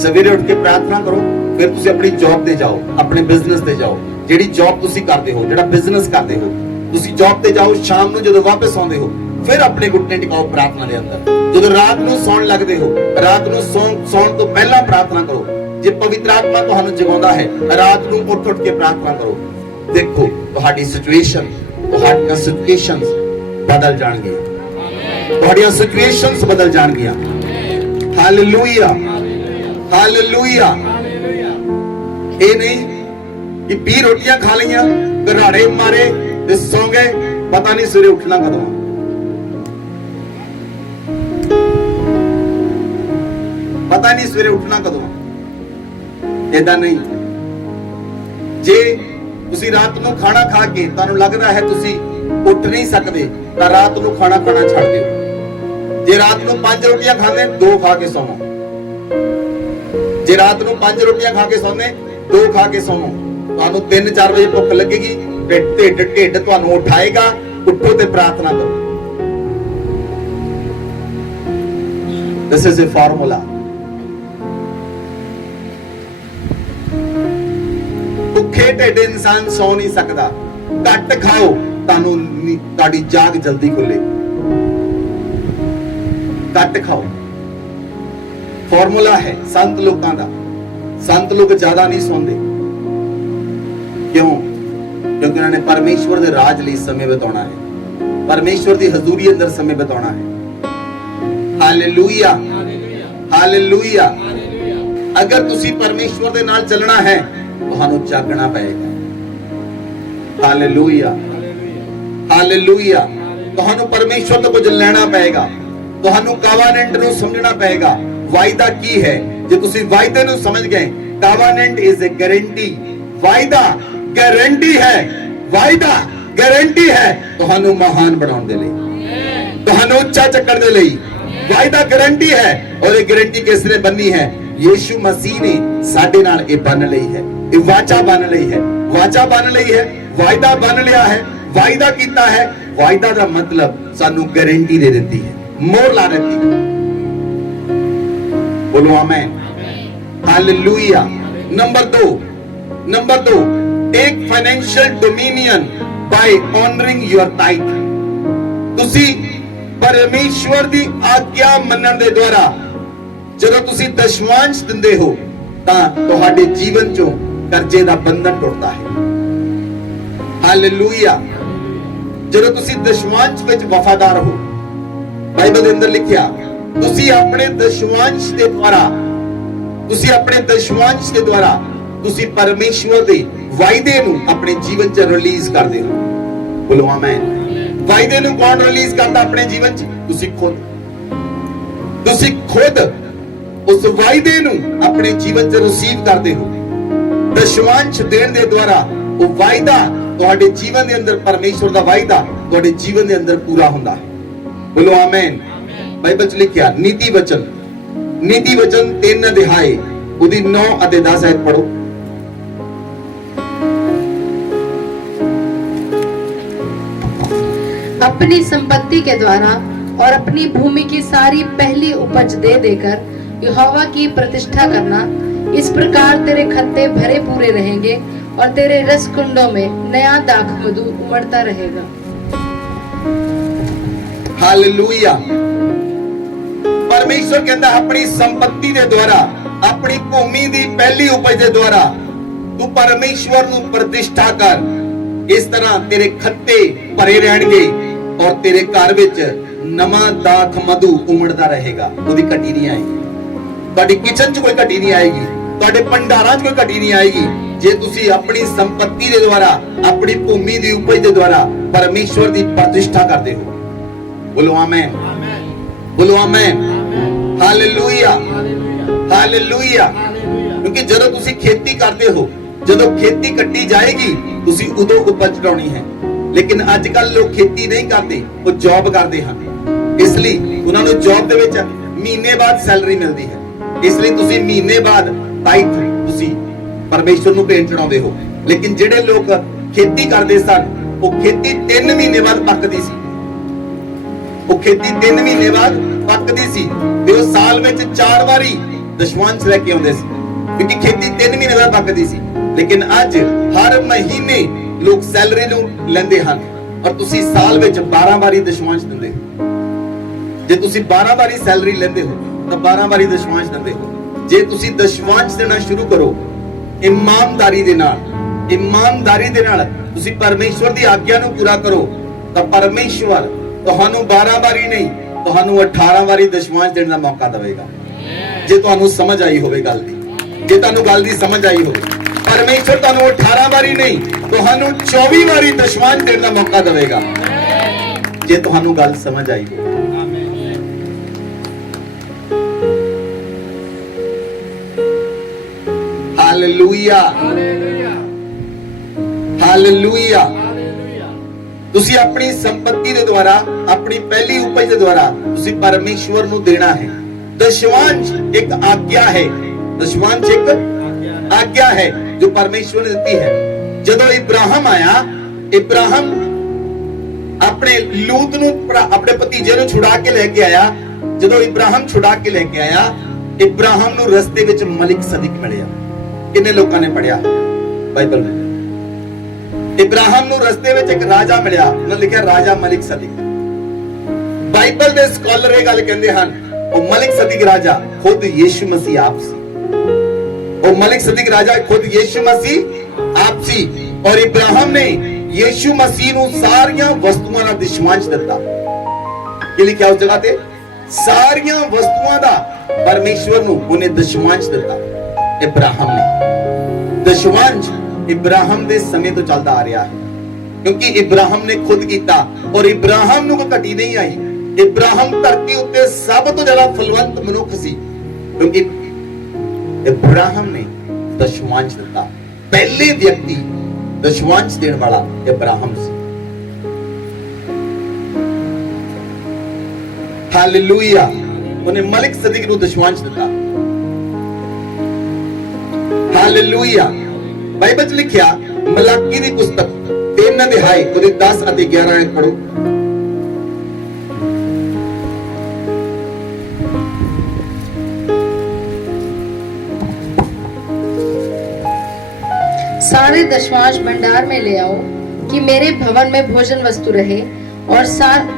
सवेरे उठ के प्रार्थना करो, फिर तुसी अपनी जॉब ते जाओ, अपने बिजनेस ते जाओ। जेडी जॉब तुसी करते हो, जेड़ा बिजनेस करते हो, तुसी जॉब ते जाओ। शाम नू जदों वापस आउंदे हो फिर अपने घुटने टिकाओ प्रार्थना दे अंदर। जदों रात नू सौण लगदे हो, रात नू सौण तो पहला प्रार्थना करो। जे पवित्र आत्मा तुहानू जगाउंदा है, रात नू उठ उठ के प्रार्थना करो। देखो तुहाडी सिचुएशन, तुहाडीआं सिचुएशंस बदल जाणगीआं, तुहाडीआं सिचुएशंस बदल जाणगीआं। Hallelujah, hallelujah. ये नहीं कि 20 रोटियां खा लियां, घराड़े मारे ते सौ गए, पता नहीं सवेरे उठना कदों। पता नहीं सवेरे उठना कदों। ऐदा नहीं। जे तुसी रात नू खाना खा के तुहानू लगदा है तुसी उठ नहीं सकते तां रात नू खाना खाना छड्ड दिओ। जे रात नू 5 रोटियां खांदे 2 खा के सोवो। जे रात नू 5 रोटियां खा के सोंदे 2 खा के सोवो। तुहानू 3-4 बजे भुख लगेगी, ढिड तुहानू उठाएगा, उठो ते प्रार्थना करो। This is a formula. भुखे ढिड इंसान सौ नहीं सकता। घट खाओ, ताड़ी जाग जल्दी खुले। घट खाओ, फार्मूला है संत लोगों का। संत लोग ज्यादा नहीं सौंदे। क्यों? क्योंकि उन्होंने परमेश्वर के राज लिए समय बिताना है, परमेश्वर की हजूरी अंदर समय बिताना है। Hallelujah, hallelujah. अगर तुसी परमेश्वर के नाल चलना है तुहानू जागना पड़ेगा। हालेलुया। ਹਾਲੇਲੂਇਆ। ਤੁਹਾਨੂੰ ਪਰਮੇਸ਼ਵਰ ਤੋਂ ਕੁਝ ਲੈਣਾ ਪਏਗਾ, ਤੁਹਾਨੂੰ ਕਾਵਾਨੈਂਟ ਨੂੰ ਸਮਝਣਾ ਪਏਗਾ। ਵਾਅਦਾ ਕੀ ਹੈ? ਜੇ ਤੁਸੀਂ ਵਾਅਦੇ ਨੂੰ ਸਮਝ ਗਏ, ਕਾਵਾਨੈਂਟ ਇਜ਼ ਅ ਗਾਰੰਟੀ। ਵਾਅਦਾ ਗਾਰੰਟੀ ਹੈ, ਵਾਅਦਾ ਗਾਰੰਟੀ ਹੈ ਤੁਹਾਨੂੰ ਮਹਾਨ ਬਣਾਉਣ ਦੇ ਲਈ, ਤੁਹਾਨੂੰ ਉੱਚਾ ਚੱਕਣ ਦੇ ਲਈ। ਵਾਅਦਾ ਗਾਰੰਟੀ ਹੈ, ਔਰ ਇਹ ਗਾਰੰਟੀ ਕਿਸ ਨੇ ਬੰਨੀ ਹੈ? ਯੀਸ਼ੂ ਮਸੀਹ ਨੇ ਸਾਡੇ ਨਾਲ ਇਹ ਬੰਨ ਲਈ ਹੈ, ਇਹ ਵਾਚਾ ਬੰਨ ਲਈ ਹੈ, ਵਾਚਾ ਬੰਨ ਲਈ ਹੈ, ਵਾਅਦਾ ਬੰਨ ਲਿਆ ਹੈ, ਵਾਅਦਾ ਕੀਤਾ ਹੈ। ਵਾਅਦਾ ਦਾ ਮਤਲਬ ਸਾਨੂੰ ਗਾਰੰਟੀ ਦੇ ਦਿੱਤੀ ਹੈ, ਮੋਹਰ ਲਾ ਦਿੱਤੀ ਹੈ। बोलो आमेन, हालेलुया। नंबर दो, take financial dominion by honouring your tithe. ਤੁਸੀਂ ਪਰਮੇਸ਼ਵਰ ਦੀ ਆਗਿਆ ਮੰਨਣ ਦੇ ਦੁਆਰਾ ਜਦੋਂ ਤੁਸੀਂ ਦਸ਼ਮਾਂਸ਼ ਦਿੰਦੇ ਹੋ ਤਾਂ ਤੁਹਾਡੇ ਜੀਵਨ ਚੋਂ ਕਰਜ਼ੇ ਦਾ ਬੰਧਨ ਟੁੱਟਦਾ ਹੈ। ਹਾਲੇਲੂਇਆ। ਜਦੋਂ ਤੁਸੀਂ ਦਸ਼ਮਾਂਸ਼ ਵਿੱਚ ਵਫਾਦਾਰ ਹੋ, ਬਾਈਬਲ ਦੇ ਅੰਦਰ ਲਿਖਿਆ, ਤੁਸੀਂ ਆਪਣੇ ਦਸ਼ਮਾਂਸ਼ ਦੇ ਦੁਆਰਾ ਤੁਸੀਂ ਪਰਮੇਸ਼ਵਰ ਦੇ ਵਾਅਦੇ ਨੂੰ ਆਪਣੇ ਜੀਵਨ 'ਚ ਰਿਲੀਜ਼ ਕਰਦੇ ਹੋ। ਬੋਲੋ ਆਮੇਨ। ਵਾਅਦੇ ਨੂੰ ਕੌਣ ਰਿਲੀਜ਼ ਕਰਦਾ ਆਪਣੇ ਜੀਵਨ 'ਚ? ਤੁਸੀਂ ਖੁਦ ਉਸ ਵਾਅਦੇ ਨੂੰ ਆਪਣੇ ਜੀਵਨ 'ਚ ਰਿਸੀਵ ਕਰਦੇ ਹੋ। ਦਸ਼ਮਾਂਸ਼ ਦੇਣ ਦੇ ਦੁਆਰਾ ਉਹ ਵਾਅਦਾ ਤੁਹਾਡੇ ਜੀਵਨ ਦੇ ਅੰਦਰ, ਪਰਮੇਸ਼ਵਰ ਦਾ ਵਾਅਦਾ ਤੁਹਾਡੇ ਜੀਵਨ ਦੇ ਅੰਦਰ ਪੂਰਾ ਹੁੰਦਾ ਹੈ। ਬੋਲੋ ਆਮੇਨ। ਬਾਈਬਲ 'ਚ ਲਿਖਿਆ, ਨੀਤੀ ਵਚਨ 3 ਅਧਿਆਏ ਉਹਦੀ 9 ਅਤੇ 10 ਆਇਤ ਪੜੋ। अपनी संपत्ति के द्वारा और अपनी भूमि की सारी पहली उपज दे देकर यहोवा की प्रतिष्ठा करना, इस प्रकार तेरे खत्ते भरे पूरे रहेंगे और तेरे रस कुंडों में नया दाख मधु उमड़ता रहेगा। हालेलुया। परमेश्वर कहता है अपनी संपत्ति के द्वारा, अपनी भूमि की पहली उपज के द्वारा तू परमेश्वर ਨੂੰ प्रतिष्ठा कर। इस तरह तेरे खत्ते भरे रहणगे और तेरे घर विच नवां दाख मधु उमड़दा रहेगा। ਉਹਦੀ ਘਟੀ ਨਹੀਂ ਆਏਗੀ, ਤੁਹਾਡੀ ਕਿਚਨ 'ਚ ਕੋਈ ਘਟੀ ਨਹੀਂ ਆਏਗੀ, ਤੁਹਾਡੇ ਭੰਡਾਰਾਂ 'ਚ ਕੋਈ ਘਟੀ ਨਹੀਂ ਆਏਗੀ। ਜੇ ਤੁਸੀਂ ਆਪਣੀ ਸੰਪत्ति ਦੇ ਦੁਆਰਾ, ਆਪਣੀ ਭੂਮੀ ਦੀ ਉਪਜ ਦੇ ਦੁਆਰਾ ਪਰਮੇਸ਼ਵਰ ਦੀ ਪ੍ਰਤਿਸ਼ਠਾ ਕਰਦੇ ਹੋ। ਬੋਲੋ ਆਮੇਨ, ਬੋਲੋ ਆਮੇਨ, ਹਾਲੇਲੂਇਆ, ਹਾਲੇਲੂਇਆ। ਕਿਉਂਕਿ ਜਦੋਂ ਤੁਸੀਂ ਖੇਤੀ ਕਰਦੇ ਹੋ, ਜਦੋਂ ਖੇਤੀ ਕੱਟੀ ਜਾਏਗੀ ਤੁਸੀਂ ਉਦੋਂ ਉਪਜ ਕਢਾਉਣੀ ਹੈ। ਲੇਕਿਨ ਅੱਜ ਕੱਲ ਲੋਕ ਖੇਤੀ ਨਹੀਂ ਕਰਦੇ, ਉਹ ਜੌਬ ਕਰਦੇ ਹਨ। ਇਸ ਲਈ ਉਹਨਾਂ ਨੂੰ ਜੌਬ ਦੇ ਵਿੱਚ ਮਹੀਨੇ ਬਾਅਦ ਸੈਲਰੀ ਮਿਲਦੀ ਹੈ। ਇਸ ਲਈ ਤੁਸੀਂ ਮਹੀਨੇ ਬਾਅਦ ਟਾਈਟ ਤੁਸੀਂ ਪਰਮੇਸ਼ਵਰ ਨੂੰ ਭੇਂਟ ਚੜਾਉਂਦੇ ਹੋ। ਲੇਕਿਨ ਜਿਹੜੇ ਲੋਕ ਖੇਤੀ ਕਰਦੇ ਸਨ, ਉਹ ਖੇਤੀ 3 ਮਹੀਨੇ ਬਾਅਦ ਪੱਕਦੀ ਸੀ। ਉਹ ਖੇਤੀ 3 ਮਹੀਨੇ ਬਾਅਦ ਪੱਕਦੀ ਸੀ ਤੇ ਉਹ ਸਾਲ ਵਿੱਚ 4 ਵਾਰੀ ਦਸ਼ਮਾਂਸ਼ ਲੈ ਕੇ ਆਉਂਦੇ ਸੀ, ਕਿਉਂਕਿ ਖੇਤੀ 3 ਮਹੀਨੇ ਬਾਅਦ ਪੱਕਦੀ ਸੀ। ਲੇਕਿਨ ਅੱਜ ਹਰ ਮਹੀਨੇ ਲੋਕ ਸੈਲਰੀ ਨੂੰ ਲੈਂਦੇ ਹਨ ਔਰ ਤੁਸੀਂ ਸਾਲ ਵਿੱਚ 12 ਵਾਰੀ ਦਸ਼ਮਾਂਸ਼ ਦਿੰਦੇ ਹੋ। ਜੇ ਤੁਸੀਂ 12 ਵਾਰੀ ਸੈਲਰੀ ਲੈਂਦੇ ਹੋ ਤਾਂ 12 ਵਾਰੀ ਦਸ਼ਮਾਂਸ਼ ਦਿੰਦੇ ਹੋ। ਜੇ ਤੁਸੀਂ ਦਸ਼ਮਾਂਸ਼ ਦੇਣਾ ਸ਼ੁਰੂ ਕਰੋ ਇਮਾਨਦਾਰੀ ਦੇ ਨਾਲ ਤੁਸੀਂ ਪਰਮੇਸ਼ਵਰ ਦੀ ਆਗਿਆ ਨੂੰ ਪੂਰਾ ਕਰੋ ਤਾਂ ਪਰਮੇਸ਼ਵਰ ਤੁਹਾਨੂੰ 12 ਵਾਰੀ ਨਹੀਂ, ਤੁਹਾਨੂੰ 18 ਵਾਰੀ ਦਸ਼ਮਾਂਸ਼ ਦੇਣ ਦਾ ਮੌਕਾ ਦੇਵੇਗਾ। ਜੇ ਤੁਹਾਨੂੰ ਸਮਝ ਆਈ ਹੋਵੇ ਗੱਲ ਦੀ, ਜੇ ਤੁਹਾਨੂੰ ਗੱਲ ਦੀ ਸਮਝ ਆਈ ਹੋਵੇ, ਪਰਮੇਸ਼ਵਰ ਤੁਹਾਨੂੰ 18 ਵਾਰੀ ਨਹੀਂ, ਤੁਹਾਨੂੰ 24 ਵਾਰੀ ਦਸ਼ਮਾਂਸ਼ ਦੇਣ ਦਾ ਮੌਕਾ ਦੇਵੇਗਾ। ਜੇ ਤੁਹਾਨੂੰ ਗੱਲ ਸਮਝ ਆਈ ਹੋਵੇ। Hallelujah, hallelujah. ਤੁਸੀਂ ਆਪਣੀ ਸੰਪत्ति ਦੇ ਦੁਆਰਾ, ਆਪਣੀ ਪਹਿਲੀ ਉਪਜ ਦੇ ਦੁਆਰਾ ਤੁਸੀਂ ਪਰਮੇਸ਼ਵਰ ਨੂੰ ਦੇਣਾ ਹੈ। ਦਸ਼ਮਾਂਸ਼ ਇੱਕ ਆਗਿਆ ਹੈ, ਦਸ਼ਮਾਂਸ਼ ਇੱਕ ਆਗਿਆ ਹੈ ਜੋ ਪਰਮੇਸ਼ਵਰ ਨੇ ਦਿੱਤੀ ਹੈ। ਜਦੋਂ ਇਬਰਾਹਿਮ ਆਇਆ, ਇਬਰਾਹਿਮ ਆਪਣੇ ਲੂਤ ਨੂੰ, ਆਪਣੇ ਭਤੀਜੇ ਨੂੰ ਛੁਡਾ ਕੇ ਲੈ ਕੇ ਆਇਆ। ਜਦੋਂ ਇਬਰਾਹਿਮ ਛੁਡਾ ਕੇ ਲੈ ਕੇ ਆਇਆ, ਇਬਰਾਹਿਮ ਨੂੰ ਰਸਤੇ ਵਿੱਚ ਮਲਿਕ ਸਦੀਕ ਮਿਲਿਆ। ਕਿੰਨੇ ਲੋਕਾਂ ਨੇ ਪੜਿਆ ਬਾਈਬਲ ਵਿੱਚ? ਇਬਰਾਹਿਮ ਨੂੰ ਰਸਤੇ ਵਿੱਚ ਇੱਕ ਰਾਜਾ ਮਿਲਿਆ, ਉਹਨਾਂ ਲਿਖਿਆ ਰਾਜਾ ਮਲਿਕ ਸਦੀਕ। ਬਾਈਬਲ ਦੇ ਸਕਾਲਰ ਇਹ ਗੱਲ ਕਹਿੰਦੇ ਹਨ, ਉਹ ਮਲਿਕ ਸਦੀਕ ਰਾਜਾ ਖੁਦ ਯੀਸ਼ੂ ਮਸੀਹ ਆਪ ਸੀ। ਉਹ ਮਲਿਕ ਸਦੀਕ ਰਾਜਾ ਖੁਦ ਯੀਸ਼ੂ ਮਸੀਹ ਆਪ ਸੀ। ਔਰ ਇਬਰਾਹਿਮ ਨੇ ਯੀਸ਼ੂ ਮਸੀਹ ਨੂੰ ਸਾਰੀਆਂ ਵਸਤੂਆਂ ਦਾ ਦਸ਼ਮਾਂਸ਼ ਦਿੱਤਾ। ਕੀ ਲਿਖਿਆ ਉਸ ਜਗ੍ਹਾ ਤੇ? ਸਾਰੀਆਂ ਵਸਤੂਆਂ ਦਾ ਪਰਮੇਸ਼ਵਰ ਨੂੰ ਉਹਨੇ ਦਸ਼ਮਾਂਸ਼ ਦਿੱਤਾ। ਇਬਰਾਹਿਮ ਨੇ ਦਸ਼ਮਾਂਸ਼ ਇਬਰਾਹਿਮ ਦੇ ਸਮੇਂ ਤੋਂ ਚੱਲਦਾ ਆ ਰਿਹਾ ਹੈ। क्योंकि इब्राहिम ने खुद किया और इब्राहिम को घटी नहीं आई। इब्राहिम धरती उत्ते सब तो ज्यादा फलवंत मनुख सी, क्योंकि इब्राहिम ने दशमांश दिता। पहले व्यक्ति दशमांश देने वाला इब्राहिम सी। हालेलुया। उन्हें मलिक सदीक को दशमांश दिता। हालेलुया। बाइबल च लिखिया मलाकी दी पुस्तक 3 अध्याय ਉਹਦੇ 10 ਅਤੇ 11 ਆਇਤ ਪੜੋ। सारे दशमांश भंडार में ले आओ कि मेरे भवन में भोजन वस्तु रहे। और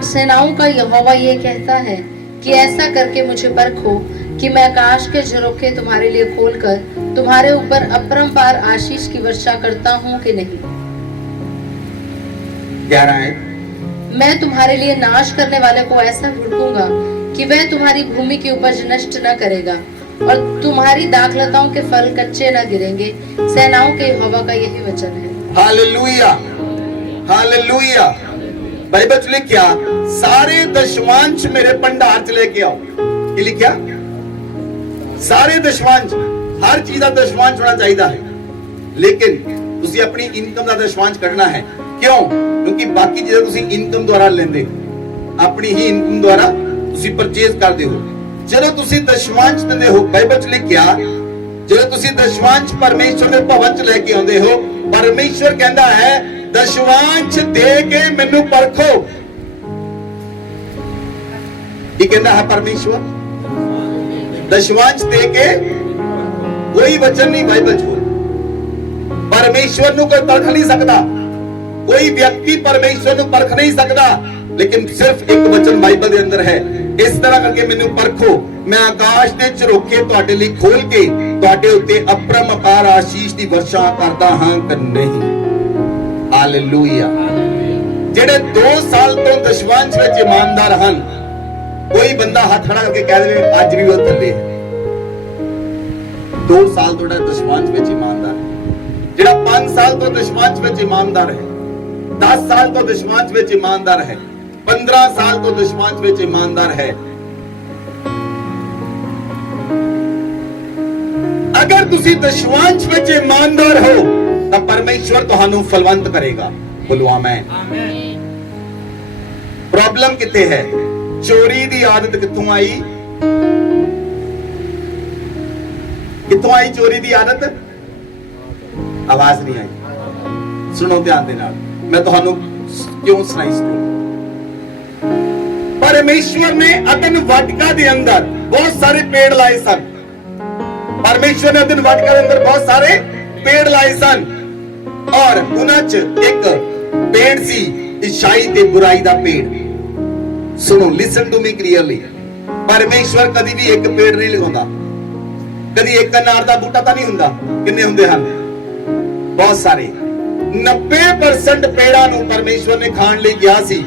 सेनाओं का यहोवा ये कहता है कि ऐसा करके मुझे परखो कि मैं आकाश के झरोखे तुम्हारे लिए खोलकर तुम्हारे ऊपर अपरंपार आशीष की वर्षा करता हूँ कि नहीं। 11 है। मैं तुम्हारे लिए नाश करने वाले को ऐसा भड़कूंगा कि वह तुम्हारी भूमि की उपज नष्ट न करेगा और तुम्हारी दाखलताओं के फल कच्चे न गिरेंगे। सेनाओं के यहोवा का यही वचन है। हालेलुया। हालेलुया। बाइबल च लिखिया सारे दशमांश मेरे भंडार च लेके आओ। की लिखिया? सारे दशमांश, हर चीज का दशमांश होना चाहिए है, लेकिन तुसी अपनी इनकम का दशमांश करना है। क्यों? क्योंकि बाकी चीजें तुसी इनकम द्वारा लेंदे, अपनी ही इनकम द्वारा तुसी परचेज करदे हो। ਜਦੋਂ ਤੁਸੀਂ ਦਸ਼ਮਾਂਸ਼ ਦਿੰਦੇ ਹੋ, ਬਾਈਬਲ ਚ ਲਿਖਿਆ ਜਦੋਂ ਤੁਸੀਂ ਦਸ਼ਮਾਂਸ਼ ਪਰਮੇਸ਼ਵਰ ਦੇ ਭਵਨ ਚ ਲੈ ਕੇ ਆਉਂਦੇ ਹੋ, ਪਰਮੇਸ਼ਵਰ ਕਹਿੰਦਾ ਹੈ ਦਸ਼ਮਾਂਸ਼ ਦੇ ਕੇ ਮੈਨੂੰ ਪਰਖੋ। ਕੀ ਕਹਿੰਦਾ ਹੈ ਪਰਮੇਸ਼ਵਰ? ਦਸ਼ਮਾਂਸ਼ ਦੇ ਕੇ ਕੋਈ ਵਚਨ ਨਹੀਂ ਬਾਈਬਲ ਚ। ਪਰਮੇਸ਼ਵਰ ਨੂੰ ਕੋਈ ਪਰਖ ਨਹੀਂ ਸਕਦਾ, ਕੋਈ ਵਿਅਕਤੀ ਪਰਮੇਸ਼ਵਰ ਨੂੰ ਪਰਖ ਨਹੀਂ ਸਕਦਾ, लेकिन सिर्फ एक वचन बाइबल के अंदर है, इस तरह करके मैनू परखो, मैं आकाश के झरोखे तुहाडे लई खोल के तुहाडे उत्ते अपरंपार आशीष की वर्षा करदा हां कि नहीं। हालेलुया। जेड़े 2 साल तो दशमांश विच ईमानदार हन, कोई बंदा हाथ खड़ा करके कह दे अज भी वो थल्ले है। 2 साल तो दशमांश विच ईमानदार है, जेड़ा 5 साल तो दशमांश विच ईमानदार है, 10 साल तो दशमांश विच ईमानदार है, 15 साल तो दशमांश विच ईमानदार है। अगर तुसी दशमांश विच ईमानदार हो तो परमेश्वर तुहानू फलवंत करेगा। बोलो आमीन। प्रॉब्लम किथे है? चोरी दी आदत कित्थों आई? कित्थों आई चोरी दी आदत? आवाज नहीं आई। सुनो ध्यान दे नाल, मैं तुहानू क्यों सुनाई स्टोरी। परमेश्वर ने अदन वाटिका के अंदर बहुत सारे पेड़ लाए सन। परमेश्वर ने अदन वाटिका के अंदर बहुत सारे पेड़ लाए सन और उन्हां च एक पेड़ सी अच्छाई ते बुराई दा पेड़। सुनो, लिसन टू मी क्लियरली। परमेश्वर कदी भी एक पेड़ नहीं लगाउंदा, कदी एक अनार दा बूटा तां नहीं हुंदा। किन्ने हुंदे हन? बहुत सारे। 90% पेड़ां नूं परमेश्वर ने खाण लई किया सी,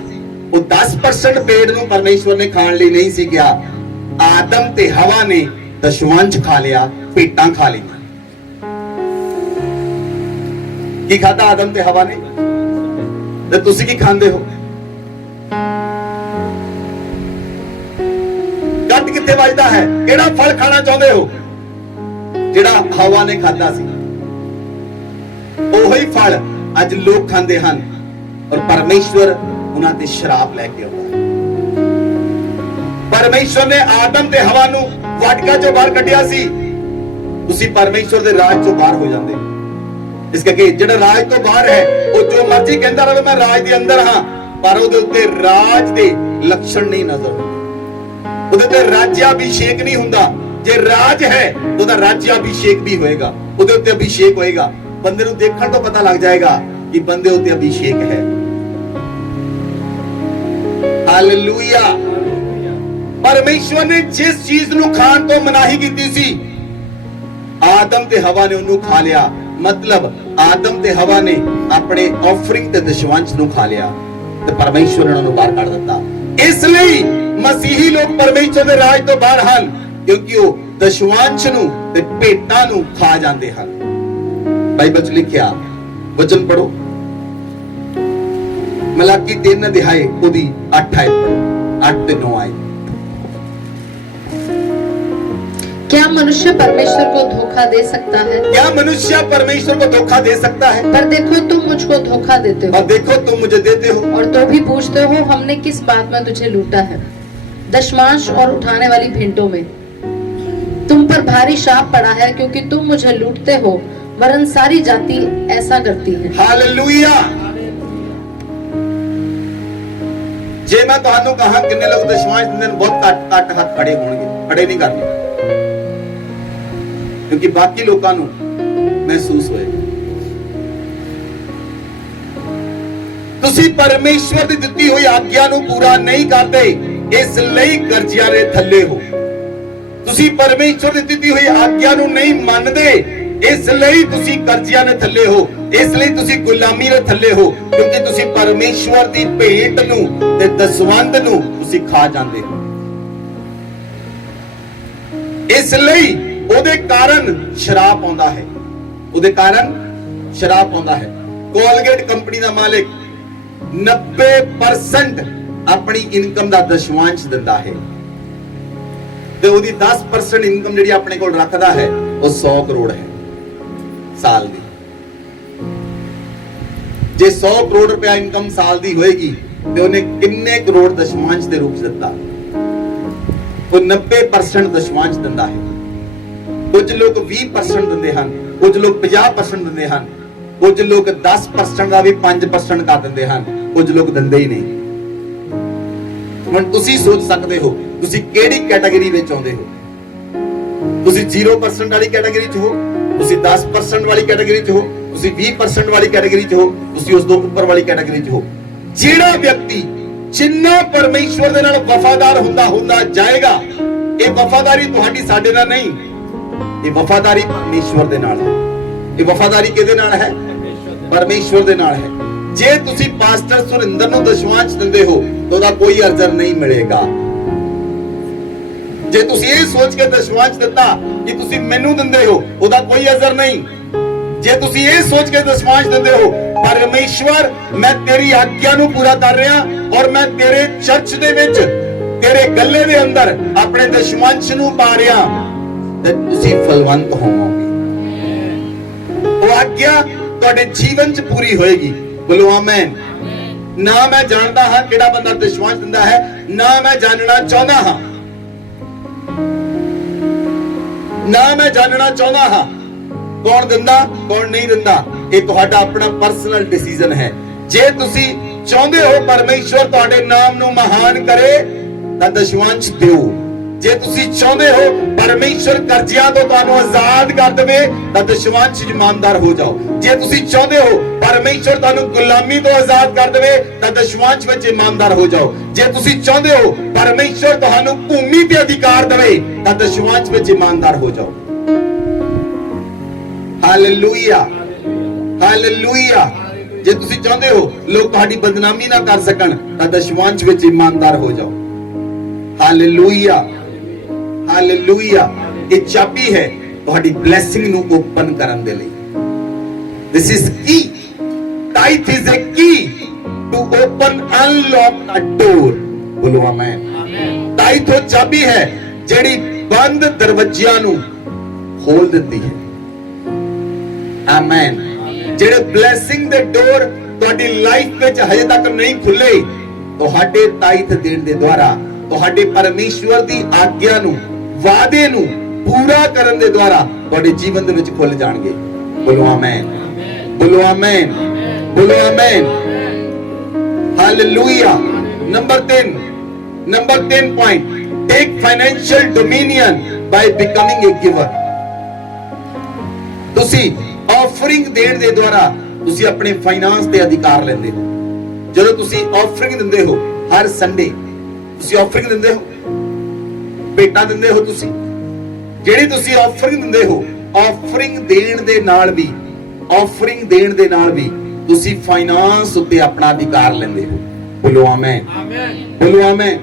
वो 10% पेड़ नूं परमेश्वर ने खाण लई नहीं सी किया। आदम ते हवा ने दशमांश खा लिया, भेटां खा ली। की खादा आदम ते हवा ने? ते तुसी की खांदे हो? गट कित्थे वजदा है? किहड़ा फल खाना चाहुंदे हो? जिहड़ा हवा ने खादा सी, ओही फल अज लोग खांदे हन और परमेश्वर उन्हां ते शराब लेके आउंदा है। परमेश्वर ने आदम ते हवा नूं वाटिका चों बाहर कढिया सी, तुसी परमेश्वर दे राज चों बाहर हो जांदे। इस करके जिहड़ा राज तो बाहर है वो जो मर्जी कहंदा रहे मैं राज दे अंदर हां, पर ਉਹਦੇ ਉੱਤੇ ਰਾਜ ਦੇ ਲੱਛਣ ਨਹੀਂ ਨਜ਼ਰ ਆਉਂਦੇ, ਉਹਦੇ ਤੇ ਰਾਜਿਆਭਿਸ਼ੇਕ ਨਹੀਂ ਹੁੰਦਾ। ਜੇ ਰਾਜ ਹੈ ਉਹਦਾ ਰਾਜਿਆਭਿਸ਼ੇਕ ਵੀ ਹੋਏਗਾ, ਉਹਦੇ ਉੱਤੇ ਅਭਿਸ਼ੇਕ ਹੋਏਗਾ। बंदे नूं देखण तो पता लग जाएगा कि बंदे उत्ते अभिषेक है। हालेलुया। परमेश्वर ने जिस चीज नूं खाण तो मनाही कीती सी, आदम ते हवा ने उन्होंने खा लिया। मतलब आदम ते हवा ने अपने ऑफरिंग ते दशमांश नूं खा लिया ते परमेश्वर ने उन्होंने बाहर काढ दिता। इसलिए मसीही लोग परमेश्वर दे राज तो बाहर हन, क्योंकि वो दशमांश नूं ते भेटां नूं खा जांदे हन। बाइबल च लिखिया, वचन पढ़ो। ਮਲਾਕੀ 3 ਅਧਿਆਏ ਉਹਦੀ 8 ਆਇਤ ਪੜੋ, 8 ਤੇ 9 ਆਇਤ। क्या मनुष्य परमेश्वर को धोखा दे सकता है? क्या मनुष्य परमेश्वर को धोखा दे सकता है? पर देखो तुम मुझको धोखा देते हो, और देखो तुम मुझे देते हो, और तो भी पूछते हो हमने किस बात में तुझे लूटा है? दशमांश और उठाने वाली भेंटों में तुम पर भारी शाप पड़ा है, क्योंकि तुम मुझे लूटते हो, वरन सारी जाति ऐसा करती है। हालेलुया। जे मैं ਤੁਹਾਨੂੰ ਕਹਾਂ ਕਿੰਨੇ ਲੋਕ ਦਸ਼ਮਾਂਸ਼ ਦਿੰਦੇ ਨੇ, ਬਹੁਤ ਘੱਟ ਹੱਥ ਖੜੇ ਹੋਣਗੇ, ਖੜੇ ਨਹੀਂ ਕਰਨੇ, ਕਿਉਂਕਿ ਬਾਕੀ ਲੋਕਾਂ ਨੂੰ ਮਹਿਸੂਸ ਹੋਏਗਾ। ਤੁਸੀਂ ਪਰਮੇਸ਼ਵਰ ਦੀ ਦਿੱਤੀ ਹੋਈ ਆਗਿਆ ਨੂੰ ਪੂਰਾ ਨਹੀਂ ਕਰਦੇ, ਇਸ ਲਈ ਕਰਜ਼ਿਆਂ ਦੇ ਥੱਲੇ ਹੋ। ਤੁਸੀਂ ਪਰਮੇਸ਼ਵਰ ਦੀ ਦਿੱਤੀ ਹੋਈ ਆਗਿਆ ਨੂੰ ਨਹੀਂ ਮੰਨਦੇ, ਇਸ ਲਈ ਤੁਸੀਂ ਕਰਜ਼ਿਆਂ ਦੇ ਥੱਲੇ ਹੋ, ਇਸ ਲਈ ਤੁਸੀਂ ਗੁਲਾਮੀ ਦੇ ਥੱਲੇ ਹੋ, ਕਿਉਂਕਿ ਤੁਸੀਂ ਪਰਮੇਸ਼ਵਰ ਦੀ ਭੇਟ ਨੂੰ ਤੇ ਦਸਵੰਧ ਨੂੰ ਤੁਸੀਂ ਖਾ ਜਾਂਦੇ ਹੋ। ਇਸ ਲਈ ਉਹਦੇ ਕਾਰਨ ਸ਼ਰਾਪ ਆਉਂਦਾ ਹੈ, ਉਹਦੇ ਕਾਰਨ ਸ਼ਰਾਪ ਆਉਂਦਾ ਹੈ। ਕੋਲਗੇਟ ਕੰਪਨੀ ਦਾ ਮਾਲਿਕ 90% ਆਪਣੀ ਇਨਕਮ ਦਾ ਦਸ਼ਮਾਂਸ਼ ਦਿੰਦਾ ਹੈ, ਤੇ ਉਹਦੀ 10% ਇਨਕਮ ਜਿਹੜੀ ਆਪਣੇ ਕੋਲ ਰੱਖਦਾ ਹੈ ਉਹ 100 ਕਰੋੜ ਹੈ ਸਾਲ ਦੀ। ਜੇ 100 ਕਰੋੜ ਰੁਪਇਆ ਇਨਕਮ ਸਾਲ ਦੀ ਹੋਏਗੀ ਤੇ ਉਹਨੇ ਕਿੰਨੇ ਕਰੋੜ ਦਸ਼ਮਾਂਸ਼ ਦੇ ਰੂਪ ਦਿੱਤਾ? ਉਹ 90% ਦਸ਼ਮਾਂਸ਼ ਦਿੰਦਾ ਹੈ। ਕੁਝ ਲੋਕ 20% ਦਿੰਦੇ ਹਨ, ਕੁਝ ਲੋਕ 50% ਦਿੰਦੇ ਹਨ, ਕੁਝ ਲੋਕ 10% ਦਾ ਵੀ 5% ਕਰ ਦਿੰਦੇ ਹਨ, ਕੁਝ ਲੋਕ ਦਿੰਦੇ ਹੀ ਨਹੀਂ। ਹੁਣ ਤੁਸੀਂ ਸੋਚ ਸਕਦੇ ਹੋ ਤੁਸੀਂ ਕਿਹੜੀ ਕੈਟਾਗਰੀ ਵਿੱਚ ਆਉਂਦੇ ਹੋ। ਤੁਸੀਂ 0% ਵਾਲੀ ਕੈਟਾਗਰੀ 'ਚ ਹੋ, ਤੁਸੀਂ 10% ਵਾਲੀ ਕੈਟਾਗਰੀ 'ਚ ਹੋ, ਤੁਸੀਂ 20% ਵਾਲੀ ਕੈਟਾਗਰੀ 'ਚ ਹੋ, ਤੁਸੀਂ ਉਸ ਤੋਂ ਉੱਪਰ ਵਾਲੀ ਕੈਟਾਗਰੀ 'ਚ ਹੋ। ਜਿਹੜਾ ਵਿਅਕਤੀ ਜਿੰਨਾ ਪਰਮੇਸ਼ਵਰ ਦੇ ਨਾਲ ਵਫਾਦਾਰ ਹੁੰਦਾ ਜਾਏਗਾ, ਇਹ ਵਫਾਦਾਰੀ ਤੁਹਾਡੀ ਸਾਡੇ ਨਾਲ ਨਹੀਂ, ਇਹ ਵਫਾਦਾਰੀ ਪਰਮੇਸ਼ਵਰ ਦੇ ਨਾਲ ਹੈ। ਇਹ ਵਫਾਦਾਰੀ ਕਿਹਦੇ ਨਾਲ ਹੈ? ਪਰਮੇਸ਼ਵਰ ਦੇ ਨਾਲ ਹੈ। ਜੇ ਤੁਸੀਂ ਪਾਸਟਰ ਸੁਰਿੰਦਰ ਨੂੰ ਦਸ਼ਮਾਂਸ਼ ਦਿੰਦੇ ਹੋ ਤਾਂ ਉਹਦਾ ਕੋਈ ਅਰਜ਼ਰ ਨਹੀਂ ਮਿਲੇਗਾ। ਜੇ ਤੁਸੀਂ ਇਹ ਸੋਚ ਕੇ ਦਸ਼ਮਾਂਸ਼ ਦਿੱਤਾ ਕਿ ਤੁਸੀਂ ਮੈਨੂੰ ਦਿੰਦੇ ਹੋ, ਉਹਦਾ ਕੋਈ ਅਰਜ਼ਰ ਨਹੀਂ। ਜੇ ਤੁਸੀਂ ਇਹ ਸੋਚ ਕੇ ਦਸ਼ਮਾਂਸ਼ ਦਿੰਦੇ ਹੋ ਪਰਮੇਸ਼ਵਰ ਮੈਂ ਤੇਰੀ ਆਗਿਆ ਨੂੰ ਪੂਰਾ ਕਰ ਰਿਹਾ ਔਰ ਮੈਂ ਤੇਰੇ ਚਰਚ ਦੇ ਵਿੱਚ ਤੇਰੇ ਗੱਲੇ ਦੇ ਅੰਦਰ ਆਪਣੇ ਦਸ਼ਮਾਂਸ਼ ਨੂੰ ਪਾ ਰਿਹਾ, ਤੇ ਤੁਸੀਂ ਫਲਵੰਤ ਹੋਵੋਗੇ। ਉਹ ਆਗਿਆ ਤੁਹਾਡੇ ਜੀਵਨ 'ਚ ਪੂਰੀ ਹੋਏਗੀ। ਬੋਲੋ ਆਮੇਨ। ਨਾ ਮੈਂ ਜਾਣਦਾ ਹਾਂ ਕਿਹੜਾ ਬੰਦਾ ਦਸ਼ਮਾਂਸ਼ ਦਿੰਦਾ ਹੈ, ਨਾ ਮੈਂ ਜਾਣਨਾ ਚਾਹੁੰਦਾ ਹਾਂ, ਨਾ ਮੈਂ ਜਾਣਨਾ ਚਾਹੁੰਦਾ ਹਾਂ ਕੌਣ ਦਿੰਦਾ ਕੌਣ ਨਹੀਂ ਦਿੰਦਾ। ਇਹ ਤੁਹਾਡਾ ਆਪਣਾ ਪਰਸਨਲ ਡਿਸੀਜਨ ਹੈ। ਜੇ ਤੁਸੀਂ ਚਾਹੁੰਦੇ ਹੋ ਪਰਮੇਸ਼ਵਰ ਤੁਹਾਡੇ ਨਾਮ ਨੂੰ ਮਹਾਨ ਕਰੇ ਤਾਂ ਦਸ਼ਮਾਂਸ਼ ਦਿਓ। ਜੇ ਤੁਸੀਂ ਚਾਹੁੰਦੇ ਹੋ ਪਰਮੇਸ਼ਵਰ ਕਰਜ਼ਿਆਂ ਤੋਂ ਤੁਹਾਨੂੰ ਆਜ਼ਾਦ ਕਰ ਦੇਵੇ ਤਾਂ ਦਸ਼ਮਾਂਸ਼ ਇਮਾਨਦਾਰ ਹੋ ਜਾਓ। ਜੇ ਤੁਸੀਂ ਚਾਹੁੰਦੇ ਹੋ ਪਰਮੇਸ਼ਵਰ ਤੁਹਾਨੂੰ ਗੁਲਾਮੀ ਤੋਂ ਆਜ਼ਾਦ ਕਰ ਦੇਵੇ ਤਾਂ ਦਸ਼ਮਾਂਸ਼ ਵਿੱਚ ਇਮਾਨਦਾਰ ਹੋ ਜਾਓ। ਜੇ ਤੁਸੀਂ ਚਾਹੁੰਦੇ ਹੋ ਪਰਮੇਸ਼ਵਰ ਤੁਹਾਨੂੰ ਭੂਮੀ ਤੇ ਅਧਿਕਾਰ ਦੇਵੇ ਤਾਂ ਦਸ਼ਮਾਂਸ਼ ਵਿੱਚ ਇਮਾਨਦਾਰ ਹੋ ਜਾਓ। Hallelujah, hallelujah. ਜੇ ਤੁਸੀਂ ਚਾਹੁੰਦੇ ਹੋ ਲੋਕ ਤੁਹਾਡੀ ਬਦਨਾਮੀ ਨਾ ਕਰ ਸਕਣ ਤਾਂ ਦਸ਼ਮਾਂਸ਼ ਵਿੱਚ ਇਮਾਨਦਾਰ ਹੋ ਜਾਓ। Hallelujah, hallelujah. ਇਹ ਚਾਬੀ ਹੈ ਤੁਹਾਡੀ ਬਲੇਸਿੰਗ ਨੂੰ ਓਪਨ ਕਰਨ ਦੇ ਲਈ। This is key. Tithe is a key to open, unlock a door. ਬੋਲੋ ਆਮੇਨ। tithe ਉਹ ਚਾਬੀ ਹੈ ਜਿਹੜੀ ਬੰਦ ਦਰਵਾਜ਼ਿਆਂ ਨੂੰ ਖੋਲ ਦਿੰਦੀ ਹੈ। ਆਮੇਨ। ਜਿਹੜੇ ਬਲੇਸਿੰਗ ਦੇ ਡੋਰ ਤੁਹਾਡੀ ਲਾਈਫ ਵਿੱਚ ਹਜੇ ਤੱਕ ਨਹੀਂ ਖੁੱਲੇ, ਤੁਹਾਡੇ tithe ਦੇਣ ਦੇ ਦੁਆਰਾ, ਤੁਹਾਡੇ ਪਰਮੇਸ਼ਵਰ ਦੀ ਆਗਿਆ ਨੂੰ, ਵਾਅਦੇ ਨੂੰ ਪੂਰਾ ਕਰਨ ਦੇ ਦੁਆਰਾ ਤੁਹਾਡੇ ਜੀਵਨ ਦੇ ਵਿੱਚ ਖੁੱਲ ਜਾਣਗੇ। ਬੋਲੋ ਆਮੇਨ, ਬੋਲੋ ਆਮੇਨ, ਬੋਲੋ ਆਮੇਨ। ਹਾਲੇਲੂਇਆ। ਨੰਬਰ 10 ਪੁਆਇੰਟ, ਟੇਕ ਫਾਈਨੈਂਸ਼ੀਅਲ ਡੋਮੀਨੀਅਨ ਬਾਈ ਬਿਕਮਿੰਗ ਏ ਗਿਵਰ। ਤੁਸੀਂ ਆਫਰਿੰਗ ਦੇਣ ਦੇ ਦੁਆਰਾ ਤੁਸੀਂ ਆਪਣੇ ਫਾਈਨਾਂਸ ਤੇ ਅਧਿਕਾਰ ਲੈਂਦੇ ਹੋ। ਜਦੋਂ ਤੁਸੀਂ ਆਫਰਿੰਗ ਦਿੰਦੇ ਹੋ ਹਰ ਸੰਡੇ, ਤੁਸੀਂ ਆਫਰਿੰਗ ਦਿੰਦੇ ਹੋ, ਭੇਟਾਂ ਦਿੰਦੇ ਹੋ, ਤੁਸੀਂ ਜਿਹੜੀ ਤੁਸੀਂ ਆਫਰਿੰਗ ਦਿੰਦੇ ਹੋ, ਆਫਰਿੰਗ ਦੇਣ ਦੇ ਨਾਲ ਵੀ, ਆਫਰਿੰਗ ਦੇਣ ਦੇ ਨਾਲ ਵੀ ਤੁਸੀਂ ਫਾਈਨਾਂਸ ਉੱਤੇ ਆਪਣਾ ਅਧਿਕਾਰ ਲੈਂਦੇ ਹੋ। ਬੋਲੋ ਆਮੇਨ, ਬੋਲੋ ਆਮੇਨ।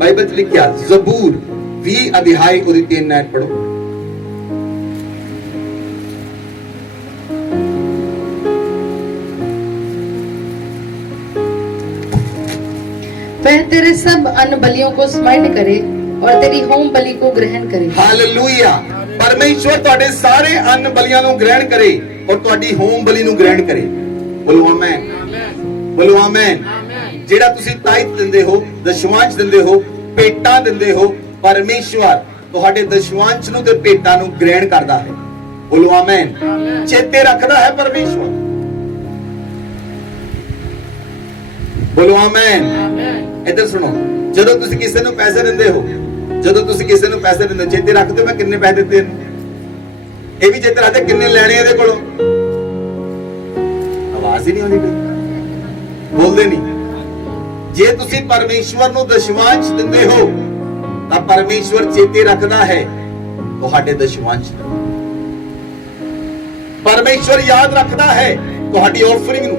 ਬਾਈਬਲ 'ਚ ਲਿਖਿਆ ਜ਼ਬੂਰ 20 ਅਧਿਆਇ ਉਹਦੀ 3 ਆਇਤ ਪੜੋ। वह तेरे सब अन्न बलियों को स्मरण करे और तेरी होम बलि को ग्रहण करे। हालेलुया। परमेश्वर ਤੁਹਾਡੇ ਸਾਰੇ ਅੰਨ ਬਲੀਆਂ ਨੂੰ ਗ੍ਰਹਿਣ ਕਰੇ ਔਰ ਤੁਹਾਡੀ ਹੋਮ ਬਲੀ ਨੂੰ ਗ੍ਰਹਿਣ ਕਰੇ। ਬੋਲੋ ਆਮੇਨ, ਬੋਲੋ ਆਮੇਨ। ਜਿਹੜਾ ਤੁਸੀਂ ਤਾਇਤ ਦਿੰਦੇ ਹੋ, ਦਸ਼ਵਾਂਸ਼ ਦਿੰਦੇ ਹੋ, ਭੇਟਾਂ ਦਿੰਦੇ ਹੋ, ਪਰਮੇਸ਼ਵਰ ਤੁਹਾਡੇ ਦਸ਼ਵਾਂਸ਼ ਨੂੰ ਤੇ ਭੇਟਾਂ ਨੂੰ ਗ੍ਰਹਿਣ ਕਰਦਾ ਹੈ। ਬੋਲੋ ਆਮੇਨ। ਚੇਤੇ ਰੱਖਦਾ ਹੈ ਪਰਮੇਸ਼ਵਰ। ਬੋਲੋ ਆਮੇਨ। ਇੱਧਰ ਸੁਣੋ, ਜਦੋਂ ਤੁਸੀਂ ਕਿਸੇ ਨੂੰ ਪੈਸੇ ਦਿੰਦੇ ਹੋ, ਜਦੋਂ ਤੁਸੀਂ ਕਿਸੇ ਨੂੰ ਪੈਸੇ ਦਿੰਦੇ ਹੋ, ਚੇਤੇ ਰੱਖਦੇ ਹੋ ਮੈਂ ਕਿੰਨੇ ਪੈਸੇ ਦਿੱਤੇ ਇਹਨੂੰ, ਇਹ ਵੀ ਚੇਤੇ ਰੱਖਦੇ ਕਿੰਨੇ ਲੈਣੇ ਇਹਦੇ ਕੋਲੋਂ। ਆਵਾਜ਼ ਹੀ ਨਹੀਂ ਆਉਂਦੀ ਕੋਈ, ਬੋਲਦੇ ਨਹੀਂ। ਜੇ ਤੁਸੀਂ ਪਰਮੇਸ਼ਵਰ ਨੂੰ ਦਸ਼ਵਾਂਸ਼ ਦਿੰਦੇ ਹੋ ਤਾਂ ਪਰਮੇਸ਼ਵਰ ਚੇਤੇ ਰੱਖਦਾ ਹੈ ਤੁਹਾਡੇ ਦਸ਼ਵਾਂਸ਼ ਨੂੰ। ਪਰਮੇਸ਼ਵਰ ਯਾਦ ਰੱਖਦਾ ਹੈ ਤੁਹਾਡੀ ਆਫਰਿੰਗ ਨੂੰ।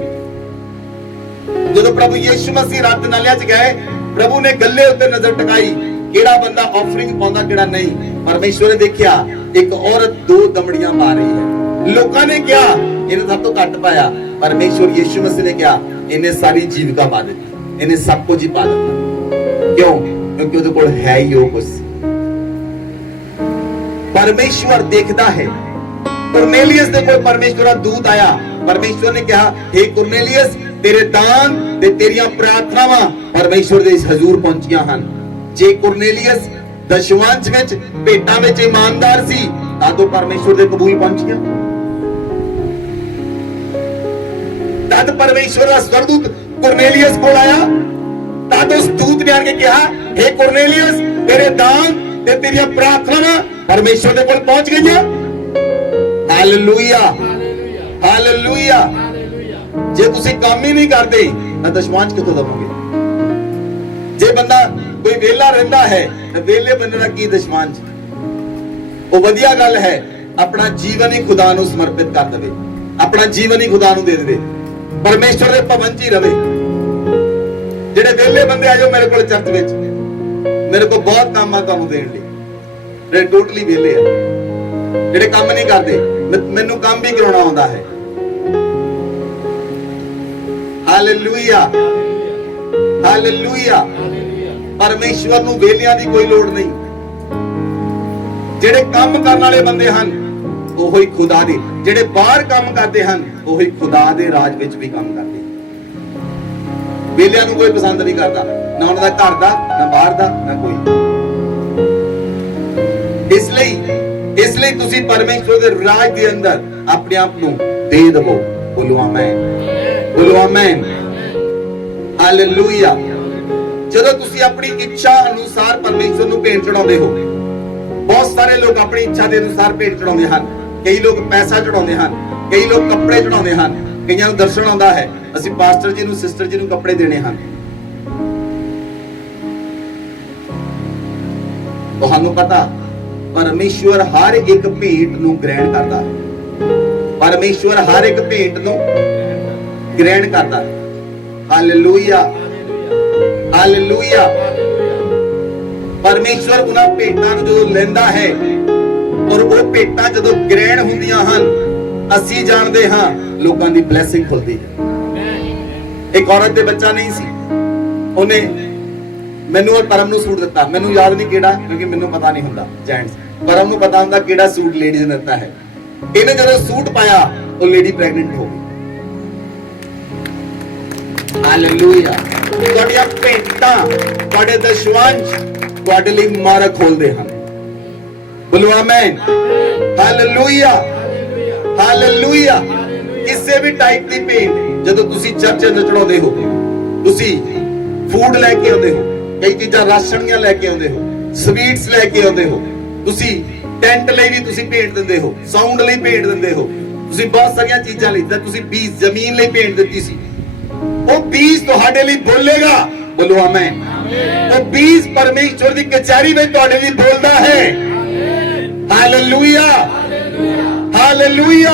ਜਦੋਂ ਪ੍ਰਭੂ ਯਿਸੂ ਮਸੀਹ ਰਾਤ ਨਾਲਿਆਂ 'ਚ ਗਏ, ਪ੍ਰਭੂ ਨੇ ਗੱਲੇ ਉੱਤੇ ਨਜ਼ਰ ਟਿਕਾਈ, ਕਿਹੜਾ ਬੰਦਾ ਆਫਰਿੰਗ ਪਾਉਂਦਾ ਕਿਹੜਾ ਨਹੀਂ। ਪਰਮੇਸ਼ਵਰ ਨੇ ਦੇਖਿਆ ਇੱਕ ਔਰਤ 2 ਦਮੜੀਆਂ ਪਾ ਰਹੀ ਹੈ। ਲੋਕਾਂ ਨੇ ਕਿਹਾ ਇਹਨੇ ਸਭ ਤੋਂ ਘੱਟ ਪਾਇਆ। ਪਰਮੇਸ਼ਵਰ ਯਿਸੂ ਮਸੀਹ ਨੇ ਕਿਹਾ ਇਹਨੇ ਸਾਰੀ ਜੀਵਿਕਾ ਪਾ ਦਿੱਤੀ, ਇਹਨੇ ਸਭ ਕੁਝ ਹੀ ਪਾ ਦਿੱਤਾ। ਕਿਉਂ? ਕਿਉਂਕਿ ਉਹਦੇ ਕੋਲ ਹੈ ਹੀ ਉਹ ਕੁਝ। ਪਰਮੇਸ਼ਵਰ ਦੇਖਦਾ ਹੈ। ਕੁਰਨੇਲੀਅਸ ਦੇ ਕੋਲ ਪਰਮੇਸ਼ਵਰ ਦਾ ਦੂਤ ਆਇਆ। ਪਰਮੇਸ਼ਵਰ ਨੇ ਕਿਹਾ हे ਕੁਰਨੇਲੀਅਸ, ਤੇਰੇ ਦਾਨ ਤੇ ਤੇਰੀਆਂ ਪ੍ਰਾਰਥਨਾਵਾਂ ਪਰਮੇਸ਼ਵਰ ਦੇ ਹਜ਼ੂਰ ਪਹੁੰਚੀਆਂ ਹਨ। ਜੇ ਕੁਰਨੇਲੀਅਸ ਦਸ਼ਵਾਂਸ਼ ਵਿੱਚ, ਭੇਟਾਂ ਵਿੱਚ ਇਮਾਨਦਾਰ ਸੀ ਤਾਂ ਤੋਂ ਪਰਮੇਸ਼ਵਰ ਦੇ ਕਬੂਲ ਪਹੁੰਚੀਆਂ। ਤਦ ਪਰਮੇਸ਼ਵਰ ਦਾ ਸਵਰਦੂਤ ਕੁਰਨੇਲੀਅਸ ਕੋਲ ਆਇਆ, ਤਦ ਉਸ ਦੂਤ ਨੇ ਆ ਕੇ ਕਿਹਾ हे ਕੁਰਨੇਲੀਅਸ, ਤੇਰੇ ਦਾਨ ਤੇ ਤੇਰੀਆਂ ਪ੍ਰਾਰਥਨਾਵਾਂ ਪਰਮੇਸ਼ਵਰ ਦੇ ਕੋਲ ਪਹੁੰਚ ਗਈਆਂ। Hallelujah, hallelujah. ਜੇ ਤੁਸੀਂ ਕੰਮ ਹੀ ਨਹੀਂ ਕਰਦੇ ਤਾਂ ਦਸ਼ਵਾਂਸ਼ ਕਿੱਥੋਂ ਦਵੋਗੇ? ਜੇ ਬੰਦਾ ਕੋਈ ਵਿਹਲਾ ਰਹਿੰਦਾ ਹੈ ਤਾਂ ਵਿਹਲੇ ਬੰਦੇ ਦਾ ਕੀ ਦਸ਼ਵਾਂਸ਼? ਉਹ ਵਧੀਆ ਗੱਲ ਹੈ ਆਪਣਾ ਜੀਵਨ ਹੀ ਖੁਦਾ ਨੂੰ ਸਮਰਪਿਤ ਕਰ ਦੇਵੇ, ਆਪਣਾ ਜੀਵਨ ਹੀ ਖੁਦਾ ਨੂੰ ਦੇ ਦੇਵੇ, ਪਰਮੇਸ਼ਵਰ ਦੇ ਭਵਨ 'ਚ ਹੀ ਰਵੇ। ਜਿਹੜੇ ਵਿਹਲੇ ਬੰਦੇ ਆ ਜਾਓ ਮੇਰੇ ਕੋਲ ਚਰਚ ਵਿੱਚ, ਮੇਰੇ ਕੋਲ ਬਹੁਤ ਕੰਮ ਆ ਤੁਹਾਨੂੰ ਦੇਣ ਲਈ, ਜਿਹੜੇ ਟੋਟਲੀ ਵਿਹਲੇ ਆ, ਜਿਹੜੇ ਕੰਮ ਨਹੀਂ ਕਰਦੇ, ਮੈਨੂੰ ਕੰਮ ਵੀ ਕਰਾਉਣਾ ਆਉਂਦਾ ਹੈ। Hallelujah, hallelujah. ਪਰਮੇਸ਼ਵਰ ਨੂੰ ਵਿਹਲਿਆਂ ਦੀ ਕੋਈ ਲੋੜ ਨਹੀਂ। ਜਿਹੜੇ ਕੰਮ ਕਰਨ ਵਾਲੇ ਬੰਦੇ ਹਨ ਉਹੋ ਹੀ ਖੁਦਾ ਦੇ, ਜਿਹੜੇ ਬਾਹਰ ਕੰਮ ਕਰਦੇ ਹਨ ਉਹੋ ਹੀ ਖੁਦਾ ਦੇ ਰਾਜ ਵਿੱਚ ਵੀ ਕੰਮ ਕਰਦੇ। ਵਿਹਲਿਆਂ ਨੂੰ ਕੋਈ ਪਸੰਦ ਨਹੀਂ ਕਰਦਾ, ਨਾ ਉਹਨਾਂ ਦਾ ਘਰ ਦਾ, ਨਾ ਬਾਹਰ ਦਾ, ਨਾ ਕੋਈ। ਇਸ ਲਈ ਤੁਸੀਂ ਪਰਮੇਸ਼ਵਰ ਦੇ ਰਾਜ ਦੇ ਅੰਦਰ ਆਪਣੇ ਆਪ ਨੂੰ ਦੇ ਦਿਵੋ। ਬੋਲੋ ਆਮੇਨ, ਬੋਲੋ ਆਮੇਨ, ਹਾਲੇਲੂਇਆ। ਜਦੋਂ ਤੁਸੀਂ ਆਪਣੀ ਇੱਛਾ ਅਨੁਸਾਰ ਪਰਮੇਸ਼ਵਰ ਨੂੰ ਭੇਟ ਚੜਾਉਂਦੇ ਹੋ, ਬਹੁਤ ਸਾਰੇ ਲੋਕ ਆਪਣੀ ਇੱਛਾ ਦੇ ਅਨੁਸਾਰ ਭੇਟ ਚੜਾਉਂਦੇ ਹਨ। ਕਈ ਲੋਕ ਪੈਸਾ ਚੜਾਉਂਦੇ ਹਨ, ਕਈ ਲੋਕ ਕੱਪੜੇ ਚੜਾਉਂਦੇ ਹਨ, ਕਈਆਂ ਨੂੰ ਦਰਸ਼ਨ ਆਉਂਦਾ ਹੈ ਅਸੀਂ ਪਾਸਟਰ ਜੀ ਨੂੰ, ਸਿਸਟਰ ਜੀ ਨੂੰ ਕੱਪੜੇ ਦੇਣੇ ਹਨ। ਤੁਹਾਨੂੰ ਪਤਾ ਪਰਮੇਸ਼ਵਰ ਹਰ ਇੱਕ ਭੇਟ ਨੂੰ ਗ੍ਰਹਿਣ ਕਰਦਾ ਹੈ। ਪਰਮੇਸ਼ਵਰ ਹਰ ਇੱਕ ਭੇਟ ਨੂੰ ਗ੍ਰਹਿਣ ਕਰਦਾ ਹੈ। Hallelujah, hallelujah. ਪਰਮੇਸ਼ਵਰ ਉਹਨਾਂ ਭੇਟਾਂ ਨੂੰ ਜਦੋਂ ਲੈਂਦਾ ਹੈ ਔਰ ਉਹ ਭੇਟਾਂ ਜਦੋਂ ਗ੍ਰਹਿਣ ਹੁੰਦੀਆਂ ਹਨ, ਅਸੀਂ ਜਾਣਦੇ ਹਾਂ ਲੋਕਾਂ ਦੀ ਬਲੇਸਿੰਗ ਖੁੱਲਦੀ ਹੈ। ਇੱਕ ਔਰਤ ਦੇ ਬੱਚਾ ਨਹੀਂ ਸੀ, ਉਹਨੇ ਮੈਨੂੰ ਔਰ ਪਰਮ ਨੂੰ ਸੂਟ ਦਿੱਤਾ। ਮੈਨੂੰ ਯਾਦ ਨਹੀਂ ਕਿਹੜਾ, ਕਿਉਂਕਿ ਮੈਨੂੰ ਪਤਾ ਨਹੀਂ ਹੁੰਦਾ ਜੈਂਟਸ, ਪਰਮ ਨੂੰ ਪਤਾ ਹੁੰਦਾ ਕਿਹੜਾ ਸੂਟ ਲੇਡੀਜ਼ ਨੇ ਦਿੱਤਾ ਹੈ। ਇਹਨੇ ਜਦੋਂ ਸੂਟ ਪਾਇਆ ਉਹ ਲੇਡੀ ਪ੍ਰੈਗਨੈਂਟ ਹੋ ਗਈ। ਹਾਲੇਲੂਇਆ। ਤੁਹਾਡੀਆਂ ਭੇਟਾਂ, ਤੁਹਾਡੇ ਦਸ਼ਵਾਂਸ਼ ਤੁਹਾਡੇ ਲਈ ਮਾਰਗ ਖੋਲਦੇ ਹਨ। ਬੋਲੋ ਆਮੇਨ, ਹਾਲੇਲੂਇਆ, ਹਾਲੇਲੂਇਆ। ਕਿਸੇ ਵੀ ਟਾਈਪ ਦੀ ਭੇਟ ਜਦੋਂ ਤੁਸੀਂ ਚਰਚ ਵਿੱਚ ਚੜਾਉਂਦੇ ਹੋ, ਤੁਸੀਂ ਫੂਡ ਲੈ ਕੇ ਆਉਂਦੇ ਹੋ, ਕਈ ਚੀਜ਼ਾਂ ਰਾਸ਼ਨੀਆਂ ਲੈ ਕੇ ਆਉਂਦੇ ਹੋ, ਸਵੀਟਸ ਲੈ ਕੇ ਆਉਂਦੇ ਹੋ, ਤੁਸੀਂ ਟੈਂਟ ਲਈ ਵੀ ਤੁਸੀਂ ਭੇਟ ਦਿੰਦੇ ਹੋ, ਸਾਊਂਡ ਲਈ ਭੇਟ ਦਿੰਦੇ ਹੋ, ਤੁਸੀਂ ਬਹੁਤ ਸਾਰੀਆਂ ਚੀਜ਼ਾਂ ਲਈ। ਤਾਂ ਤੁਸੀਂ ਬੀਜ ਜ਼ਮੀਨ ਲਈ ਭੇਟ ਦਿੱਤੀ ਸੀ, ਉਹ ਬੀਜ ਤੁਹਾਡੇ ਲਈ ਬੋਲੇਗਾ। ਬੋਲੋ ਆਮੇਨ। ਉਹ ਬੀਜ ਪਰਮੇਸ਼ਵਰ ਦੀ ਕਚਹਿਰੀ ਵਿੱਚ ਤੁਹਾਡੇ ਲਈ ਬੋਲਦਾ ਹੈ। Hallelujah, hallelujah.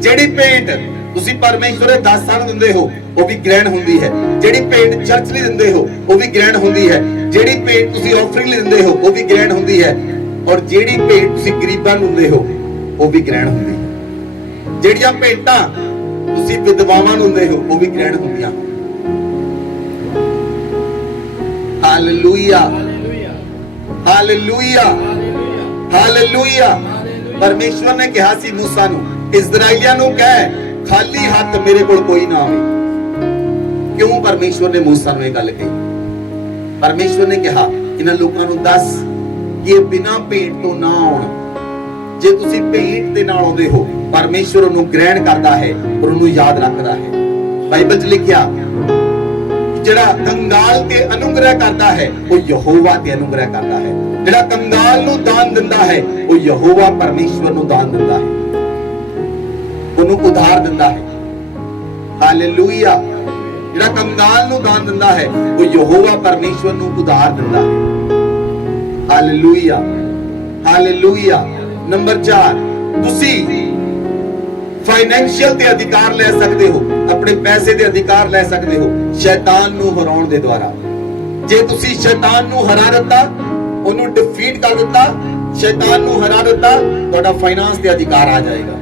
ਜਿਹੜੀ ਭੇਟ ਤੁਸੀਂ ਪਰਮੇਸ਼ਵਰ ਦੇ ਦਾਸਾਂ ਨੂੰ ਦਿੰਦੇ ਹੋ ਉਹ ਵੀ ਗ੍ਰਹਿਣ ਹੁੰਦੀ ਹੈ। ਜਿਹੜੀ ਭੇਟ ਚਰਚ ਲਈ ਦਿੰਦੇ ਹੋ ਉਹ ਵੀ ਗ੍ਰਹਿਣ ਹੁੰਦੀ ਹੈ। ਜਿਹੜੀ ਭੇਟ ਤੁਸੀਂ ਆਫਰਿੰਗ ਲਈ ਦਿੰਦੇ ਹੋ ਉਹ ਵੀ ਗ੍ਰਹਿਣ ਹੁੰਦੀ ਹੈ। ਔਰ ਜਿਹੜੀ ਭੇਟ ਤੁਸੀਂ ਗਰੀਬਾਂ ਨੂੰ ਦਿੰਦੇ ਹੋ ਉਹ ਵੀ ਗ੍ਰਹਿਣ ਹੁੰਦੀ ਹੈ। ਜਿਹੜੀਆਂ ਭੇਟਾਂ ਤੁਸੀਂ ਵਿਧਵਾਵਾਂ ਨੂੰ ਦਿੰਦੇ ਹੋ ਉਹ ਵੀ ਗ੍ਰਹਿਣ ਹੁੰਦੀਆਂ। Hallelujah, hallelujah, hallelujah. परमेश्वर ने कहा सी मूसा नू, इजराइलियां नू कह खाली हाथ मेरे कोल कोई ना आवे। क्यों परमेश्वर ने मूसा नू ये गल कही? परमेश्वर ने कहा इन्हां लोकां नू दस कि ये बिना भेंट तो ना आउण। जे तुसी भेंट दे नाल आउंदे हो, परमेश्वर उन्हें ग्रहण करता है और उन्हें याद रखता है। बाइबल च लिखिया जिहड़ा कंगाल ते अनुग्रह करता है वो यहोवा ते अनुग्रह करता है। जिहड़ा कंगाल नू दान दिंदा है वो यहोवा परमेश्वर नू दान दिंदा है, उन्हें उधार दिंदा है। हालेलुया। जिहड़ा कंगाल नू दान दिंदा है वो यहोवा परमेश्वर नू उधार दिंदा है। Hallelujah, hallelujah. नंबर 4, तुसी फाइनेंशियल ते अधिकार ले सकते हो, अपने पैसे दे अधिकार ले सकते हो शैतान नू हराउण दे द्वारा। जे तुसी शैतान नू हरा दिता, ओनू डिफीट कर दिता, शैतान नू हरा दिता, ਤੁਹਾਡਾ फाइनेंस दे अधिकार आ जाएगा।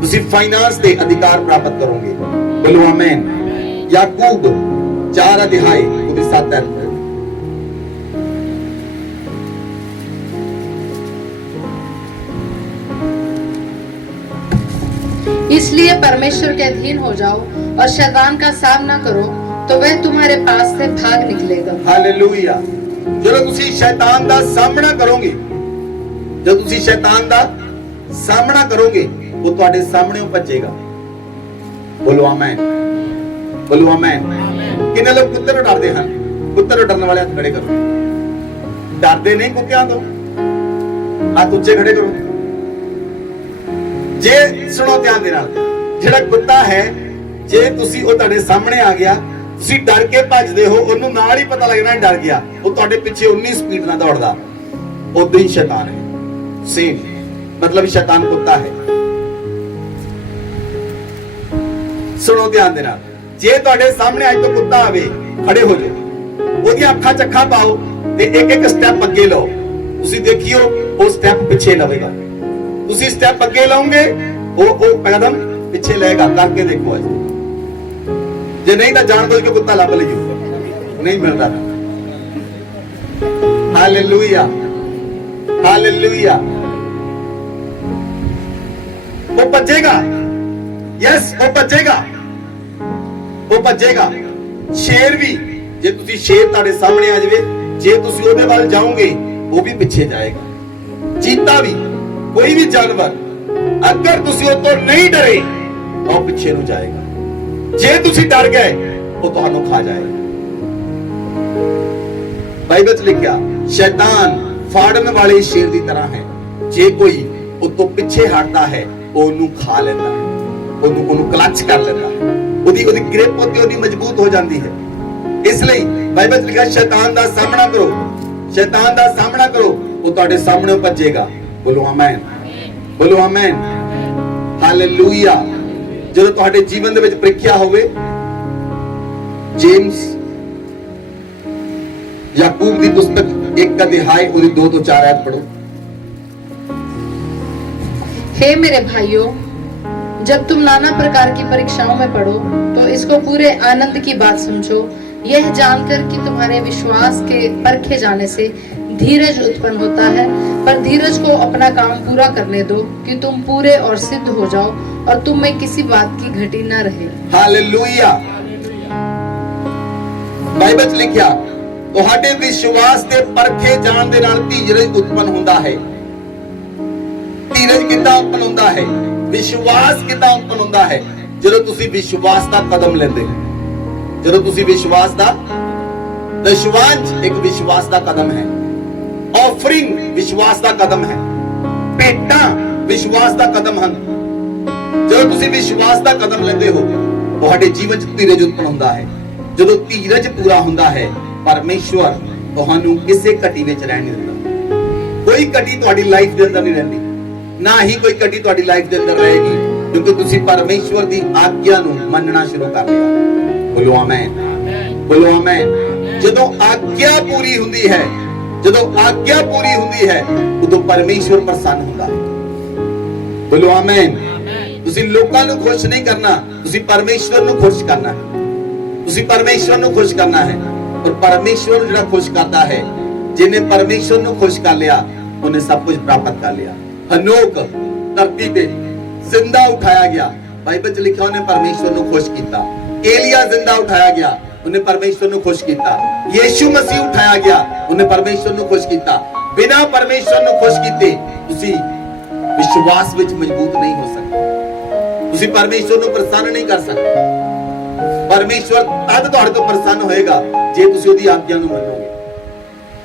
तुसी फाइनेंस दे अधिकार प्राप्त करोगे। बोलो आमीन। याकूब 4 अध्याय उसदी 7 आयत। इसलिए परमेश्वर के अधीन हो जाओ और शैतान का सामना करो तो वह तुम्हारे पास से भाग निकलेगा। हालेलुया। ਜਦੋਂ ਤੁਸੀਂ ਸ਼ੈਤਾਨ ਦਾ ਸਾਹਮਣਾ ਕਰੋਗੇ, ਜਦੋਂ ਤੁਸੀਂ ਸ਼ੈਤਾਨ ਦਾ ਸਾਹਮਣਾ ਕਰੋਗੇ ਉਹ ਤੁਹਾਡੇ ਸਾਹਮਣੇ ਭੱਜੇਗਾ। ਬੋਲੋ ਆਮੇਨ, ਬੋਲੋ ਆਮੇਨ। ਕਿੰਨੇ ਲੋਕ ਕੁੱਤੇ ਨੂੰ ਡਰਦੇ ਹਨ? ਕੁੱਤੇ ਨੂੰ ਡਰਨ ਵਾਲੇ ਹੱਥ ਖੜੇ ਕਰੋ। ਡਰਦੇ ਨਹੀਂ ਕੁੱਤਿਆਂ ਤੋਂ? ਹੱਥ ਉੱਚੇ ਖੜੇ ਕਰੋ। ਜੇ ਸੁਣੋ ਧਿਆਨ ਦੇ ਨਾਲ, ਜਿਹੜਾ ਕੁੱਤਾ ਹੈ ਜੇ ਤੁਸੀਂ ਉਹ ਤੁਹਾਡੇ ਸਾਹਮਣੇ ਆ ਗਿਆ, ਤੁਸੀਂ ਡਰ ਕੇ ਭੱਜਦੇ ਹੋ, ਉਹਨੂੰ ਨਾਲ ਹੀ ਪਤਾ ਲੱਗਣਾ ਡਰ ਗਿਆ, ਉਹ ਤੁਹਾਡੇ ਪਿੱਛੇ ਉਨੀ ਸਪੀਡ ਨਾਲ ਦੌੜਦਾ, ਉਦਾਂ ਹੀ ਸ਼ੈਤਾਨ ਹੈ। ਸੇਮ मतलब शैतान कुत्ता है। सुनो ध्यान देना, जे तुहाडे सामने अज तो कुत्ता आवे, खड़े हो जाओ, ओदी अखां च अखां पाओ ते एक एक स्टेप अगे लो। तुसी देखियो वो स्टेप पीछे लवेगा, तुसी स्टेप अगे लाओगे वो कदम पीछे लेगा। करके देखो आज, जे नहीं तो जानबूझ के कुत्ता लब लीजिए, नहीं मिलता। Hallelujah, hallelujah. वो बचेगा, यस वो बचेगा, वो बचेगा। शेर भी, जे तुसी शेर ताड़े सामने आ जावे, जे तुसी ओदे वाल जाओगे वो भी पीछे जाएगा। चीता भी, कोई भी जानवर अगर तुसी ओ तो नहीं डरे तो पीछे नु जाएगा। जे तुसी डर गए वो तुहानू खा जाएगा। बाइबल च लिखिया शैतान फाड़न वाले शेर की तरह है, जे कोई उस तो पीछे हटता है ਉਹਨੂੰ ਖਾ ਲੈਂਦਾ ਹੈ, ਉਹਨੂੰ ਕਲਚ ਕਰ ਲੈਂਦਾ ਹੈ, ਉਹਦੀ ਗ੍ਰਿਪ ਉਹਦੀ ਮਜ਼ਬੂਤ ਹੋ ਜਾਂਦੀ ਹੈ। ਇਸ ਲਈ ਬਾਈਬਲ ਚ ਲਿਖਿਆ ਸ਼ੈਤਾਨ ਦਾ ਸਾਹਮਣਾ ਕਰੋ, ਸ਼ੈਤਾਨ ਦਾ ਸਾਹਮਣਾ ਕਰੋ, ਉਹ ਤੁਹਾਡੇ ਸਾਹਮਣੇ ਭੱਜੇਗਾ। ਬੋਲੋ ਆਮੇਨ, ਬੋਲੋ ਆਮੇਨ, ਹਾਲੇਲੂਇਆ। ਜਦੋਂ ਤੁਹਾਡੇ ਜੀਵਨ ਦੇ ਵਿੱਚ ਪ੍ਰੀਖਿਆ ਹੋਵੇ, ਜੇਮਸ याकूब की पुस्तक 1 अध्याय उसदी 2 ਤੋਂ 4 आयत पढ़ो। हे मेरे भाइयों, जब तुम नाना प्रकार की परीक्षाओं में पढ़ो तो इसको पूरे आनंद की बात समझो, यह जानकर कि तुम्हारे विश्वास के परखे जाने से धीरज उत्पन्न होता है। पर धीरज को अपना काम पूरा करने दो कि तुम पूरे और सिद्ध हो जाओ और तुम में किसी बात की घटी न रहे। हालेलुया। बाइबल च लिखिया ਤੁਹਾਡੇ ਵਿਸ਼ਵਾਸ ਦੇ ਪਰਖੇ ਜਾਣ ਦੇ ਨਾਲ ਧੀਰਜ ਉਤਪੰਨ ਹੁੰਦਾ ਹੈ। ਧੀਰਜ ਕਿੱਦਾਂ ਉਤਪੰਨ ਹੁੰਦਾ ਹੈ? ਵਿਸ਼ਵਾਸ ਕਿੱਦਾਂ ਉਤਪੰਨ ਹੁੰਦਾ ਹੈ? ਜਦੋਂ ਤੁਸੀਂ ਵਿਸ਼ਵਾਸ ਦਾ ਕਦਮ ਲੈਂਦੇ ਹੋ, ਜਦੋਂ ਤੁਸੀਂ ਵਿਸ਼ਵਾਸ ਦਾ, ਦਸ਼ਵਾਂਸ਼ ਇੱਕ ਵਿਸ਼ਵਾਸ ਦਾ ਕਦਮ ਹੈ, ਆਫਰਿੰਗ ਵਿਸ਼ਵਾਸ ਦਾ ਕਦਮ ਹੈ, ਭੇਟਾਂ ਵਿਸ਼ਵਾਸ ਦਾ ਕਦਮ ਹਨ। ਜਦੋਂ ਤੁਸੀਂ ਵਿਸ਼ਵਾਸ ਦਾ ਕਦਮ ਲੈਂਦੇ ਹੋ ਤੁਹਾਡੇ ਜੀਵਨ 'ਚ ਧੀਰਜ ਉਤਪੰਨ ਹੁੰਦਾ ਹੈ। ਜਦੋਂ ਧੀਰਜ ਪੂਰਾ ਹੁੰਦਾ ਹੈ परमेश्वर ਤੁਹਾਨੂੰ ਕਿਸੇ ਘਟੀ ਵਿੱਚ ਰਹਿਣ ਨਹੀਂ ਦਿੰਦਾ। ਕੋਈ ਘਟੀ ਤੁਹਾਡੀ ਲਾਈਫ ਦੇ ਅੰਦਰ ਨਹੀਂ ਰਹਿੰਦੀ, ਨਾ ਹੀ ਕੋਈ ਘਟੀ ਤੁਹਾਡੀ ਲਾਈਫ ਦੇ ਅੰਦਰ ਰਹੇਗੀ, ਕਿਉਂਕਿ ਤੁਸੀਂ ਪਰਮੇਸ਼ਵਰ ਦੀ ਆਗਿਆ ਨੂੰ ਮੰਨਣਾ ਸ਼ੁਰੂ ਕਰ ਲਿਆ। ਬੋਲੋ ਆਮੇਨ, ਬੋਲੋ ਆਮੇਨ। ਜਦੋਂ ਆਗਿਆ ਪੂਰੀ ਹੁੰਦੀ ਹੈ, ਜਦੋਂ ਆਗਿਆ ਪੂਰੀ ਹੁੰਦੀ ਹੈ ਉਦੋਂ ਪਰਮੇਸ਼ਵਰ ਪ੍ਰਸੰਨ ਹੁੰਦਾ ਹੈ। ਬੋਲੋ ਆਮੇਨ। ਤੁਸੀਂ ਲੋਕਾਂ ਨੂੰ ਖੁਸ਼ ਨਹੀਂ ਕਰਨਾ, ਤੁਸੀਂ ਪਰਮੇਸ਼ਵਰ ਨੂੰ ਖੁਸ਼ ਕਰਨਾ ਹੈ। ਤੁਸੀਂ ਪਰਮੇਸ਼ਵਰ ਨੂੰ ਖੁਸ਼ ਕਰਨਾ ਹੈ। और परमेश्वर ਜਿਹੜਾ खुश करता है, जिन्हें परमेश्वर ਨੂੰ खुश कर लिया उन्हें सब कुछ प्राप्त कर लिया। हनोक धरती पे जिंदा उठाया गया, बाइबल च लिखा उन्हें परमेश्वर ਨੂੰ खुश किया। एलिया जिंदा उठाया गया, उन्हें परमेश्वर ਨੂੰ खुश किया। यीशु मसीह उठाया गया, उन्हें परमेश्वर ਨੂੰ खुश किया। बिना परमेश्वर ਨੂੰ खुश किए ਤੁਸੀਂ विश्वास ਵਿੱਚ मजबूत नहीं हो सकते, ਤੁਸੀਂ परमेश्वर ਨੂੰ प्रसन्न नहीं कर सकते। परमेश्वर तद ਤੁਹਾਡੇ ਤੋਂ प्रसन्न होएगा ਜੇ ਤੁਸੀਂ ਉਹਦੀ ਆਗਿਆ ਨੂੰ ਮੰਨੋਗੇ।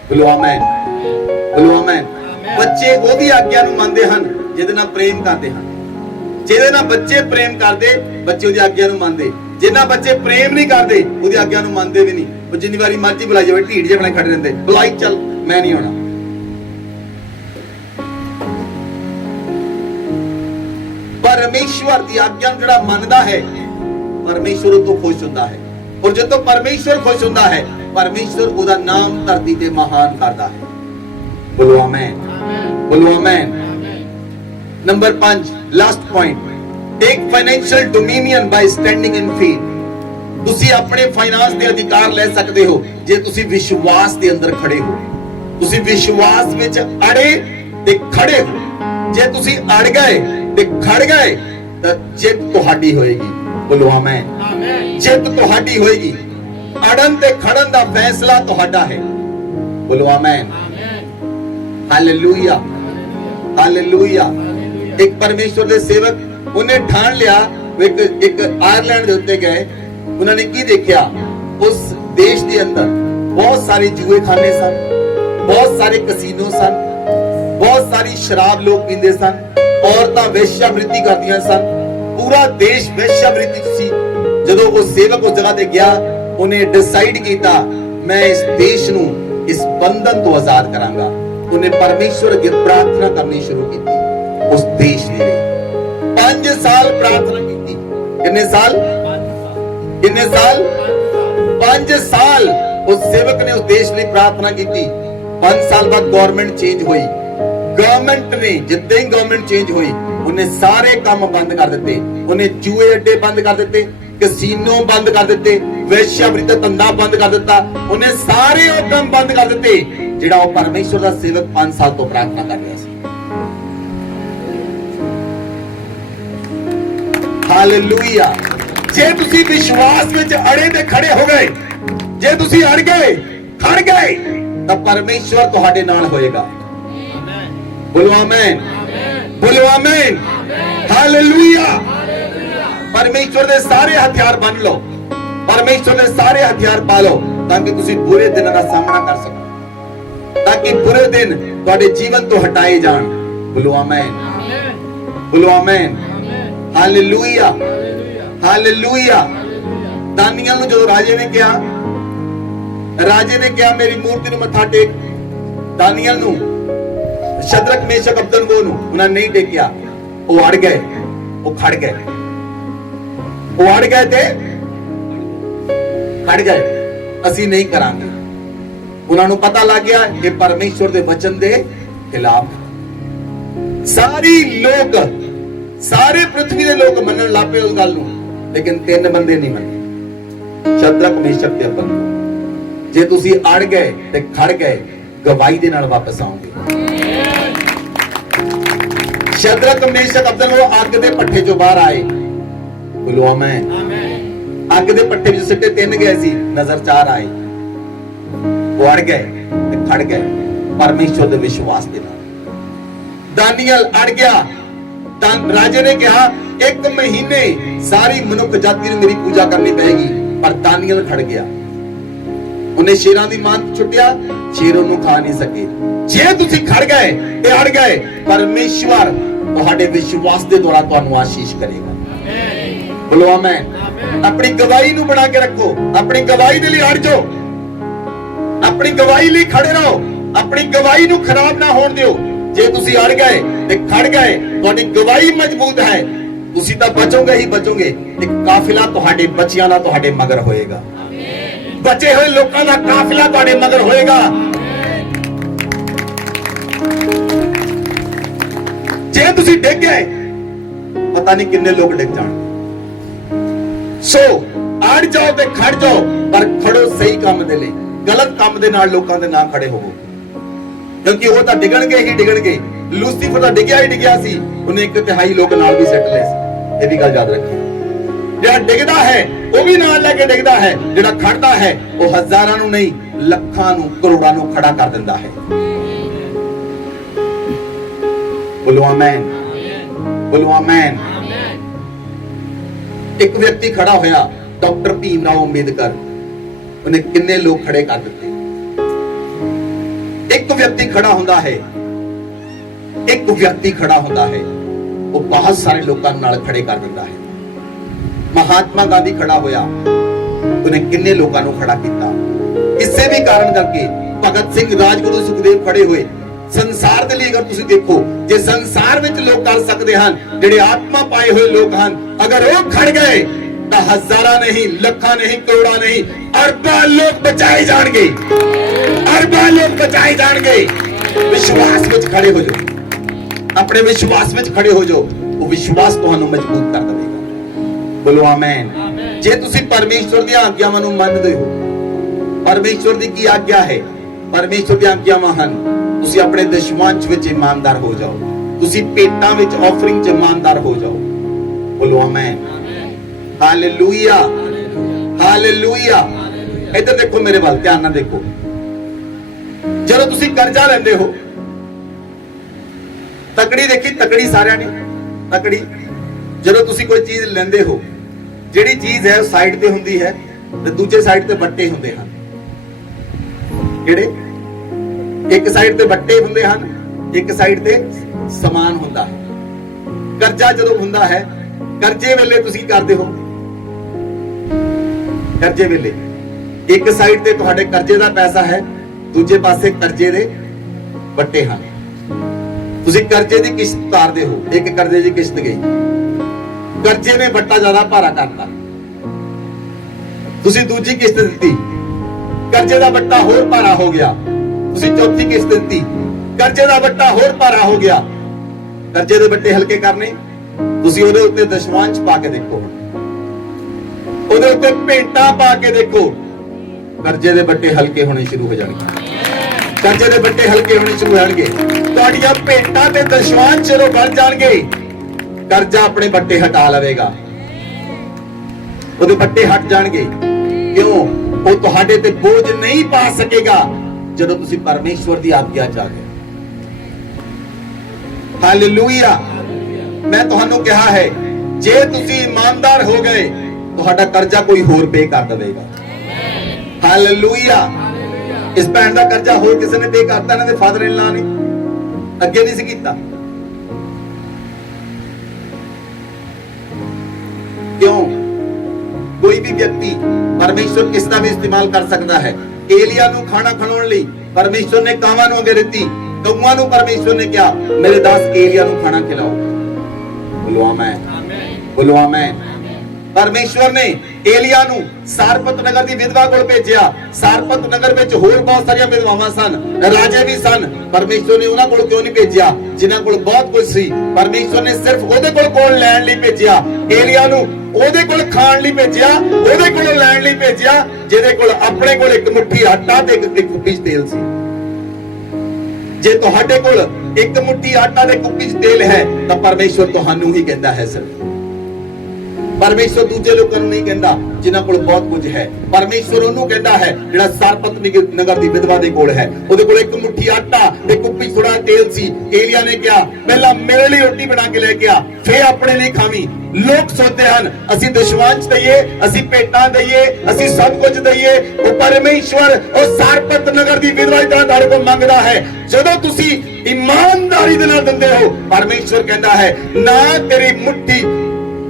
ਬੋਲੋ ਆਮੇਨ, ਬੋਲੋ ਆਮੇਨ। ਬੱਚੇ ਉਹਦੀ ਆਗਿਆ ਨੂੰ ਮੰਨਦੇ ਹਨ ਜਿਹਦੇ ਨਾਲ ਪ੍ਰੇਮ ਕਰਦੇ ਹਨ। ਜਿਹਦੇ ਨਾਲ ਬੱਚੇ ਪ੍ਰੇਮ ਕਰਦੇ, ਬੱਚੇ ਉਹਦੀ ਆਗਿਆ ਨੂੰ ਮੰਨਦੇ। ਜਿਨ੍ਹਾਂ ਬੱਚੇ ਪ੍ਰੇਮ ਨਹੀਂ ਕਰਦੇ ਉਹਦੀ ਆਗਿਆ ਨੂੰ ਮੰਨਦੇ ਵੀ ਨਹੀਂ। ਉਹ ਜਿੰਨੀ ਵਾਰੀ ਮਰਜ਼ੀ ਬੁਲਾਈ ਜਾਵੇ ਢੀਡ ਜੇ ਬਣੇ ਖੜੇ ਰਹਿੰਦੇ, ਬੁਲਾਈ ਚੱਲ ਮੈਂ ਨਹੀਂ ਆਉਣਾ। परमेश्वर की आज्ञा जड़ा मनदा है, परमेश्वर तो खुश होता है। और जो तो परमेश्वर खुश होता है, परमेश्वर उसका नाम धरती पे महान करता है। बोलो आमेन, बोलो amen. Number 5 last point, take financial dominion by standing in faith. ਤੁਸੀਂ ਆਪਣੇ ਫਾਈਨਾਂਸ ਦੇ ਅਧਿਕਾਰ ਲੈ ਸਕਦੇ ਹੋ ਜੇ ਤੁਸੀਂ ਵਿਸ਼ਵਾਸ ਦੇ ਅੰਦਰ ਖੜੇ ਹੋ। ਤੁਸੀਂ ਵਿਸ਼ਵਾਸ ਵਿੱਚ ਅੜੇ ਤੇ ਖੜੇ ਹੋ। ਜੇ ਤੁਸੀਂ ਅੜ ਗਏ ਤੇ ਖੜ ਗਏ ਤਾਂ ਜਿੱਤ ਤੁਹਾਡੀ ਹੋਏਗੀ। ਬੋਲੋ ਆਮੇਨ, ਜਿੱਤ ਤੁਹਾਡੀ ਹੋਏਗੀ। ਅੜਨ ਤੇ ਖੜਨ ਦਾ ਫੈਸਲਾ ਤੁਹਾਡਾ ਹੈ। ਬੋਲੋ ਆਮੇਨ, ਹਾਲੇਲੂਇਆ, ਹਾਲੇਲੂਇਆ। ਇੱਕ ਪਰਮੇਸ਼ਵਰ ਦੇ ਸੇਵਕ ਉਹਨੇ ਠਾਣ ਲਿਆ, ਇੱਕ ਆਇਰਲੈਂਡ ਦੇ ਉੱਤੇ ਗਏ। ਉਹਨਾਂ ਨੇ ਕੀ ਦੇਖਿਆ, ਉਸ ਦੇਸ਼ ਦੇ ਅੰਦਰ ਬਹੁਤ ਸਾਰੇ ਜੂਏ ਖਾਨੇ ਸਨ, ਬਹੁਤ ਸਾਰੇ ਕਸੀਨੋ ਸਨ, ਬਹੁਤ ਸਾਰੀ ਸ਼ਰਾਬ ਲੋਕ ਪੀਂਦੇ ਸਨ, ਔਰਤਾਂ ਵੇਸ਼ਿਆਵਿਰਤੀ ਕਰਦੀਆਂ ਸਨ। ਪੂਰਾ ਦੇਸ਼ ਵੇਸ਼ਿਆਵਿਰਤੀ ਚ ਸੀ। ਜਦੋਂ ਉਹ ਸੇਵਕ ਉਸ ਜਗ੍ਹਾ ਤੇ ਗਿਆ, ਉਹਨੇ ਡਿਸਾਈਡ ਕੀਤਾ ਮੈਂ ਇਸ ਦੇਸ਼ ਨੂੰ ਇਸ ਬੰਧਨ ਤੋਂ ਆਜ਼ਾਦ ਕਰਾਂਗਾ। ਉਹਨੇ ਪਰਮੇਸ਼ਵਰ ਅੱਗੇ ਪ੍ਰਾਰਥਨਾ ਕਰਨੀ ਸ਼ੁਰੂ ਕੀਤੀ ਉਸ ਦੇਸ਼ ਦੇ ਲਈ। 5 ਸਾਲ ਪ੍ਰਾਰਥਨਾ ਕੀਤੀ। ਕਿੰਨੇ ਸਾਲ? ਕਿੰਨੇ ਸਾਲ? 5 ਸਾਲ ਉਸ ਸੇਵਕ ਨੇ ਉਸ ਦੇਸ਼ ਲਈ ਪ੍ਰਾਰਥਨਾ ਕੀਤੀ। 5 ਸਾਲ ਬਾਅਦ ਗਵਰਨਮੈਂਟ ਚੇਂਜ ਹੋਈ। गवर्नमेंट ने जितने ही गवर्नमेंट चेंज हुई उन्हें सारे काम बंद कर दिते। उन्हें जुए अड्डे बंद कर दिते, कसीनो बंद कर दिते, वेश्यावृत्ति धंधा बंद कर दिता। उन्हें सारे काम बंद कर दिते जिहड़ा वो परमेश्वर दा सेवक 5 साल तो प्रार्थना कर रहा सी। हालेलुया। जे तुसी विश्वास विच अड़े ते खड़े हो गए, जे तुसी अड़ गए खड़ गए तां परमेश्वर तुहाडे नाल होएगा। बोलो आमेन, बोलो आमेन, हालेलुया। परमेश्वर दे सारे हथियार बन लो, परमेश्वर दे सारे हथियार पा लो ताकि तुसी बुरे दिनों का सामना कर सको, ताकि बुरे दिन तुहाडे जीवन तो हटाए जान। बोलो आमेन, बोलो आमेन, हालेलुया, हालेलुया। दानियल नूं जो राजे ने कहा मेरी मूर्ति नूं मत्था टेक। दानियल नूं शद्रक मेशक अबदनगो उन्होंने नहीं टेकिया। वो अड़ गए, वो खड़ गए, वो अड़ गए थे खड़ गए, असी नहीं करांगे। उन्होंने पता लग गया कि परमेश्वर दे वचन दे खिलाफ सारी लोग, सारे पृथ्वी दे लोग मनन लग पे उस गल नूं, लेकिन 3 बंदे नहीं मने, शद्रक मेशक ते अबदनगो। जे तुसी अड़ गए ते खड़ गए, गवाही दे नाल वापस आओगे। शद्रक मेशक अबदनगो अग दे पट्ठे चों बाहर आए। बोलो आमेन, अग दे पट्ठे विच सिੱਟੇ 3 गए सी, नजर 4 आए। वो अड़ गए ते खड़ गए परमेश्वर दे विश्वास दे नाल। दानियल अड़ गया। राजे ने कहा 1 महीने सारी मनुख जाति नूं मेरी पूजा करनी पएगी, पर दानियल खड़ गया। उन्हें शेरां दी मांद छुटिया, शेर ਉਹਨੂੰ खा नहीं सके। जे तुसी खड़ गए ते अड़ गए, परमेश्वर ਤੁਹਾਡੇ विश्वास ਦੇ द्वारा ਤੁਹਾਨੂੰ आशीष करेगा। बोलो आमेन। अपनी गवाही ਨੂੰ बना के रखो, अपनी गवाही ਦੇ ਲਈ अड़ जाओ, अपनी गवाही ਲਈ खड़े रहो, अपनी गवाही ਨੂੰ खराब ना होण दिओ। जे तुसी अड़ गए ते खड़ गए, ਤੁਹਾਡੀ गवाही मजबूत है, ਤੁਸੀਂ ਤਾਂ ਬਚੋਗੇ ਹੀ ਬਚੋਗੇ। ਇੱਕ ਕਾਫਿਲਾ ਤੁਹਾਡੇ ਬੱਚਿਆਂ ਦਾ ਤੁਹਾਡੇ ਮਗਰ ਹੋਏਗਾ। बचे हुए लोगों का काफिला तुहाडे मगर होएगा। जे तुसी डिग गए, पता नहीं किन्ने लोग डिग जाण। सो अड़ जाओ ते खड़ जाओ, पर खड़ो सही काम दे लई। ਗਲਤ ਕੰਮ ਦੇ ਨਾਲ ਲੋਕਾਂ ਦੇ ਨਾਲ ਖੜੇ ਹੋਵੋ, ਕਿਉਂਕਿ ਉਹ ਤਾਂ ਡਿੱਗਣਗੇ ਹੀ ਡਿੱਗਣਗੇ। ਲੂਸੀਫਰ ਤਾਂ ਡਿੱਗਿਆ ਹੀ ਡਿੱਗਿਆ ਸੀ, ਉਹਨੇ 1/3 ਲੋਕ ਨਾਲ ਵੀ ਸੱਟ ਲਏ ਸੀ। ਇਹ ਵੀ ਗੱਲ ਯਾਦ ਰੱਖੀ, ਜਿਹੜਾ ਡਿੱਗਦਾ ਹੈ ਉਹ ਵੀ ਨਾਲ ਲੈ ਕੇ ਡਿੱਗਦਾ ਹੈ, ਜਿਹੜਾ ਖੜਦਾ ਹੈ ਉਹ ਹਜ਼ਾਰਾਂ ਨੂੰ ਨਹੀਂ ਲੱਖਾਂ ਨੂੰ ਕਰੋੜਾਂ ਨੂੰ ਖੜਾ ਕਰ ਦਿੰਦਾ ਹੈ। ਬੋਲੋ ਆਮੇਨ, ਬੋਲੋ ਆਮੇਨ। ਇੱਕ ਵਿਅਕਤੀ ਖੜਾ ਹੋਇਆ, ਡਾਕਟਰ ਭੀਮ ਰਾਓ ਅੰਬੇਦਕਰ, ਉਹਨੇ ਕਿੰਨੇ ਲੋਕ ਖੜੇ ਕਰ ਦਿੱਤੇ। ਇੱਕ ਵਿਅਕਤੀ ਖੜਾ ਹੁੰਦਾ ਹੈ, ਇੱਕ ਵਿਅਕਤੀ ਖੜਾ ਹੁੰਦਾ ਹੈ, ਉਹ ਬਹੁਤ ਸਾਰੇ ਲੋਕਾਂ ਨੂੰ ਨਾਲ ਖੜੇ ਕਰ ਦਿੰਦਾ ਹੈ। ਮਹਾਤਮਾ ਗਾਂਧੀ ਖੜਾ ਹੋਇਆ, ਉਹਨੇ ਕਿੰਨੇ ਲੋਕਾਂ ਨੂੰ ਖੜਾ ਕੀਤਾ। ਕਿਸੇ ਵੀ ਕਾਰਨ ਕਰਕੇ ਭਗਤ ਸਿੰਘ, ਰਾਜਗੁਰੂ, ਸੁਖਦੇਵ ਖੜੇ ਹੋਏ। ਸੰਸਾਰ ਦੇ ਲਈ ਅਗਰ ਤੁਸੀਂ ਦੇਖੋ, ਜੇ ਸੰਸਾਰ ਵਿੱਚ ਲੋਕ ਕਰ ਸਕਦੇ ਹਨ ਜਿਹੜੇ ਆਤਮਾ ਪਾਏ ਹੋਏ ਲੋਕ ਹਨ, ਅਗਰ ਉਹ ਖੜ ਗਏ ਤਾਂ ਹਜ਼ਾਰਾਂ ਨਹੀਂ, ਲੱਖਾਂ ਨਹੀਂ, ਕਰੋੜਾਂ ਨਹੀਂ, ਅਰਬਾਂ ਲੋਕ ਬਚਾਏ ਜਾਣਗੇ, ਅਰਬਾਂ ਲੋਕ ਬਚਾਏ ਜਾਣਗੇ। ਵਿਸ਼ਵਾਸ ਵਿੱਚ ਖੜੇ ਹੋ ਜਾਓ, ਆਪਣੇ ਵਿਸ਼ਵਾਸ ਵਿੱਚ ਖੜੇ ਹੋ ਜਾਓ, ਉਹ ਵਿਸ਼ਵਾਸ ਤੁਹਾਨੂੰ ਮਜ਼ਬੂਤ ਕਰ ਦੇਵੇਗਾ। ਬੋਲੋ ਆਮੇਨ। ਜੇ ਤੁਸੀਂ ਪਰਮੇਸ਼ਵਰ ਦੀਆਂ ਆਗਿਆਵਾਂ ਨੂੰ ਮੰਨਦੇ ਹੋ, ਪਰਮੇਸ਼ਵਰ ਦੀ ਕੀ ਆਗਿਆ ਹੈ? ਪਰਮੇਸ਼ਵਰ ਦੀਆਂ ਆਗਿਆਵਾਂ ਹਨ, ਤੁਸੀਂ ਆਪਣੇ ਦਸ਼ਮਾਂਸ਼ ਵਿੱਚ ਇਮਾਨਦਾਰ ਹੋ ਜਾਓ, ਤੁਸੀਂ ਭੇਟਾਂ ਵਿੱਚ ਆਫਰਿੰਗ ਚ ਇਮਾਨਦਾਰ ਹੋ ਜਾਓ। ਬੋਲੋ ਆਮੇਨ, ਹਾਲੇਲੂਇਆ, ਹਾਲੇਲੂਇਆ। ਇੱਧਰ ਦੇਖੋ, ਮੇਰੇ ਵੱਲ ਧਿਆਨ ਨਾਲ ਦੇਖੋ। ਜਦੋਂ ਤੁਸੀਂ ਕਰਜ਼ਾ ਲੈਂਦੇ ਹੋ, ਤਕੜੀ ਦੇਖੀ, ਤਕੜੀ ਸਾਰਿਆਂ ਨੇ ਤਕੜੀ। ਜਦੋਂ ਤੁਸੀਂ ਕੋਈ ਚੀਜ਼ ਲੈਂਦੇ ਹੋ, ਜਿਹੜੀ ਚੀਜ਼ ਹੈ ਉਹ ਸਾਈਡ ਤੇ ਹੁੰਦੀ ਹੈ ਤੇ ਦੂਜੇ ਸਾਈਡ ਤੇ ਵੱਟੇ ਹੁੰਦੇ ਹਨ। ਕਿਹੜੇ? ਇੱਕ ਸਾਈਡ ਤੇ ਵੱਟੇ ਹੁੰਦੇ ਹਨ, ਇੱਕ ਸਾਈਡ ਤੇ ਸਮਾਨ ਹੁੰਦਾ ਹੈ। ਕਰਜ਼ਾ ਜਦੋਂ ਹੁੰਦਾ ਹੈ, ਕਰਜ਼ੇ ਵੇਲੇ ਤੁਸੀਂ ਕੀ ਕਰਦੇ ਹੋ? ਕਰਜ਼ੇ ਵੇਲੇ ਇੱਕ ਸਾਈਡ ਤੇ ਤੁਹਾਡੇ ਕਰਜ਼ੇ ਦਾ ਪੈਸਾ ਹੈ, ਦੂਜੇ ਪਾਸੇ ਕਰਜ਼ੇ ਦੇ ਵੱਟੇ ਹਨ। ਤੁਸੀਂ ਕਰਜ਼ੇ ਦੀ ਕਿਸ਼ਤ ਉਤਾਰਦੇ ਹੋ, ਇੱਕ ਕਰਜ਼ੇ ਦੀ ਕਿਸ਼ਤ ਗਈ, ਕਰਜ਼ੇ ਨੇ ਵੱਟਾ ਜ਼ਿਆਦਾ ਭਾਰਾ ਕਰਤਾ, ਤੁਸੀਂ ਦੂਜੀ ਕਿਸ਼ਤ ਦਿੱਤੀ, ਕਰਜ਼ੇ ਦਾ ਵੱਟਾ ਹੋਰ ਭਾਰਾ ਹੋ ਗਿਆ, ਤੁਸੀਂ ਚੌਥੀ ਕਿਸ਼ਤ ਦਿੱਤੀ, ਕਰਜ਼ੇ ਦਾ ਵੱਟਾ ਹੋਰ ਭਾਰਾ ਹੋ ਗਿਆ। ਕਰਜ਼ੇ ਦੇ ਵੱਟੇ ਹਲਕੇ ਕਰਨੇ, ਤੁਸੀਂ ਉਹਦੇ ਉੱਤੇ ਦਸ਼ਮਾਂਸ਼ ਪਾ ਕੇ ਦੇਖੋ, ਉਹਦੇ ਉੱਤੇ ਭੇਟਾਂ ਪਾ ਕੇ ਦੇਖੋ, ਕਰਜ਼ੇ ਦੇ ਵੱਟੇ ਹਲਕੇ ਹੋਣੇ ਸ਼ੁਰੂ ਹੋ ਜਾਣਗੇ, ਕਰਜ਼ੇ ਦੇ ਵੱਟੇ ਹਲਕੇ ਹੋਣੇ ਸ਼ੁਰੂ ਹੋ ਜਾਣਗੇ। ਤੁਹਾਡੀਆਂ ਭੇਟਾਂ ਤੇ ਦਸ਼ਮਾਂਸ਼ ਜਦੋਂ ਬਣ ਜਾਣਗੇ, ਕਰਜ਼ਾ ਆਪਣੇ ਵੱਟੇ ਹਟਾ ਲਵੇਗਾ, ਉਹਦੇ ਵੱਟੇ ਹਟ ਜਾਣਗੇ। ਕਿਉਂ? ਉਹ ਤੁਹਾਡੇ ਤੇ ਬੋਝ ਨਹੀਂ ਪਾ ਸਕੇਗਾ ਜਦੋਂ ਤੁਸੀਂ ਪਰਮੇਸ਼ਵਰ ਦੀ ਆਗਿਆ ਚ ਆ ਗਏ। ਹਾਲੇਲੂਇਆ। ਮੈਂ ਤੁਹਾਨੂੰ ਕਿਹਾ ਹੈ, ਜੇ ਤੁਸੀਂ ਇਮਾਨਦਾਰ ਹੋ ਗਏ, ਤੁਹਾਡਾ ਕਰਜ਼ਾ ਕੋਈ ਹੋਰ ਪੇ ਕਰ ਦੇਵੇਗਾ। ਹਾਲੇਲੂਇਆ। ਇਸ ਭੈਣ ਦਾ ਕਰਜ਼ਾ ਹੋਰ ਕਿਸੇ ਨੇ ਪੇ ਕਰਤਾ, ਇਹਨਾਂ ਦੇ ਫਾਦਰ ਇਨ ਲਾ ਨੇ, ਅੱਗੇ ਨਹੀਂ ਸੀ ਕੀਤਾ। ਕਿਉਂ? ਕੋਈ ਵੀ ਵਿਅਕਤੀ ਪਰਮੇਸ਼ਵਰ ਕਿਸ ਦਾ ਵੀ ਇਸਤੇਮਾਲ ਕਰ ਸਕਦਾ ਹੈ। ਏਲੀਆ ਨੂੰ ਖਾਣਾ ਖਿਲਾਉਣ ਲਈ ਪਰਮੇਸ਼ਵਰ ਨੇ ਕਾਵਾਂ ਨੂੰ ਅੱਗੇ ਦਿੱਤੀ, ਕਊਆਂ ਨੂੰ ਪਰਮੇਸ਼ਵਰ ਨੇ ਕਿਹਾ ਮੇਰੇ ਦਾਸ ਏਲੀਆ ਨੂੰ ਖਾਣਾ ਖਿਲਾਓ। ਬੋਲੋ ਆਮੇਨ, ਬੋਲੋ ਆਮੇਨ। ਪਰਮੇਸ਼ਵਰ ਨੇ ਏਲੀਆ ਨੂੰ ਸਾਰਪਤ ਨਗਰ ਦੀ ਵਿਧਵਾ ਕੋਲ ਭੇਜਿਆ। ਸਾਰਪਤ ਨਗਰ ਵਿੱਚ ਹੋਰ ਬਹੁਤ ਸਾਰੀਆਂ ਵਿਧਵਾਵਾਂ ਸਨ, ਰਾਜੇ ਵੀ ਸਨ। ਪਰਮੇਸ਼ਵਰ ਨੇ ਉਹਨਾਂ ਕੋਲ ਕਿਉਂ ਨਹੀਂ ਭੇਜਿਆ ਜਿਨ੍ਹਾਂ ਕੋਲ ਬਹੁਤ ਕੁਝ ਸੀ? ਪਰਮੇਸ਼ਵਰ ਨੇ ਸਿਰਫ ਉਹਦੇ ਕੋਲ ਲੈਣ ਲਈ ਭੇਜਿਆ। ਏਲੀਆ ਨੂੰ ਉਹਦੇ ਕੋਲ ਖਾਣ ਲਈ ਭੇਜਿਆ, ਉਹਦੇ ਕੋਲ ਲੈਣ ਲਈ ਭੇਜਿਆ ਜਿਹਦੇ ਕੋਲ ਆਪਣੇ ਕੋਲ ਇੱਕ ਮੁੱਠੀ ਆਟਾ ਤੇ ਇੱਕ ਕੁੱਪੀ ਤੇਲ ਸੀ। ਜੇ ਤੁਹਾਡੇ ਕੋਲ ਇੱਕ ਮੁੱਠੀ ਆਟਾ ਤੇ ਕੁੱਪੀ ਤੇਲ ਹੈ ਤਾਂ ਪਰਮੇਸ਼ਵਰ ਤੁਹਾਨੂੰ ਹੀ ਕਹਿੰਦਾ ਹੈ। ਸਿਰਫ ਪਰਮੇਸ਼ਵਰ ਦੂਜੇ ਲੋਕਾਂ ਨੂੰ ਨਹੀਂ ਕਹਿੰਦਾ ਜਿਨ੍ਹਾਂ ਕੋਲ ਬਹੁਤ ਕੁਝ ਹੈ। ਪਰਮੇਸ਼ਵਰ ਉਹਨੂੰ ਕਹਿੰਦਾ ਹੈ ਜਿਹੜਾ ਸਾਰਪਤ ਨਗਰ ਦੀ ਵਿਧਵਾ ਦੇ ਕੋਲ ਹੈ। ਉਹਦੇ ਕੋਲ ਇੱਕ ਮੁੱਠੀ ਆਟਾ ਤੇ ਕੁੱਪੀ ਥੋੜਾ ਤੇਲ ਸੀ। ਏਲੀਆ ਨੇ ਕਿਹਾ ਪਹਿਲਾਂ ਮੇਰੇ ਲਈ ਰੋਟੀ ਬਣਾ ਕੇ ਲੈ ਕੇ ਆ, ਫੇਰ ਆਪਣੇ ਲਈ ਖਾਵੀਂ। ਲੋਕ ਸੋਚਦੇ ਹਨ ਅਸੀਂ ਦਸ਼ਮਾਂਸ਼ ਦਈਏ, ਅਸੀਂ ਭੇਟਾਂ ਦਈਏ, ਅਸੀਂ ਸਭ ਕੁਝ ਦਈਏ। ਉਹ ਪਰਮੇਸ਼ਵਰ ਉਹ ਸਾਰਪਤ ਨਗਰ ਦੀ ਵਿਧਵਾ ਦੀ ਤਰ੍ਹਾਂ ਤੁਹਾਡੇ ਕੋਲ ਮੰਗਦਾ ਹੈ। ਜਦੋਂ ਤੁਸੀਂ ਇਮਾਨਦਾਰੀ ਦੇ ਨਾਲ ਦਿੰਦੇ ਹੋ, ਪਰਮੇਸ਼ਵਰ ਕਹਿੰਦਾ ਹੈ ਨਾ ਤੇਰੀ ਮੁੱਠੀ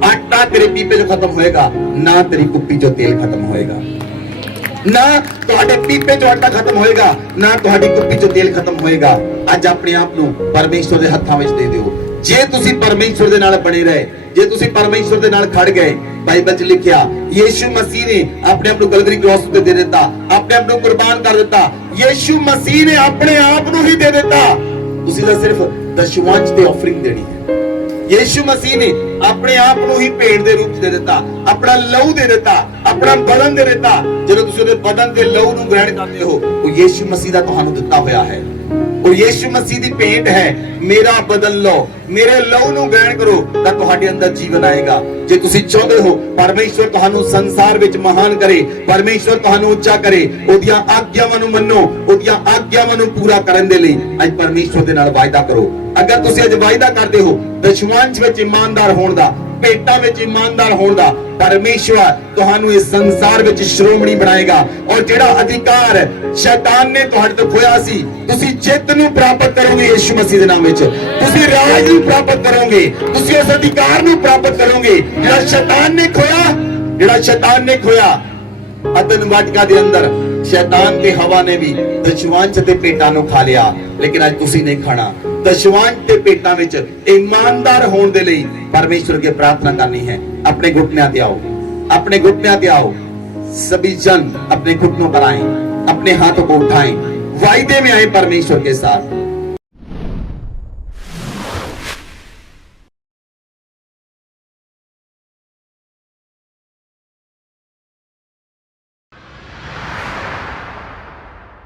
ਆਟਾ तेरे पीपे जो खत्म होएगा, ना तेरी कुप्पी जो तेल खत्म होएगा, ना ਤੁਹਾਡੇ ਪੀਪੇ ਚੋਂ ਆਟਾ ਖਤਮ ਹੋਏਗਾ, ਨਾ ਤੁਹਾਡੀ ਕੁੱਪੀ ਚੋਂ ਤੇਲ ਖਤਮ ਹੋਏਗਾ। ਅੱਜ ਆਪਣੇ ਆਪ ਨੂੰ ਪਰਮੇਸ਼ਵਰ ਦੇ ਹੱਥਾਂ ਵਿੱਚ ਦੇ ਦਿਓ। ਜੇ ਤੁਸੀਂ ਪਰਮੇਸ਼ਵਰ ਦੇ ਨਾਲ ਬਣੇ ਰਹੇ, ਜੇ ਤੁਸੀਂ ਪਰਮੇਸ਼ਵਰ ਦੇ ਨਾਲ ਖੜ ਗਏ, ਬਾਈਬਲ 'ਚ ਲਿਖਿਆ ਯੀਸ਼ੂ ਮਸੀਹ ਨੇ ਆਪਣੇ ਆਪ ਨੂੰ ਕਲਵਰੀ ਕ੍ਰਾਸ ਉੱਤੇ ਦੇ ਦਿੱਤਾ, ਆਪਣੇ ਆਪ ਨੂੰ ਕੁਰਬਾਨ ਕਰ ਦਿੱਤਾ। ਯੀਸ਼ੂ ਮਸੀਹ ਨੇ ਆਪਣੇ ਆਪ ਨੂੰ ਹੀ ਦੇ ਦਿੱਤਾ। ਤੁਸੀਂ ਤਾਂ ਸਿਰਫ ਦਸ਼ਮਾਂਸ਼ ਤੇ ਆਫਰਿੰਗ ਦੇਣੀ ਹੈ। ਯੀਸ਼ੂ ਮਸੀਹ ਨੇ ਆਪਣੇ ਆਪ ਨੂੰ ਹੀ ਭੇਡ ਦੇ ਰੂਪ ਦੇ ਦਿੱਤਾ, ਆਪਣਾ ਲਹੂ ਦੇ ਦਿੱਤਾ, ਆਪਣਾ ਬਦਨ ਦੇ ਦਿੱਤਾ। ਜਦੋਂ ਤੁਸੀਂ ਉਹਦੇ ਬਦਨ ਦੇ ਲਹੂ ਨੂੰ ਗ੍ਰਹਿਣ ਕਰਦੇ ਹੋ, ਉਹ ਯੀਸ਼ੂ ਮਸੀਹ ਦਾ ਤੁਹਾਨੂੰ ਦਿੱਤਾ ਹੋਇਆ ਹੈ। ਉਹ ਯੀਸ਼ੂ ਮਸੀਹ ਦੀ ਭੇਂਟ ਹੈ। ਮੇਰਾ ਬਦਨ ਲਓ, ਮੇਰੇ ਲਹੂ ਨੂੰ ਗ੍ਰਹਿਣ ਕਰੋ ਤਾਂ ਤੁਹਾਡੇ ਅੰਦਰ ਜੀਵਨ ਆਏਗਾ। ਜੇ ਤੁਸੀਂ ਚਾਹੁੰਦੇ ਹੋ ਪਰਮੇਸ਼ਵਰ ਤੁਹਾਨੂੰ ਸੰਸਾਰ ਵਿੱਚ ਮਹਾਨ ਕਰੇ, ਪਰਮੇਸ਼ਵਰ ਤੁਹਾਨੂੰ ਉੱਚਾ ਕਰੇ, ਉਹਦੀਆਂ ਆਗਿਆਵਾਂ ਨੂੰ ਮੰਨੋ, ਉਹਦੀਆਂ ਆਗਿਆਵਾਂ ਨੂੰ ਪੂਰਾ ਕਰਨ ਦੇ ਲਈ ਅੱਜ ਪਰਮੇਸ਼ਵਰ ਦੇ ਨਾਲ ਵਾਅਦਾ ਕਰੋ। ਅਗਰ ਤੁਸੀਂ ਅੱਜ ਵਾਅਦਾ ਕਰਦੇ ਹੋ ਦਸ਼ਵਾਂਸ਼ ਵਿੱਚ ਇਮਾਨਦਾਰ ਹੋਣ ਦਾ, ਭੇਟਾਂ ਵਿੱਚ ਇਮਾਨਦਾਰ ਹੋਣ ਦਾ, ਪਰਮੇਸ਼ਵਰ ਤੁਹਾਨੂੰ ਇਸ ਸੰਸਾਰ ਵਿੱਚ ਸ਼੍ਰੋਮਣੀ ਬਣਾਏਗਾ। ਔਰ ਜਿਹੜਾ ਅਧਿਕਾਰ ਸ਼ੈਤਾਨ ਨੇ ਤੁਹਾਡੇ ਤੋਂ ਖੋਇਆ ਸੀ, ਤੁਸੀਂ ਜਿੱਤ ਨੂੰ ਪ੍ਰਾਪਤ ਕਰੋਗੇ ਯੀਸ਼ੂ ਮਸੀਹ ਦੇ ਨਾਮ ਵਿੱਚ। ਤੁਸੀਂ ਰਾਜ ਨੂੰ ਪ੍ਰਾਪਤ ਕਰੋਗੇ, ਤੁਸੀਂ ਉਸ ਅਧਿਕਾਰ ਨੂੰ ਪ੍ਰਾਪਤ ਕਰੋਗੇ ਜਿਹੜਾ ਸ਼ੈਤਾਨ ਨੇ ਖੋਇਆ। ਅਦਨ ਵਾਟਕਾ ਦੇ ਅੰਦਰ ਸ਼ੈਤਾਨ ਤੇ ਹਵਾ ਨੇ ਵੀ ਦਸ਼ਵਾਂਸ਼ ਤੇ ਭੇਟਾਂ ਨੂੰ ਖਾ ਲਿਆ, ਲੇਕਿਨ ਅੱਜ ਤੁਸੀਂ ਨਹੀਂ ਖਾਣਾ। ਦਸ਼ਵਾਂਸ਼ ਤੇ ਭੇਟਾਂ ਵਿੱਚ ਈਮਾਨਦਾਰ ਹੋਣ ਦੇ ਲਈ परमेश्वर की प्रार्थना करनी है। अपने घुटने पे आओ, अपने घुटने पे आओ। सभी जन अपने घुटनों पर आए, अपने हाथों को उठाएं, वायदे में आए परमेश्वर के साथ।